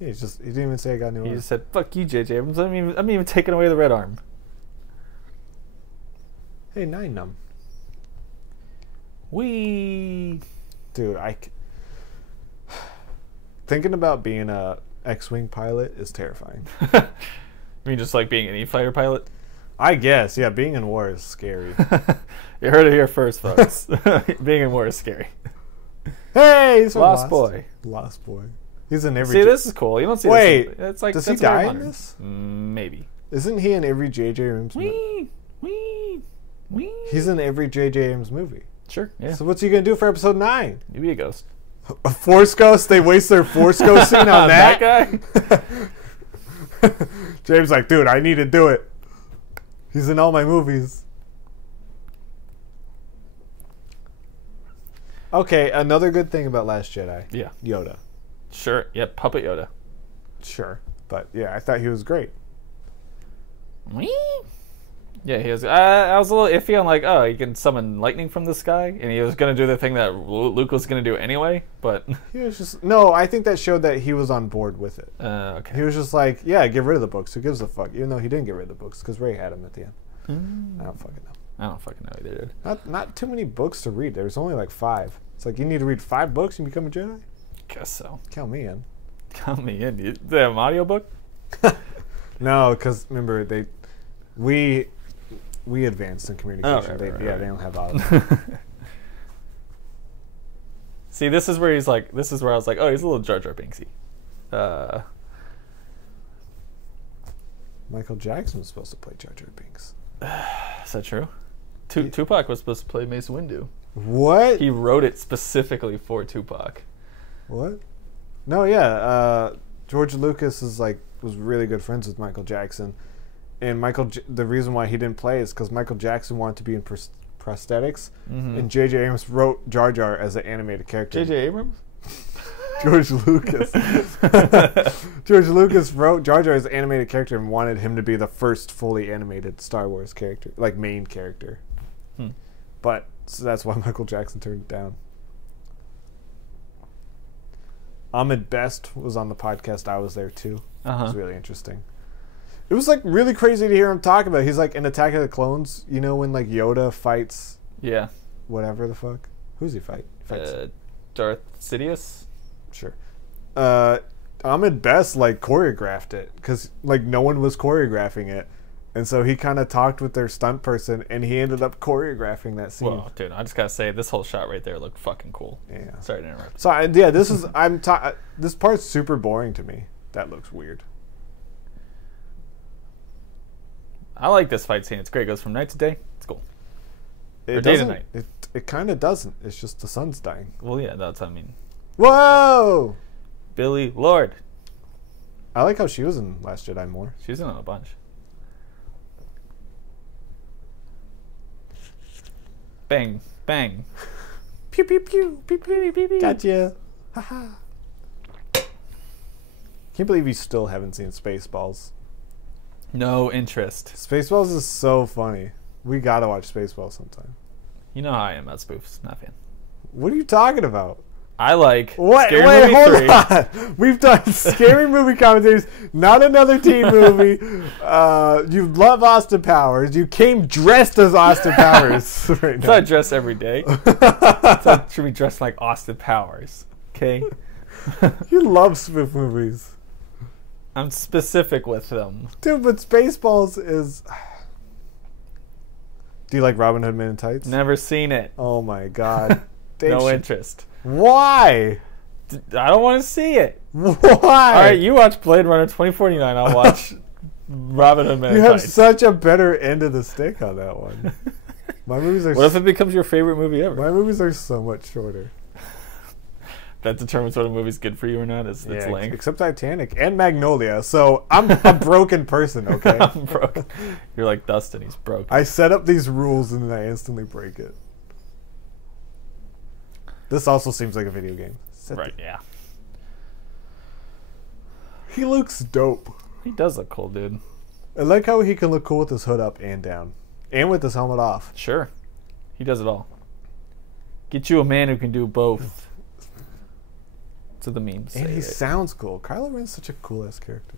He didn't even say I got a new He arm. just said, fuck you, J.J. Abrams. I'm even taking away the red arm. Hey, Nine Num. Wee. Dude, thinking about being a X-wing pilot is terrifying. I mean, just like being any fighter pilot. I guess, yeah. Being in war is scary. You heard it here first, folks. Being in war is scary. Hey, he's from Lost Boy. Lost Boy. He's in every. See, this is cool. You don't see. Wait, this. It's like, does he die in this? Maybe. Isn't he in every J.J. Abrams movie? He's in every J.J. Abrams movie. Sure. Yeah. So what's he gonna do for episode 9? You be a ghost. A Force Ghost? They waste their Force Ghost scene on that guy. James like, dude, I need to do it. He's in all my movies. Okay, another good thing about Last Jedi. Yeah. Yoda. Sure. Yeah. Puppet Yoda. Sure. But yeah, I thought he was great. Yeah, he was. I was a little iffy on like, oh, he can summon lightning from the sky, and he was gonna do the thing that Luke was gonna do anyway. But he was just I think that showed that he was on board with it. Okay. He was just like, yeah, get rid of the books. Who gives a fuck? Even though he didn't get rid of the books because Rey had him at the end. I don't fucking know. I don't fucking know either, dude. Not too many books to read. There's only like 5. It's like you need to read 5 books and become a Jedi. Guess so. Count me in. Count me in. Dude. They have an audiobook? No, because remember we advanced in communication. Right. They don't have audio. See, this is where I was like, oh, he's a little Jar Jar Binksy. Michael Jackson was supposed to play Jar Jar Binks. Is that true? Tupac was supposed to play Mace Windu. What? He wrote it specifically for Tupac. What? No, yeah. George Lucas was really good friends with Michael Jackson, and the reason why he didn't play is because Michael Jackson wanted to be in prosthetics, and J.J. Abrams wrote Jar Jar as an animated character. J.J. Abrams? George Lucas. George Lucas wrote Jar Jar as an animated character and wanted him to be the first fully animated Star Wars character, like main character. But so that's why Michael Jackson turned it down. Ahmed Best was on the podcast. I was there too. It was really interesting. It was like really crazy to hear him talk about it. He's like in Attack of the Clones, you know, when like Yoda fights whatever the fuck. Who's he fight? Darth Sidious? Sure. Ahmed Best like choreographed it because like no one was choreographing it, and so he kind of talked with their stunt person, and he ended up choreographing that scene. Well, dude, I just gotta say this whole shot right there looked fucking cool. Yeah. Sorry to interrupt. So this part's super boring to me. That looks weird. I like this fight scene. It's great. It goes from night to day. It's cool. It or day to doesn't. night. It kind of doesn't. It's just the sun's dying. Well, yeah, that's what I mean. Whoa! Billy Lord. I like how she was in Last Jedi more. She's in on a bunch. Bang, bang. Pew, pew, pew. Pew, pew, pew, pew. Gotcha. Haha. Can't believe you still haven't seen Spaceballs. No interest. Spaceballs is so funny. We gotta watch Spaceballs sometime. You know how I am about spoofs. Not a fan. What are you talking about? I like what? Scary Wait, Movie hold 3. on. We've done scary movie commentaries, not another teen movie. You love Austin Powers. You came dressed as Austin Powers right now. I dress every day. So I should be dressed like Austin Powers. Okay? You love spoof movies. I'm specific with them. Dude, but Spaceballs is... Do you like Robin Hood Men in Tights? Never seen it. Oh my god. No interest. Why? I don't want to see it. Why? Alright, you watch Blade Runner 2049. I'll watch Robin Hood Men in Tights. You have such a better end of the stick on that one. My movies are... What if it becomes your favorite movie ever? My movies are so much shorter. That determines what a movie's good for you or not. It's length. Except Titanic and Magnolia. So I'm a broken person, okay? I'm broke. You're like Dustin. He's broke. I set up these rules and then I instantly break it. This also seems like a video game. Right, yeah. He looks dope. He does look cool, dude. I like how he can look cool with his hood up and down. And with his helmet off. Sure. He does it all. Get you a man who can do both. To the memes. And he sounds cool. Kylo Ren's such a cool ass character.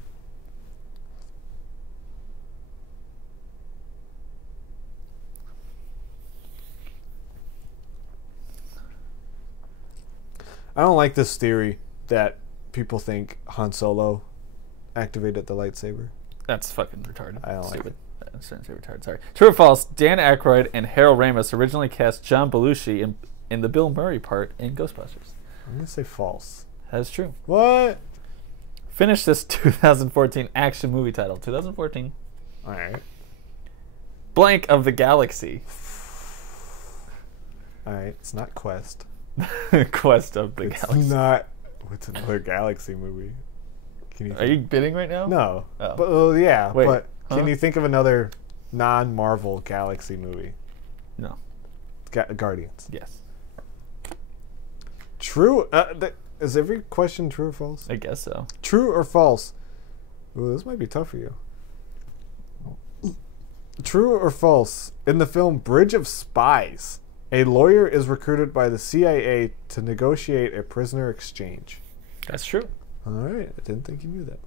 I don't like this theory that people think Han Solo activated the lightsaber. That's fucking retarded. I don't Stupid. like it. That's retarded. Sorry. True or false? Dan Aykroyd and Harold Ramis originally cast John Belushi in the Bill Murray part in Ghostbusters. I'm gonna say false. That is true. What? Finish this 2014 action movie title. 2014. All right. Blank of the Galaxy. All right. It's not Quest. Quest of the It's Galaxy. not. What's another Galaxy movie? Can Are you bidding right now? No. Oh. But yeah. Wait, but huh? can you think of another non-Marvel Galaxy movie? No. Guardians. Yes. True. Is every question true or false? I guess so. True or false? Ooh, this might be tough for you. True or false? In the film Bridge of Spies, a lawyer is recruited by the CIA to negotiate a prisoner exchange. That's true. All right. I didn't think you knew that.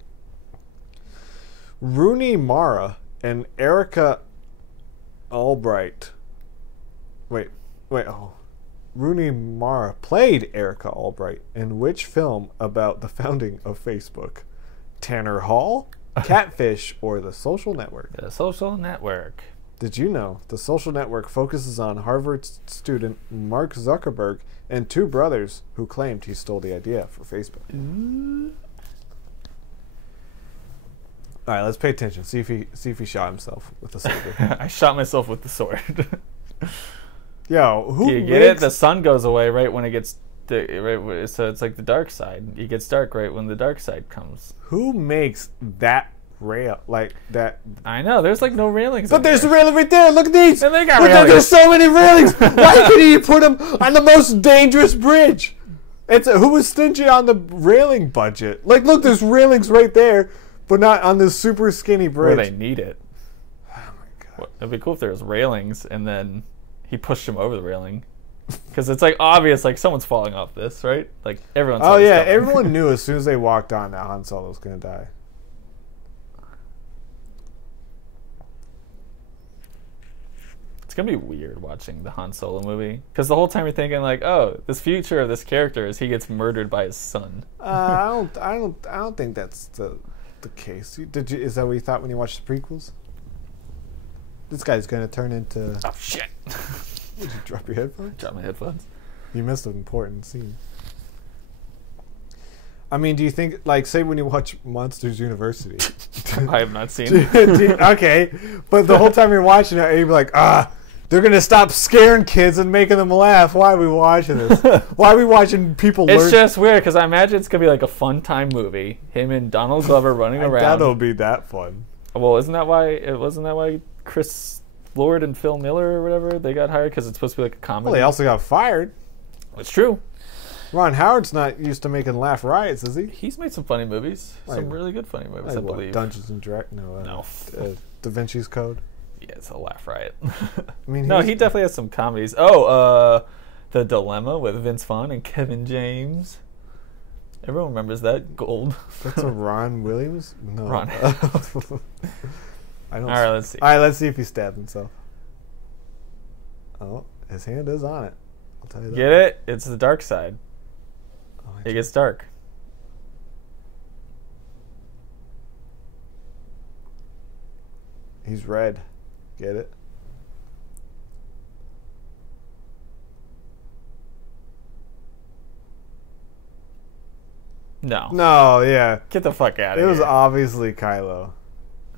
Rooney Mara and Erica Albright. Wait. Oh. Rooney Mara played Erica Albright in which film about the founding of Facebook? Tanner Hall, Catfish, or The Social Network? The Social Network. Did you know The Social Network focuses on Harvard student Mark Zuckerberg and two brothers who claimed he stole the idea for Facebook? All right, let's pay attention. See if he shot himself with the saber. I shot myself with the sword. Yo, who Do you get it? The sun goes away right when it gets so it's like the dark side. It gets dark right when the dark side comes. Who makes that rail like that? I know. There's like no railings. But there's a railing right there. Look at these. And they got Look, railings. there's so many railings. Why couldn't you put them on the most dangerous bridge? Who was stingy on the railing budget? Like, look, there's railings right there, but not on this super skinny bridge. Where they need it. Oh my god. It'd be cool if there was railings and then he pushed him over the railing. Because it's like obvious, like someone's falling off this, right? Like everyone's. Oh yeah, everyone knew as soon as they walked on that Han Solo was gonna die. It's gonna be weird watching the Han Solo movie because the whole time you're thinking like, oh, this future of this character is he gets murdered by his son. I don't think that's the case. Is that what you thought when you watched the prequels? This guy's gonna turn into. Oh shit! Did you drop your headphones? Drop my headphones. You missed an important scene. I mean, do you think, like, say when you watch Monsters University? I have not seen it. Okay, but the whole time you're watching it, you'd be like, they're going to stop scaring kids and making them laugh. Why are we watching this? Why are we watching people learn? It's just weird because I imagine it's going to be like a fun time movie. Him and Donald Glover running around. That'll be that fun. Well, wasn't that why Chris Lord and Phil Miller or whatever, they got hired because it's supposed to be like a comedy? Well, they also got fired. It's true. Ron Howard's not used to making laugh riots, is he? He's made some funny movies. Some really good funny movies, I believe. Dungeons and Dragons? No. Da Vinci's Code? Yeah, it's a laugh riot. I mean, no, he definitely has some comedies. Oh, The Dilemma with Vince Vaughn and Kevin James. Everyone remembers that. Gold. That's a Ron Williams? No. Ron. I don't. All right, let's see. All right, let's see if he stabbed himself. Oh, his hand is on it. I'll tell you that. Get it? It's the dark side. Oh, It gets dark. He's red. Get it? No. No, yeah. Get the fuck out of It here. was obviously Kylo.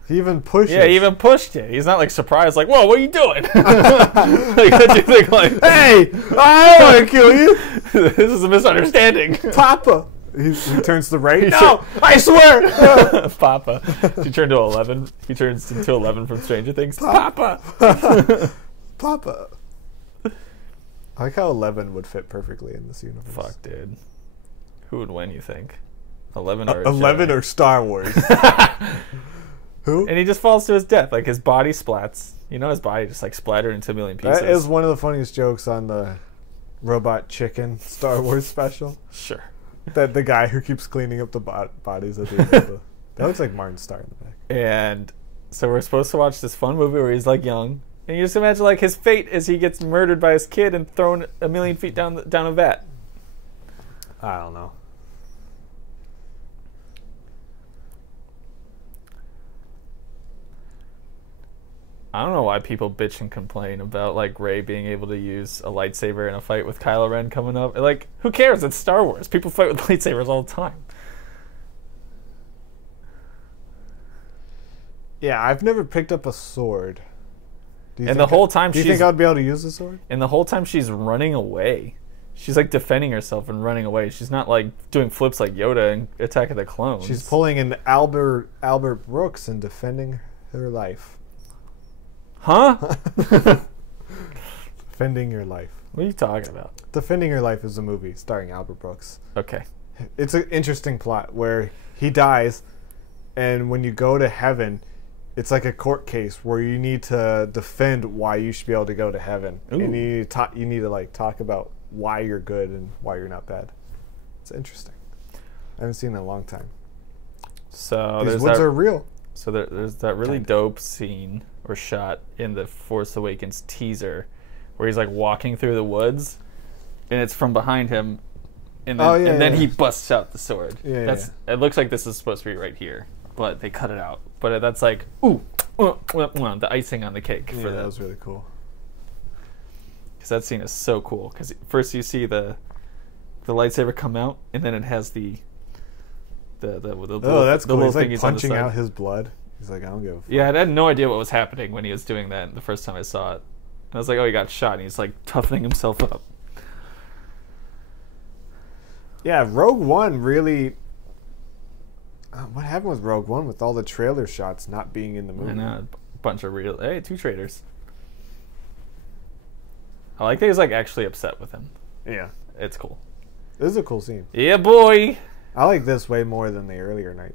He even pushed it. Yeah, he even pushed it. He's not like surprised, like, whoa, what are you doing? Like, what you think, like, Hey! I don't want to kill you! this is a misunderstanding. Papa! He turns to the right. No! I swear! Papa. He turned to 11. He turns into 11 from Stranger Things. Papa! Papa! I like how 11 would fit perfectly in this universe. Fuck, dude. Who would win, you think? 11 or 11 Jedi? or Star Wars? Who? And he just falls to his death. Like, his body splats. You know, his body just, like, splattered into a million pieces. That is one of the funniest jokes on the Robot Chicken Star Wars special. Sure. That the guy who keeps cleaning up the bodies at the end of the... That looks like Martin Starr in the back. And so we're supposed to watch this fun movie where he's, like, young. And you just imagine, like, his fate as he gets murdered by his kid and thrown a million feet down a vat. I don't know. I don't know why people bitch and complain about like Rey being able to use a lightsaber in a fight with Kylo Ren coming up. Like, who cares? It's Star Wars. People fight with lightsabers all the time. Yeah, I've never picked up a sword. Do you And the whole time do you think I'd be able to use the sword? And the whole time she's running away. She's like defending herself and running away. She's not like doing flips like Yoda in Attack of the Clones. She's pulling an Albert Brooks and defending her life. Huh? Defending your life. What are you talking about? Defending Your Life is a movie starring Albert Brooks. Okay. It's an interesting plot where he dies, and when you go to heaven, it's like a court case where you need to defend why you should be able to go to heaven. Ooh. And you need to like talk about why you're good and why you're not bad. It's interesting. I haven't seen it in a long time. So These woods are real. So there's that really dope scene or shot in the Force Awakens teaser where he's like walking through the woods, and it's from behind him, and then, then he busts out the sword. It looks like this is supposed to be right here, but they cut it out. But that's like, the icing on the cake for that. That was really cool. Because that scene is so cool. Because first you see the lightsaber come out, and then it has the that's cool. He's like punching out his blood. He's like, I don't give a fuck. Yeah, I had no idea what was happening when he was doing that the first time I saw it. And I was like, oh, he got shot, and he's like toughening himself up. Yeah, Rogue One really... what happened with Rogue One with all the trailer shots not being in the movie? I know, a bunch of real... Hey, 2 traitors. I like that he's like actually upset with him. Yeah. It's cool. This is a cool scene. Yeah, boy! I like this way more than the earlier night.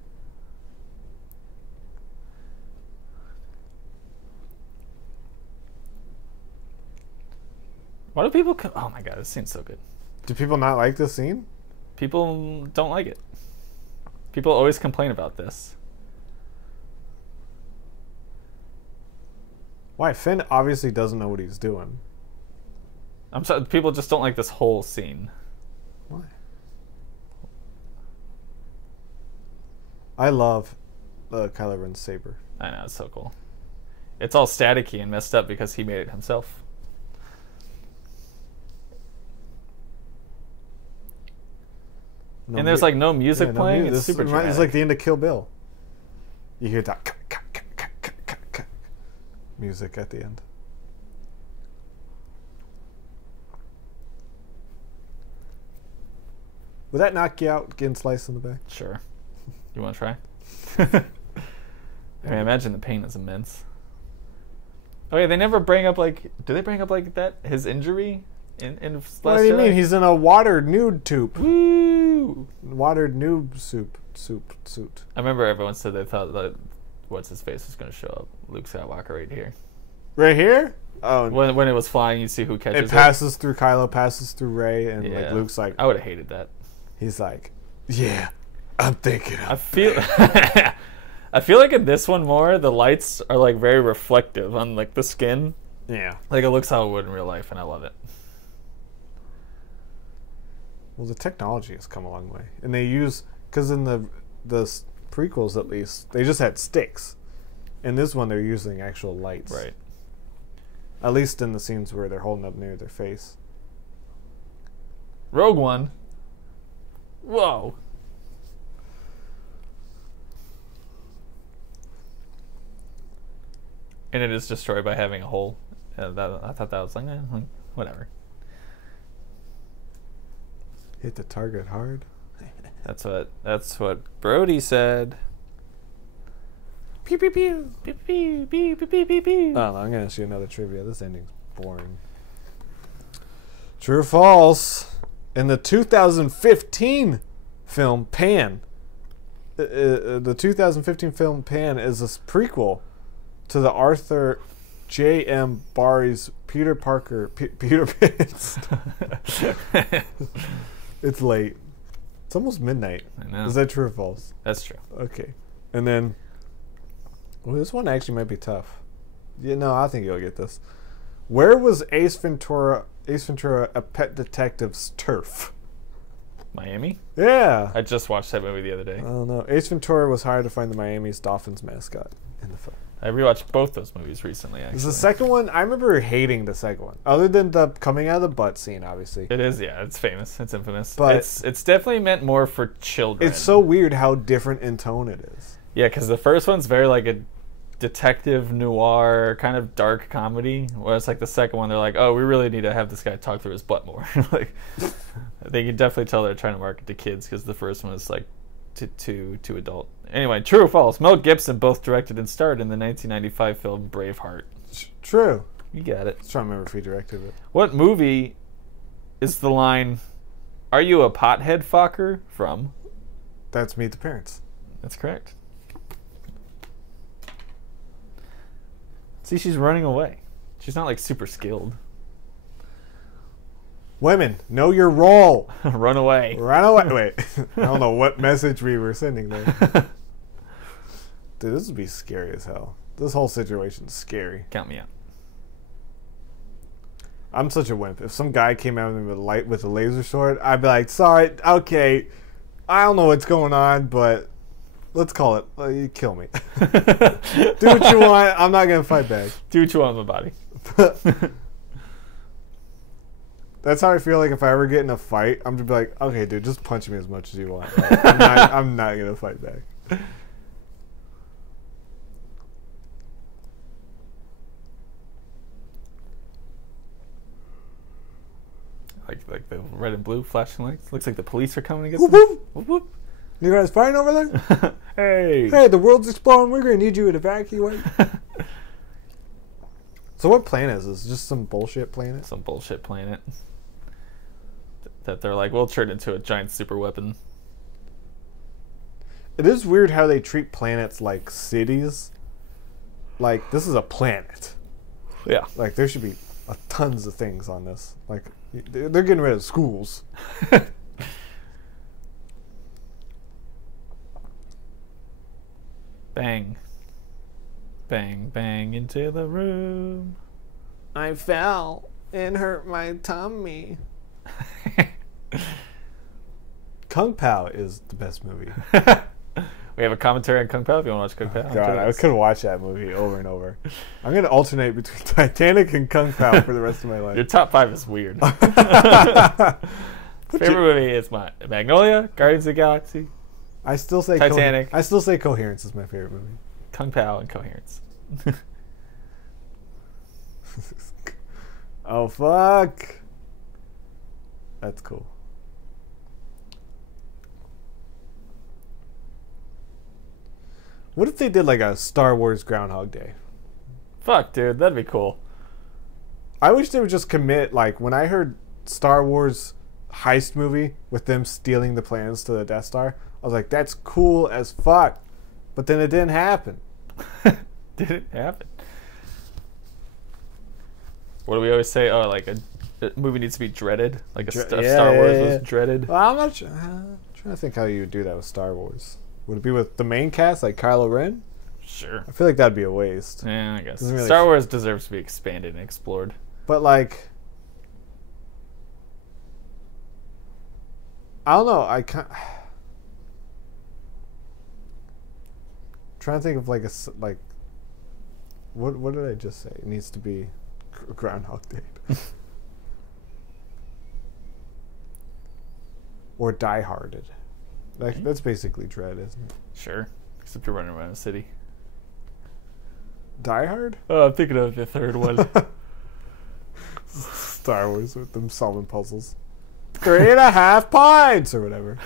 Why do people... Oh my god, this scene's so good. Do people not like this scene? People don't like it. People always complain about this. Why? Finn obviously doesn't know what he's doing. I'm sorry, people just don't like this whole scene. Why? I love Kylo Ren's saber. I know, it's so cool. It's all staticky and messed up because he made it himself. And there's like no music playing. It's super dramatic. It's like the end of Kill Bill. You hear that music at the end. Would that knock you out getting sliced in the back? Sure. You want to try? I mean, imagine the pain is immense. Oh yeah, they never bring up like... Do they bring up like that? His injury in Last Jedi? What do you mean? He's in a water nude tube. Woo! Water noob suit. I remember everyone said they thought that what's his face was going to show up. Luke Skywalker right here. Right here? Oh, when it was flying, you see who catches it. It passes through Kylo, passes through Rey, and like Luke's like... I would have hated that. He's like, yeah, I'm thinking of I feel like in this one more, the lights are like very reflective on like the skin. Yeah. Like it looks how it would in real life, and I love it. Well, the technology has come a long way. And they use... Because in the prequels, at least, they just had sticks. In this one, they're using actual lights. Right. At least in the scenes where they're holding up near their face. Rogue One. Whoa. And it is destroyed by having a hole. I thought that was like, whatever. Hit the target hard. That's what Brody said. Pew pew pew pew pew pew pew pew pew pew. Oh, I'm gonna ask you another trivia. This ending's boring. True or false? In the 2015 film Pan, the 2015 film Pan is a prequel to the Arthur J.M. Barry's Peter Parker Peter Pan. It's late. It's almost midnight. I know. Is that true or false? That's true. Okay. And then, well, this one actually might be tough. Yeah, no, I think you'll get this. Where was Ace Ventura, a Pet Detective's turf? Miami? Yeah. I just watched that movie the other day. I don't know. Ace Ventura was hired to find the Miami's Dolphins mascot in the film. I rewatched both those movies recently, actually. Is the second one? I remember hating the second one, other than the coming out of the butt scene, obviously. It is, yeah. It's famous. It's infamous. But it's definitely meant more for children. It's so weird how different in tone it is. Yeah, because the first one's very like a detective noir kind of dark comedy, whereas like the second one, they're like, oh, we really need to have this guy talk through his butt more. Like, they can definitely tell they're trying to market to kids because the first one is like too adult. Anyway, true or false? Mel Gibson both directed and starred in the 1995 film Braveheart. True. You got it. I was trying to remember if he directed it. What movie is the line, "Are you a pothead fucker?" from? That's Meet the Parents. That's correct. See, she's running away. She's not like super skilled. Women, know your role. Run away. Run away. Wait, I don't know what message we were sending there. Dude, this would be scary as hell. This whole situation's scary. Count me out. I'm such a wimp. If some guy came at me with a laser sword, I'd be like, sorry, okay, I don't know what's going on, but let's call it. You kill me. Do what you want. I'm not going to fight back. Do what you want with my body. That's how I feel like if I ever get in a fight, I'm just be like, okay, dude, just punch me as much as you want. I'm not going to fight back. Like the red and blue flashing lights. Looks like the police are coming to get Whoop, them. whoop. Whoop, whoop. You guys fighting over there? Hey. Hey, the world's exploding. We're going to need you to evacuate. So what planet is this? Just some bullshit planet? Some bullshit planet. That they're like, we'll turn into a giant super weapon. It is weird how they treat planets like cities. Like, this is a planet. Yeah. Like, there should be tons of things on this. Like, they're getting rid of schools. Bang. Bang, bang into the room. I fell and hurt my tummy. Kung Pao is the best movie. We have a commentary on Kung Pao if you want to watch Kung Pao. God, I could watch that movie over and over. I'm going to alternate between Titanic and Kung Pao for the rest of my life. Your top 5 is weird. Favorite movie is Magnolia, Guardians of the Galaxy. I still say Titanic. I still say Coherence is my favorite movie. Kung Pao and Coherence. Oh, fuck. That's cool. What if they did like a Star Wars Groundhog Day? Fuck, dude, that'd be cool. I wish they would just commit, like, when I heard Star Wars heist movie with them stealing the plans to the Death Star, I was like, that's cool as fuck. But then it didn't happen. Didn't happen. What do we always say? Oh, like a movie needs to be dreaded. Like Star Wars was dreaded. Well, I'm trying to think how you would do that with Star Wars. Would it be with the main cast, like Kylo Ren? Sure. I feel like that'd be a waste. Yeah, I guess. Really Star Wars deserves to be expanded and explored. But, like, I don't know. I can't. Trying to think of like what did I just say? It needs to be Groundhog Day. Or Die Harded. That's basically Dread, isn't it? Sure. Except you're running around a city. Die Hard? Oh, I'm thinking of the third one. Star Wars with them solving puzzles. 3.5 pints or whatever.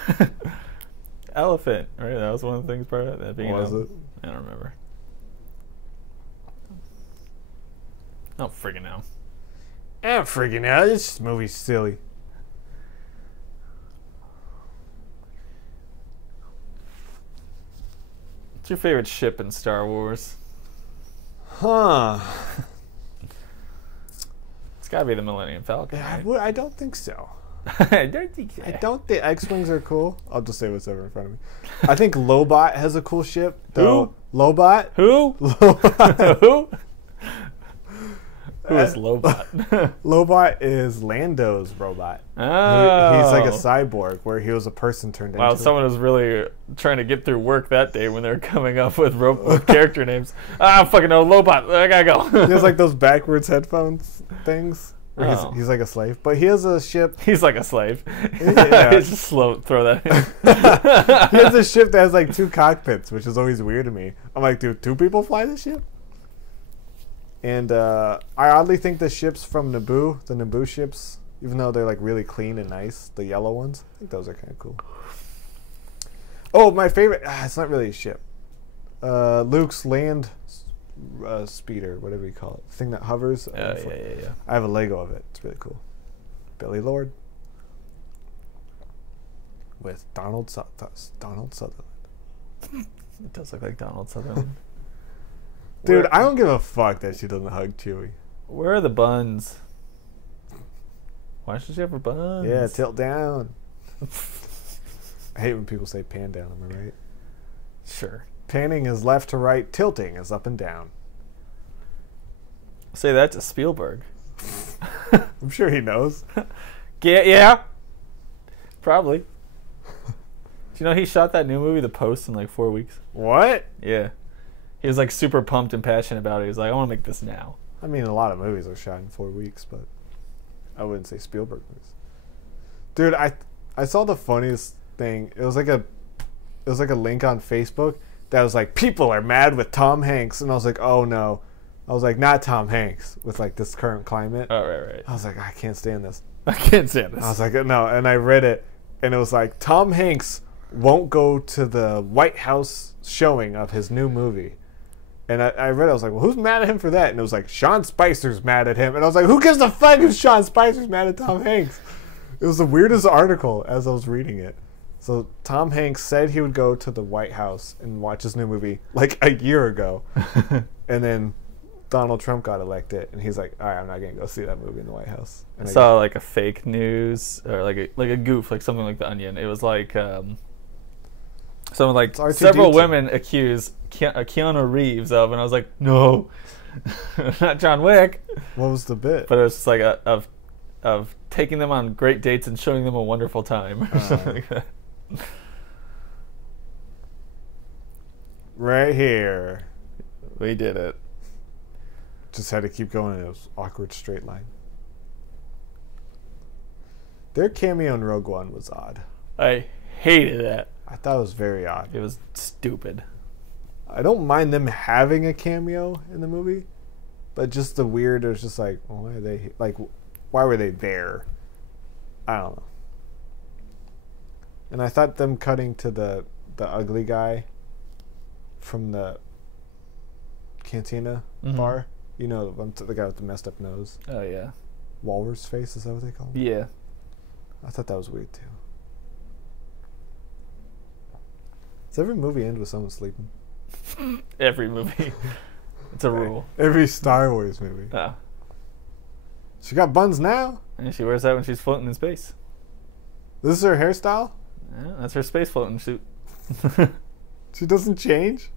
Elephant, right? That was one of the things part of that being. Was it? I don't remember. Oh, friggin' hell. I'm freaking out. This movie's silly. What's your favorite ship in Star Wars? Huh. It's gotta be the Millennium Falcon. Yeah, Right? I don't think so. I don't think so. I don't think X-Wings are cool. I'll just say what's ever in front of me. I think Lobot has a cool ship. Though. Who? Lobot? Who? Lobot. Who? Who is Lobot? Lobot is Lando's robot. Oh. He's like a cyborg where he was a person turned into. Wow, someone was really trying to get through work that day when they're coming up with character names. I don't fucking know, Lobot. I gotta go. He has like those backwards headphones things. Oh. He's like a slave, but he has a ship. He's like a slave. Yeah. He's just slow. Throw that in. He has a ship that has like 2 cockpits, which is always weird to me. I'm like, dude, 2 people fly this ship? And I oddly think the ships from Naboo, the Naboo ships, even though they're like really clean and nice, the yellow ones, I think those are kind of cool. Oh, my favorite. It's not really a ship. Luke's land speeder, whatever you call it, the thing that hovers. Yeah. I have a Lego of it. It's really cool. Billy Lord with Donald Sutherland. It does look like Donald Sutherland. Dude, I don't give a fuck that she doesn't hug Chewie. Where are the buns? Why should she have her buns? Yeah, tilt down. I hate when people say pan down, am I right? Sure. Panning is left to right, tilting is up and down. Say that to Spielberg. I'm sure he knows. Yeah. Probably. Do you know he shot that new movie, The Post, in like 4 weeks? What? Yeah. He was like super pumped and passionate about it. He was like, I want to make this now. I mean, a lot of movies are shot in 4 weeks, but I wouldn't say Spielberg movies. Dude, I saw the funniest thing. It was like a link on Facebook that was like, people are mad with Tom Hanks, and I was like, oh no. I was like, not Tom Hanks with like this current climate. Oh, right. I was like, I can't stand this. I can't stand this. I was like, no, and I read it, and it was like, Tom Hanks won't go to the White House showing of his new movie. And I read it, I was like, well, who's mad at him for that? And it was like, Sean Spicer's mad at him. And I was like, who gives a fuck if Sean Spicer's mad at Tom Hanks? It was the weirdest article as I was reading it. So Tom Hanks said he would go to the White House and watch his new movie like a year ago. And then Donald Trump got elected, and he's like, all right, I'm not going to go see that movie in the White House. And I saw like a fake news, or like a goof, like something like The Onion. It was like... Someone like several women accuse Keanu Reeves of, and I was like, no, not John Wick. What was the bit? But it was just like of taking them on great dates and showing them a wonderful time, or something like that. Right here. We did it. Just had to keep going in an awkward straight line. Their cameo in Rogue One was odd. I hated that. I thought it was very odd. It was stupid. I don't mind them having a cameo in the movie, but just the weird, it was just like, well, why are they, like, why were they there? I don't know. And I thought them cutting to the ugly guy from the cantina bar, you know, the guy with the messed up nose. Oh, yeah. Walrus face, is that what they call him? Yeah. I thought that was weird, too. Does every movie end with someone sleeping? Every movie. It's a rule. Every Star Wars movie. Oh. She got buns now? And she wears that when she's floating in space. This is her hairstyle? Yeah, that's her space floating suit. She doesn't change?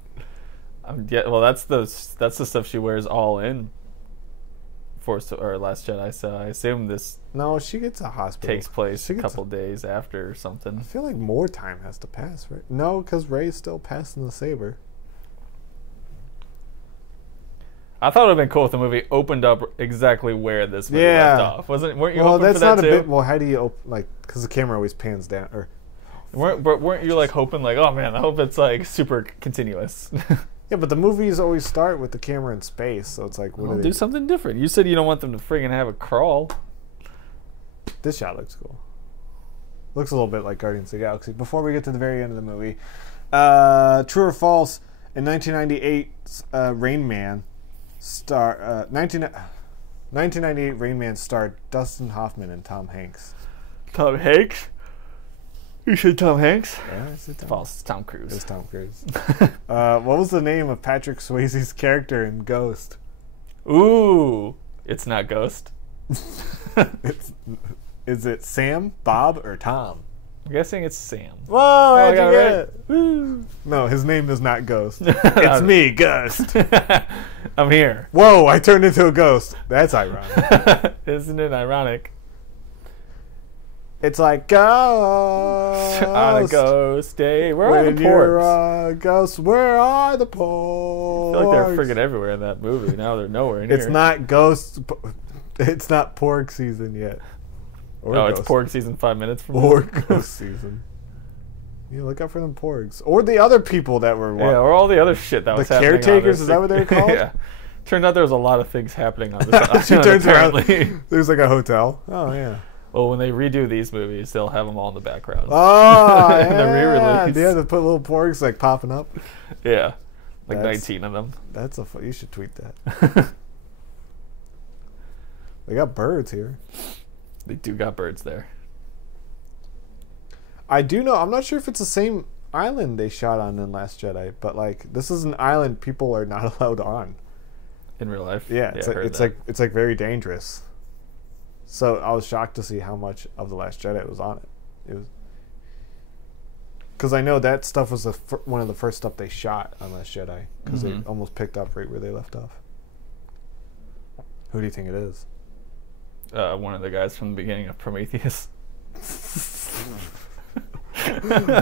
Yeah, well, that's the stuff she wears all in Force or Last Jedi, so I assume this No, she gets a hospital. takes place a couple days after or something. I feel like more time has to pass, right? No, because Rey's still passing the saber. I thought it would have been cool if the movie opened up exactly where this movie left off. Weren't you well, hoping that's for that not too? a bit. Well, how do you like? Because the camera always pans down. Or weren't you like hoping like, oh man, I hope it's like super continuous. yeah, but the movies always start with the camera in space, so it's like, what do they do something different. You said you don't want them to friggin' have a crawl. This shot looks cool. Looks a little bit like Guardians of the Galaxy. Before we get to the very end of the movie, true or false? In 1998's Rain Man, 1998 Rain Man starred Dustin Hoffman and Tom Hanks. Tom Hanks? You said Tom Hanks? Yeah, I said Tom. False. It's Tom Cruise. It's Tom Cruise. What was the name of Patrick Swayze's character in Ghost? Ooh, it's not Ghost. Is it Sam, Bob, or Tom? I'm guessing it's Sam. Whoa, I how'd got you it get right. it? Woo. No, his name is not Ghost. It's me, Ghost. I'm here. Whoa, I turned into a ghost. That's ironic. Isn't it ironic? It's like, ghost. On a ghost day. Where are the When you're porgs? a ghost, where are the I porgs? feel like they're freaking everywhere in that movie. Now they're nowhere in It's here. not ghost. It's not porg season yet. Or Oh, ghost. it's porg season 5 minutes from Or now. ghost season. Yeah, look out for them porgs. Or the other people that were... Yeah, or all the other shit that was happening. The caretakers, on this is that what they're called? Yeah. Turned out there was a lot of things happening on this. She turns around. apparently. There's like a hotel. Oh, yeah. Well, when they redo these movies, they'll have them all in the background. Oh, In the yeah. re-release. Yeah, they put little porgs like popping up. Yeah. Like That's- 19 of them. That's a... You should tweet that. They got birds here. They do got birds there. I do know. I'm not sure if it's the same island they shot on in Last Jedi, but like this is an island people are not allowed on. In real life? Yeah, it's I like heard it's that. like it's like very dangerous. So I was shocked to see how much of the Last Jedi was on it. It was because I know that stuff was one of the first stuff they shot on Last Jedi because they almost picked up right where they left off. Who do you think it is? One of the guys from the beginning of Prometheus.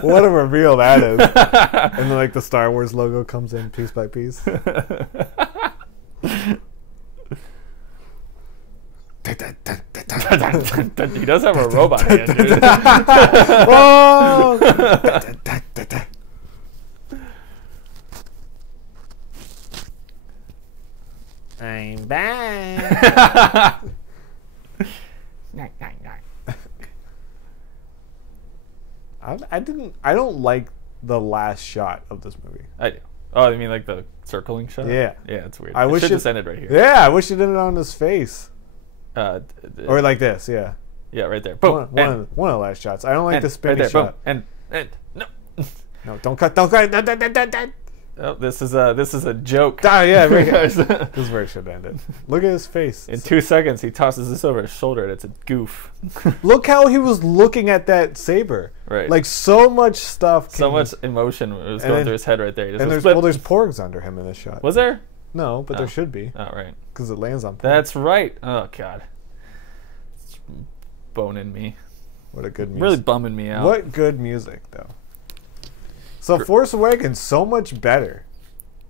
What a reveal that is! And then like the Star Wars logo comes in piece by piece. He does have a robot hand, dude. Whoa! I'm back. I don't like the last shot of this movie. I do. Oh, you mean like the circling shot? Yeah. Yeah, it's weird. I wish should it- just ended right here. Yeah, I wish it did it on his face. Or like this, yeah. Yeah, right there. Boom. One of the last shots. I don't like the spinny right there. shot. Boom. And no. No, don't cut. Oh, this is a joke. Ah, yeah, right here. Guys. This is where it should have ended. Look at his face. In 2 seconds, he tosses this over his shoulder, and it's a goof. Look how he was looking at that saber. Right. Like so much stuff. So came- much emotion was And going then- through his head right there. He just And goes, there's "Blip." porgs under him in this shot. Was there? No, but there Oh. should be Oh, right. because it lands on. Porgs. That's right. Oh God. It's boning me. What a good music. Really bumming me out. What good music though. So Force Awakens so much better.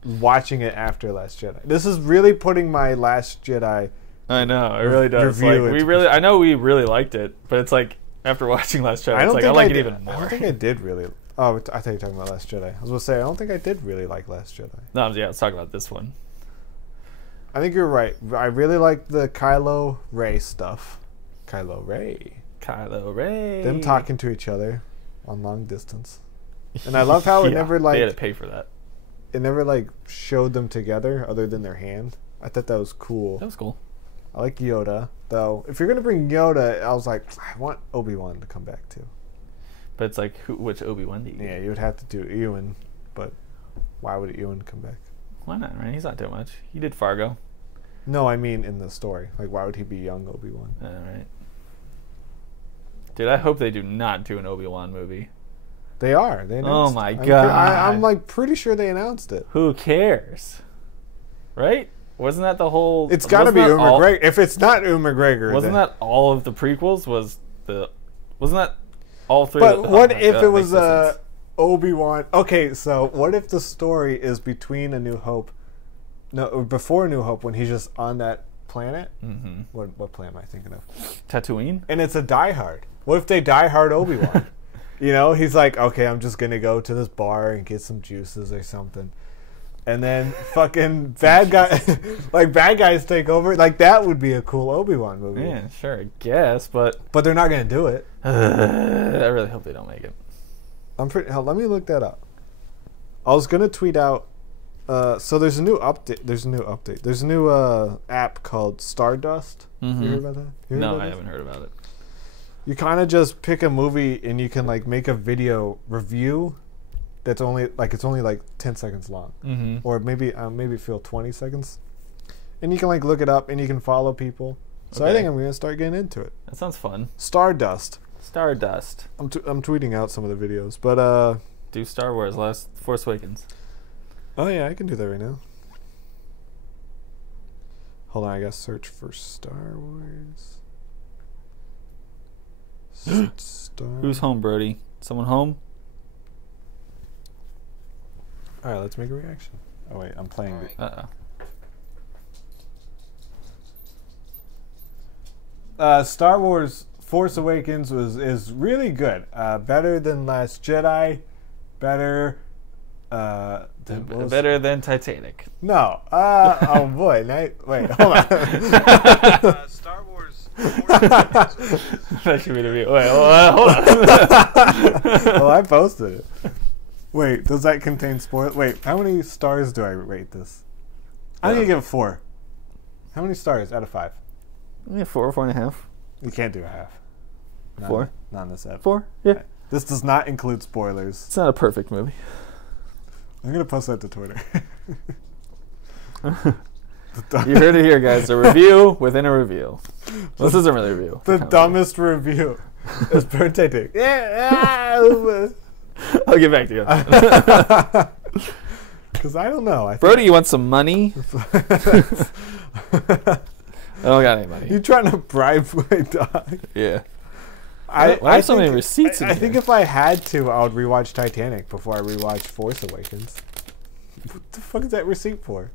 Watching it after Last Jedi. This is really putting my Last Jedi. I know, it really does. Review Like, it. I know we really liked it, but it's like after watching Last Jedi, it's like I like it even more. I don't think I did really. Oh, I thought you were talking about Last Jedi. I was going to say I don't think I did really like Last Jedi. No, yeah, let's talk about this one. I think you're right. I really like the Kylo Ray stuff. Kylo Ray. Them talking to each other on long distance. And I love how it never they had like to pay for that. it never like showed them together other than their hand. I thought that was cool. That was cool. I like Yoda though. If you're gonna bring Yoda, I was like, I want Obi-Wan to come back too. But it's like, which Obi-Wan do you get? Yeah, you would have to do Ewan, but why would Ewan come back? Why not, right? He's not doing much. He did Fargo. No, I mean in the story. Like, why would he be young Obi-Wan? All right. Dude, I hope they do not do an Obi-Wan movie. They are. They announced. Oh my I'm God. I'm like pretty sure they announced it. Who cares? Right? Wasn't that the whole... It's got to be Ewan McGregor. If it's not Ewan McGregor, Wasn't then, that all of the prequels? Wasn't that all three? But of the, what my if God, it was makes no sense. Obi-Wan? Okay, so what if the story is between A New Hope, no, or before A New Hope when he's just on that planet? Mm-hmm. What planet am I thinking of? Tatooine? And it's a Die Hard. What if they Die Hard Obi-Wan? You know, he's like, okay, I'm just gonna go to this bar and get some juices or something. And then fucking bad guys take over. Like, that would be a cool Obi-Wan movie. Yeah, sure, I guess, but But they're not gonna do it. I really hope they don't make it. Hell, let me look that up. I was gonna tweet out. So there's a new update. There's a new app called Stardust. Mm-hmm. You heard about that? You heard No, about I this? haven't heard about it. You kind of just pick a movie and you can like make a video review. That's only like 10 seconds long, Mm-hmm. or maybe feel 20 seconds, and you can like look it up and you can follow people. So I Okay. think I'm gonna start getting into it. That sounds fun. Stardust. Stardust. I'm tweeting out some of the videos, but Do Star Wars Last Force Awakens. oh yeah, I can do that right now. Hold on, I gotta search for Star Wars. Who's home, Brody? Someone home? All right, let's make a reaction. Oh wait, I'm playing. Star Wars Force Awakens is really good. Better than Last Jedi. Better. Better than Titanic. No. Oh boy. Wait. Hold on. Star Wars. That should be the review. Wait. Hold on. Well, I posted it. Wait. Does that contain spoilers? Wait. How many stars do I rate this? I'm gonna give it 4. How many stars out of 5? Yeah, 4, 4.5. You can't do a half. 4. Not in this app. 4. Yeah. This does not include spoilers. It's not a perfect movie. I'm gonna post that to Twitter. You heard it here, guys. A review within a review. Well, this isn't really a review. The dumbest review is Titanic. Yeah. I'll get back to you. Because I don't know. Brody, you want some money? I don't got any money. You trying to bribe my dog? Yeah. I have so many receipts in I here? think if I had to, I would rewatch Titanic before I rewatch Force Awakens. What the fuck is that receipt for?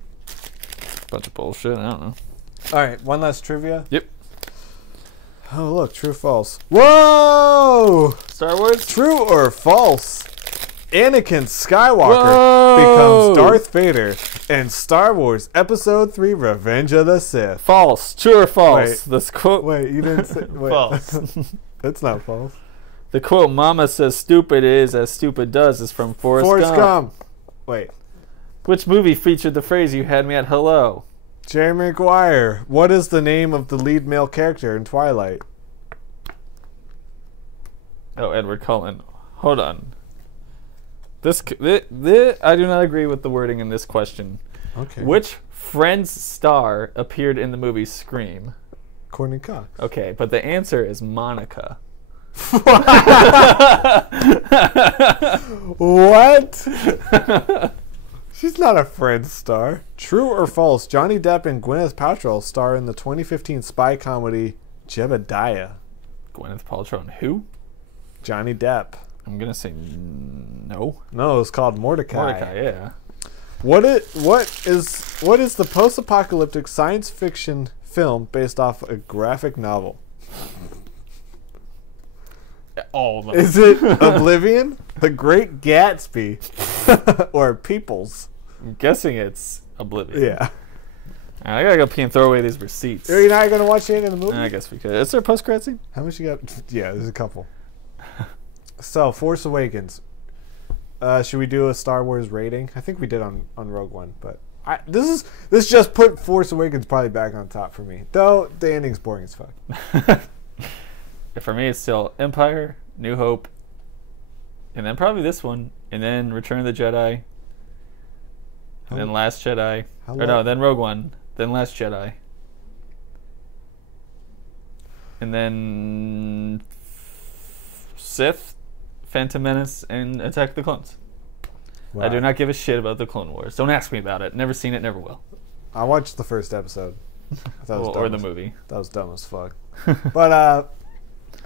Bunch of bullshit. I don't know. All right, one last trivia. Yep. Oh, look, true, false. Whoa! Star Wars? True or false? Anakin Skywalker Whoa! becomes Darth Vader in Star Wars Episode 3 Revenge of the Sith. False. True or false? Wait. This quote. Wait, you didn't say... Wait. False. That's not false. The quote, "Mama says stupid is as stupid does," is from Forrest Gump. Wait. Which movie featured the phrase, "You had me at hello"? Jerry Maguire. What is the name of the lead male character in Twilight? Oh, Edward Cullen. Hold on. I do not agree with the wording in this question. Okay. Which Friends star appeared in the movie Scream? Courtney Cox. Okay, but the answer is Monica. What? She's not a Friends star. True or false? Johnny Depp and Gwyneth Paltrow star in the 2015 spy comedy Jebediah. Gwyneth Paltrow and who? Johnny Depp. I'm gonna say no. No, it's called Mordecai. Mordecai, yeah. What is the post-apocalyptic science fiction film based off a graphic novel? All of them. Is it Oblivion, The Great Gatsby, or Peoples? I'm guessing it's Oblivion. Yeah. I gotta go pee and throw away these receipts. Are you not gonna watch it in the movie? I guess we could. Is there a post-credit scene? How much you got? Yeah, there's a couple. So, Force Awakens. Should we do a Star Wars rating? I think we did on Rogue One, but this just put Force Awakens probably back on top for me. Though the ending's boring as fuck. For me, it's still Empire, New Hope, and then probably this one, and then Return of the Jedi, and then Last Jedi. Then Rogue One, then Last Jedi, and then Sith, Phantom Menace, and Attack of the Clones. Wow. I do not give a shit about the Clone Wars. Don't ask me about it. Never seen it, never will. I watched the first episode. That was or the movie. That was dumb as fuck. But,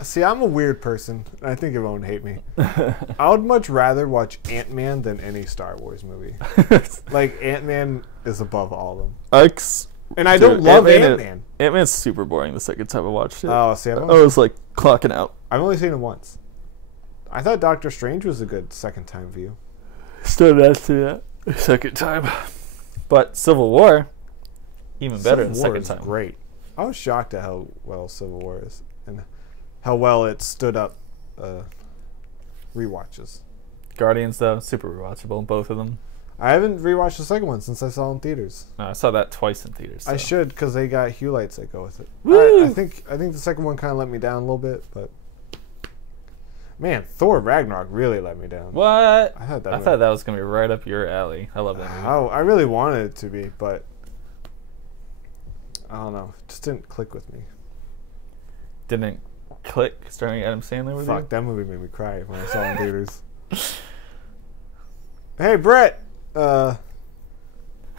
see, I'm a weird person. I think everyone would hate me. I would much rather watch Ant-Man than any Star Wars movie. Like, Ant-Man is above all of them. And I don't love Ant-Man. Ant-Man's super boring the second time I watched it. Oh, see, I was like clocking out. I've only seen it once. I thought Doctor Strange was a good second time view. Still not see that second time. But Civil War, even better than second time. Great. I was shocked at how well Civil War is and how well it stood up rewatches. Guardians, though, super rewatchable, both of them. I haven't rewatched the second one since I saw it in theaters. No, I saw that twice in theaters. So. I should, because they got hue lights that go with it. Woo! I think the second one kind of let me down a little bit, but man, Thor Ragnarok really let me down. What? I thought that was gonna be right up your alley. I love that movie. Oh, I really wanted it to be, but I don't know, it just didn't click with me. Didn't Click, starring Adam Sandler with Fuck, you? that movie made me cry when I saw it in theaters. Hey, Brett. Yeah,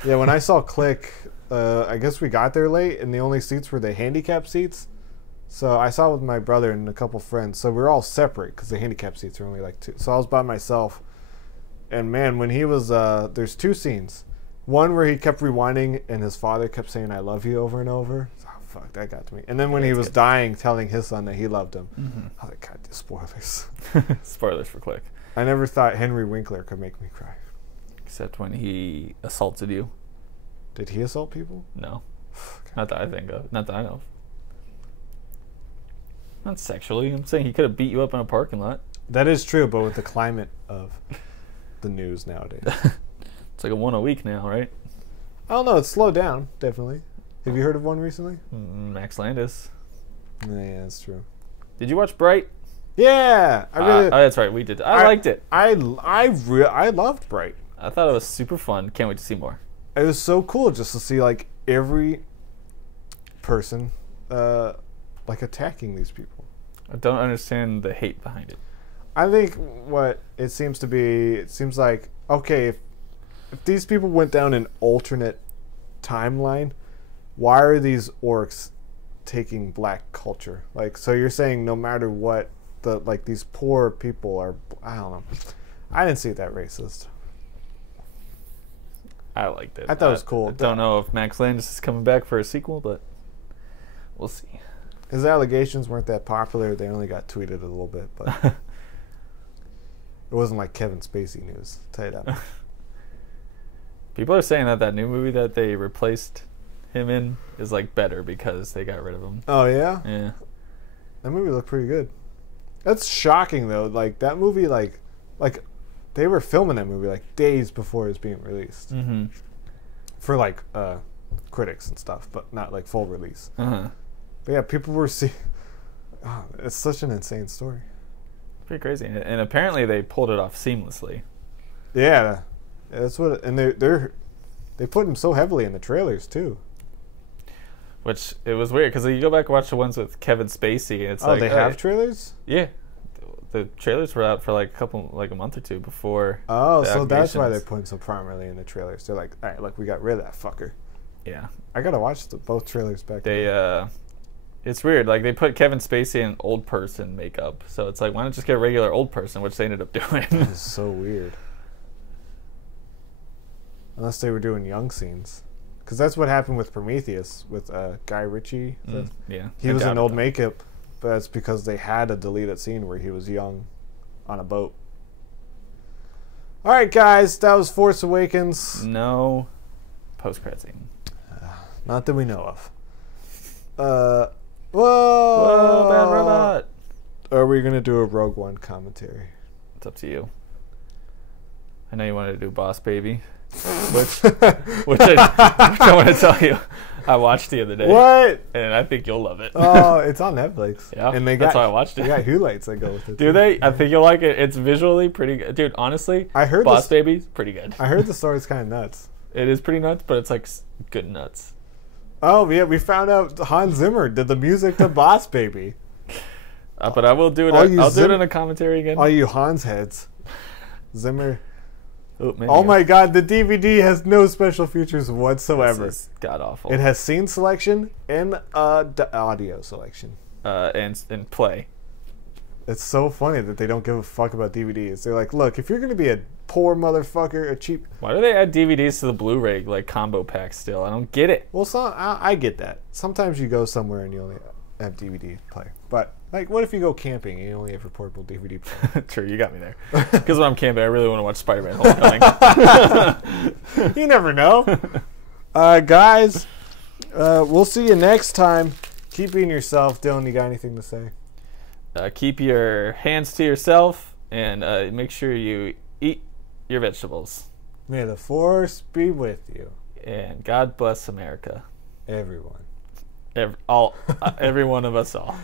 when I saw Click, I guess we got there late, and the only seats were the handicap seats. So I saw it with my brother and a couple friends. So we were all separate because the handicap seats are only like 2. So I was by myself. And man, when he was, there's 2 scenes. One where he kept rewinding and his father kept saying, "I love you" over and over. Oh, fuck, that got to me. And then when he was dying, telling his son that he loved him. I was like, God, spoilers. Spoilers for Click. I never thought Henry Winkler could make me cry. Except when he assaulted you. Did he assault people? No. Not that I think of. Not that I know of. Not sexually. I'm saying he could have beat you up in a parking lot. That is true, but with the climate of the news nowadays. It's like a one a week now, right? I don't know. It's slowed down, definitely. Have you heard of one recently? Max Landis. Yeah, that's true. Did you watch Bright? Yeah, I really. That's right, we did. I liked it. I loved Bright. I thought it was super fun. Can't wait to see more. It was so cool just to see like every person like attacking these people. I don't understand the hate behind it. I think what it seems to be, it seems like, okay, if these people went down an alternate timeline, why are these orcs taking black culture? Like, so you're saying no matter what, these poor people are, I don't know. I didn't see it that racist. I liked it. I thought it was cool. I don't know if Max Landis is coming back for a sequel, but we'll see. His allegations weren't that popular. They only got tweeted a little bit, but it wasn't like Kevin Spacey news. I'll tell you that. People are saying that new movie that they replaced him in is like better because they got rid of him. Oh yeah? Yeah. That movie looked pretty good. That's shocking though. Like that movie, like they were filming that movie like days before it was being released. Mm-hmm. For like critics and stuff, but not like full release. Uh-huh. But yeah, people were seeing. Oh, it's such an insane story. Pretty crazy, and apparently they pulled it off seamlessly. Yeah, that's what. And they put him so heavily in the trailers too. Which it was weird because you go back and watch the ones with Kevin Spacey, and it's like they have trailers. Yeah, the trailers were out for like a month or 2 before. Oh, so that's why they're putting so prominently in the trailers. They're like, all right, look, we got rid of that fucker. Yeah, I gotta watch both trailers back. It's weird. Like they put Kevin Spacey in old person makeup, so it's like, why not just get a regular old person, which they ended up doing. That is so weird. Unless they were doing young scenes, because that's what happened with Prometheus with Guy Ritchie. Yeah, he was in old makeup, but that's because they had a deleted scene where he was young on a boat. All right, guys, that was Force Awakens. No post-credit scene. Not that we know of. Whoa, bad robot. Are we going to do a Rogue One commentary? It's up to you. I know you wanted to do Boss Baby, which I want to tell you, I watched the other day. What? And I think you'll love it. Oh, it's on Netflix. Yeah, and that's why I watched it. They got Hulites that go with it. Do they? I think you'll like it. It's visually pretty good. Dude, honestly, I heard Boss Baby's pretty good. I heard the story's kind of nuts. It is pretty nuts, but it's like good nuts. Oh, yeah, we found out Hans Zimmer did the music to Boss Baby. But I will do it. I'll do it in a commentary again. All you Hans heads. Zimmer. Oh my God, the DVD has no special features whatsoever. This is god awful. It has scene selection and audio selection. And play. It's so funny that they don't give a fuck about DVDs. They're like, look, if you're going to be a poor motherfucker, a cheap... Why do they add DVDs to the Blu-ray, like, combo pack still? I don't get it. Well, I get that. Sometimes you go somewhere and you only have DVD player. But, like, what if you go camping and you only have a portable DVD player? True, you got me there. Because when I'm camping, I really want to watch Spider-Man Homecoming. You never know. Guys, we'll see you next time. Keep being yourself. Dylan, you got anything to say? Keep your hands to yourself and make sure you eat your vegetables. May the Force be with you. And God bless America. Everyone. Every one of us all.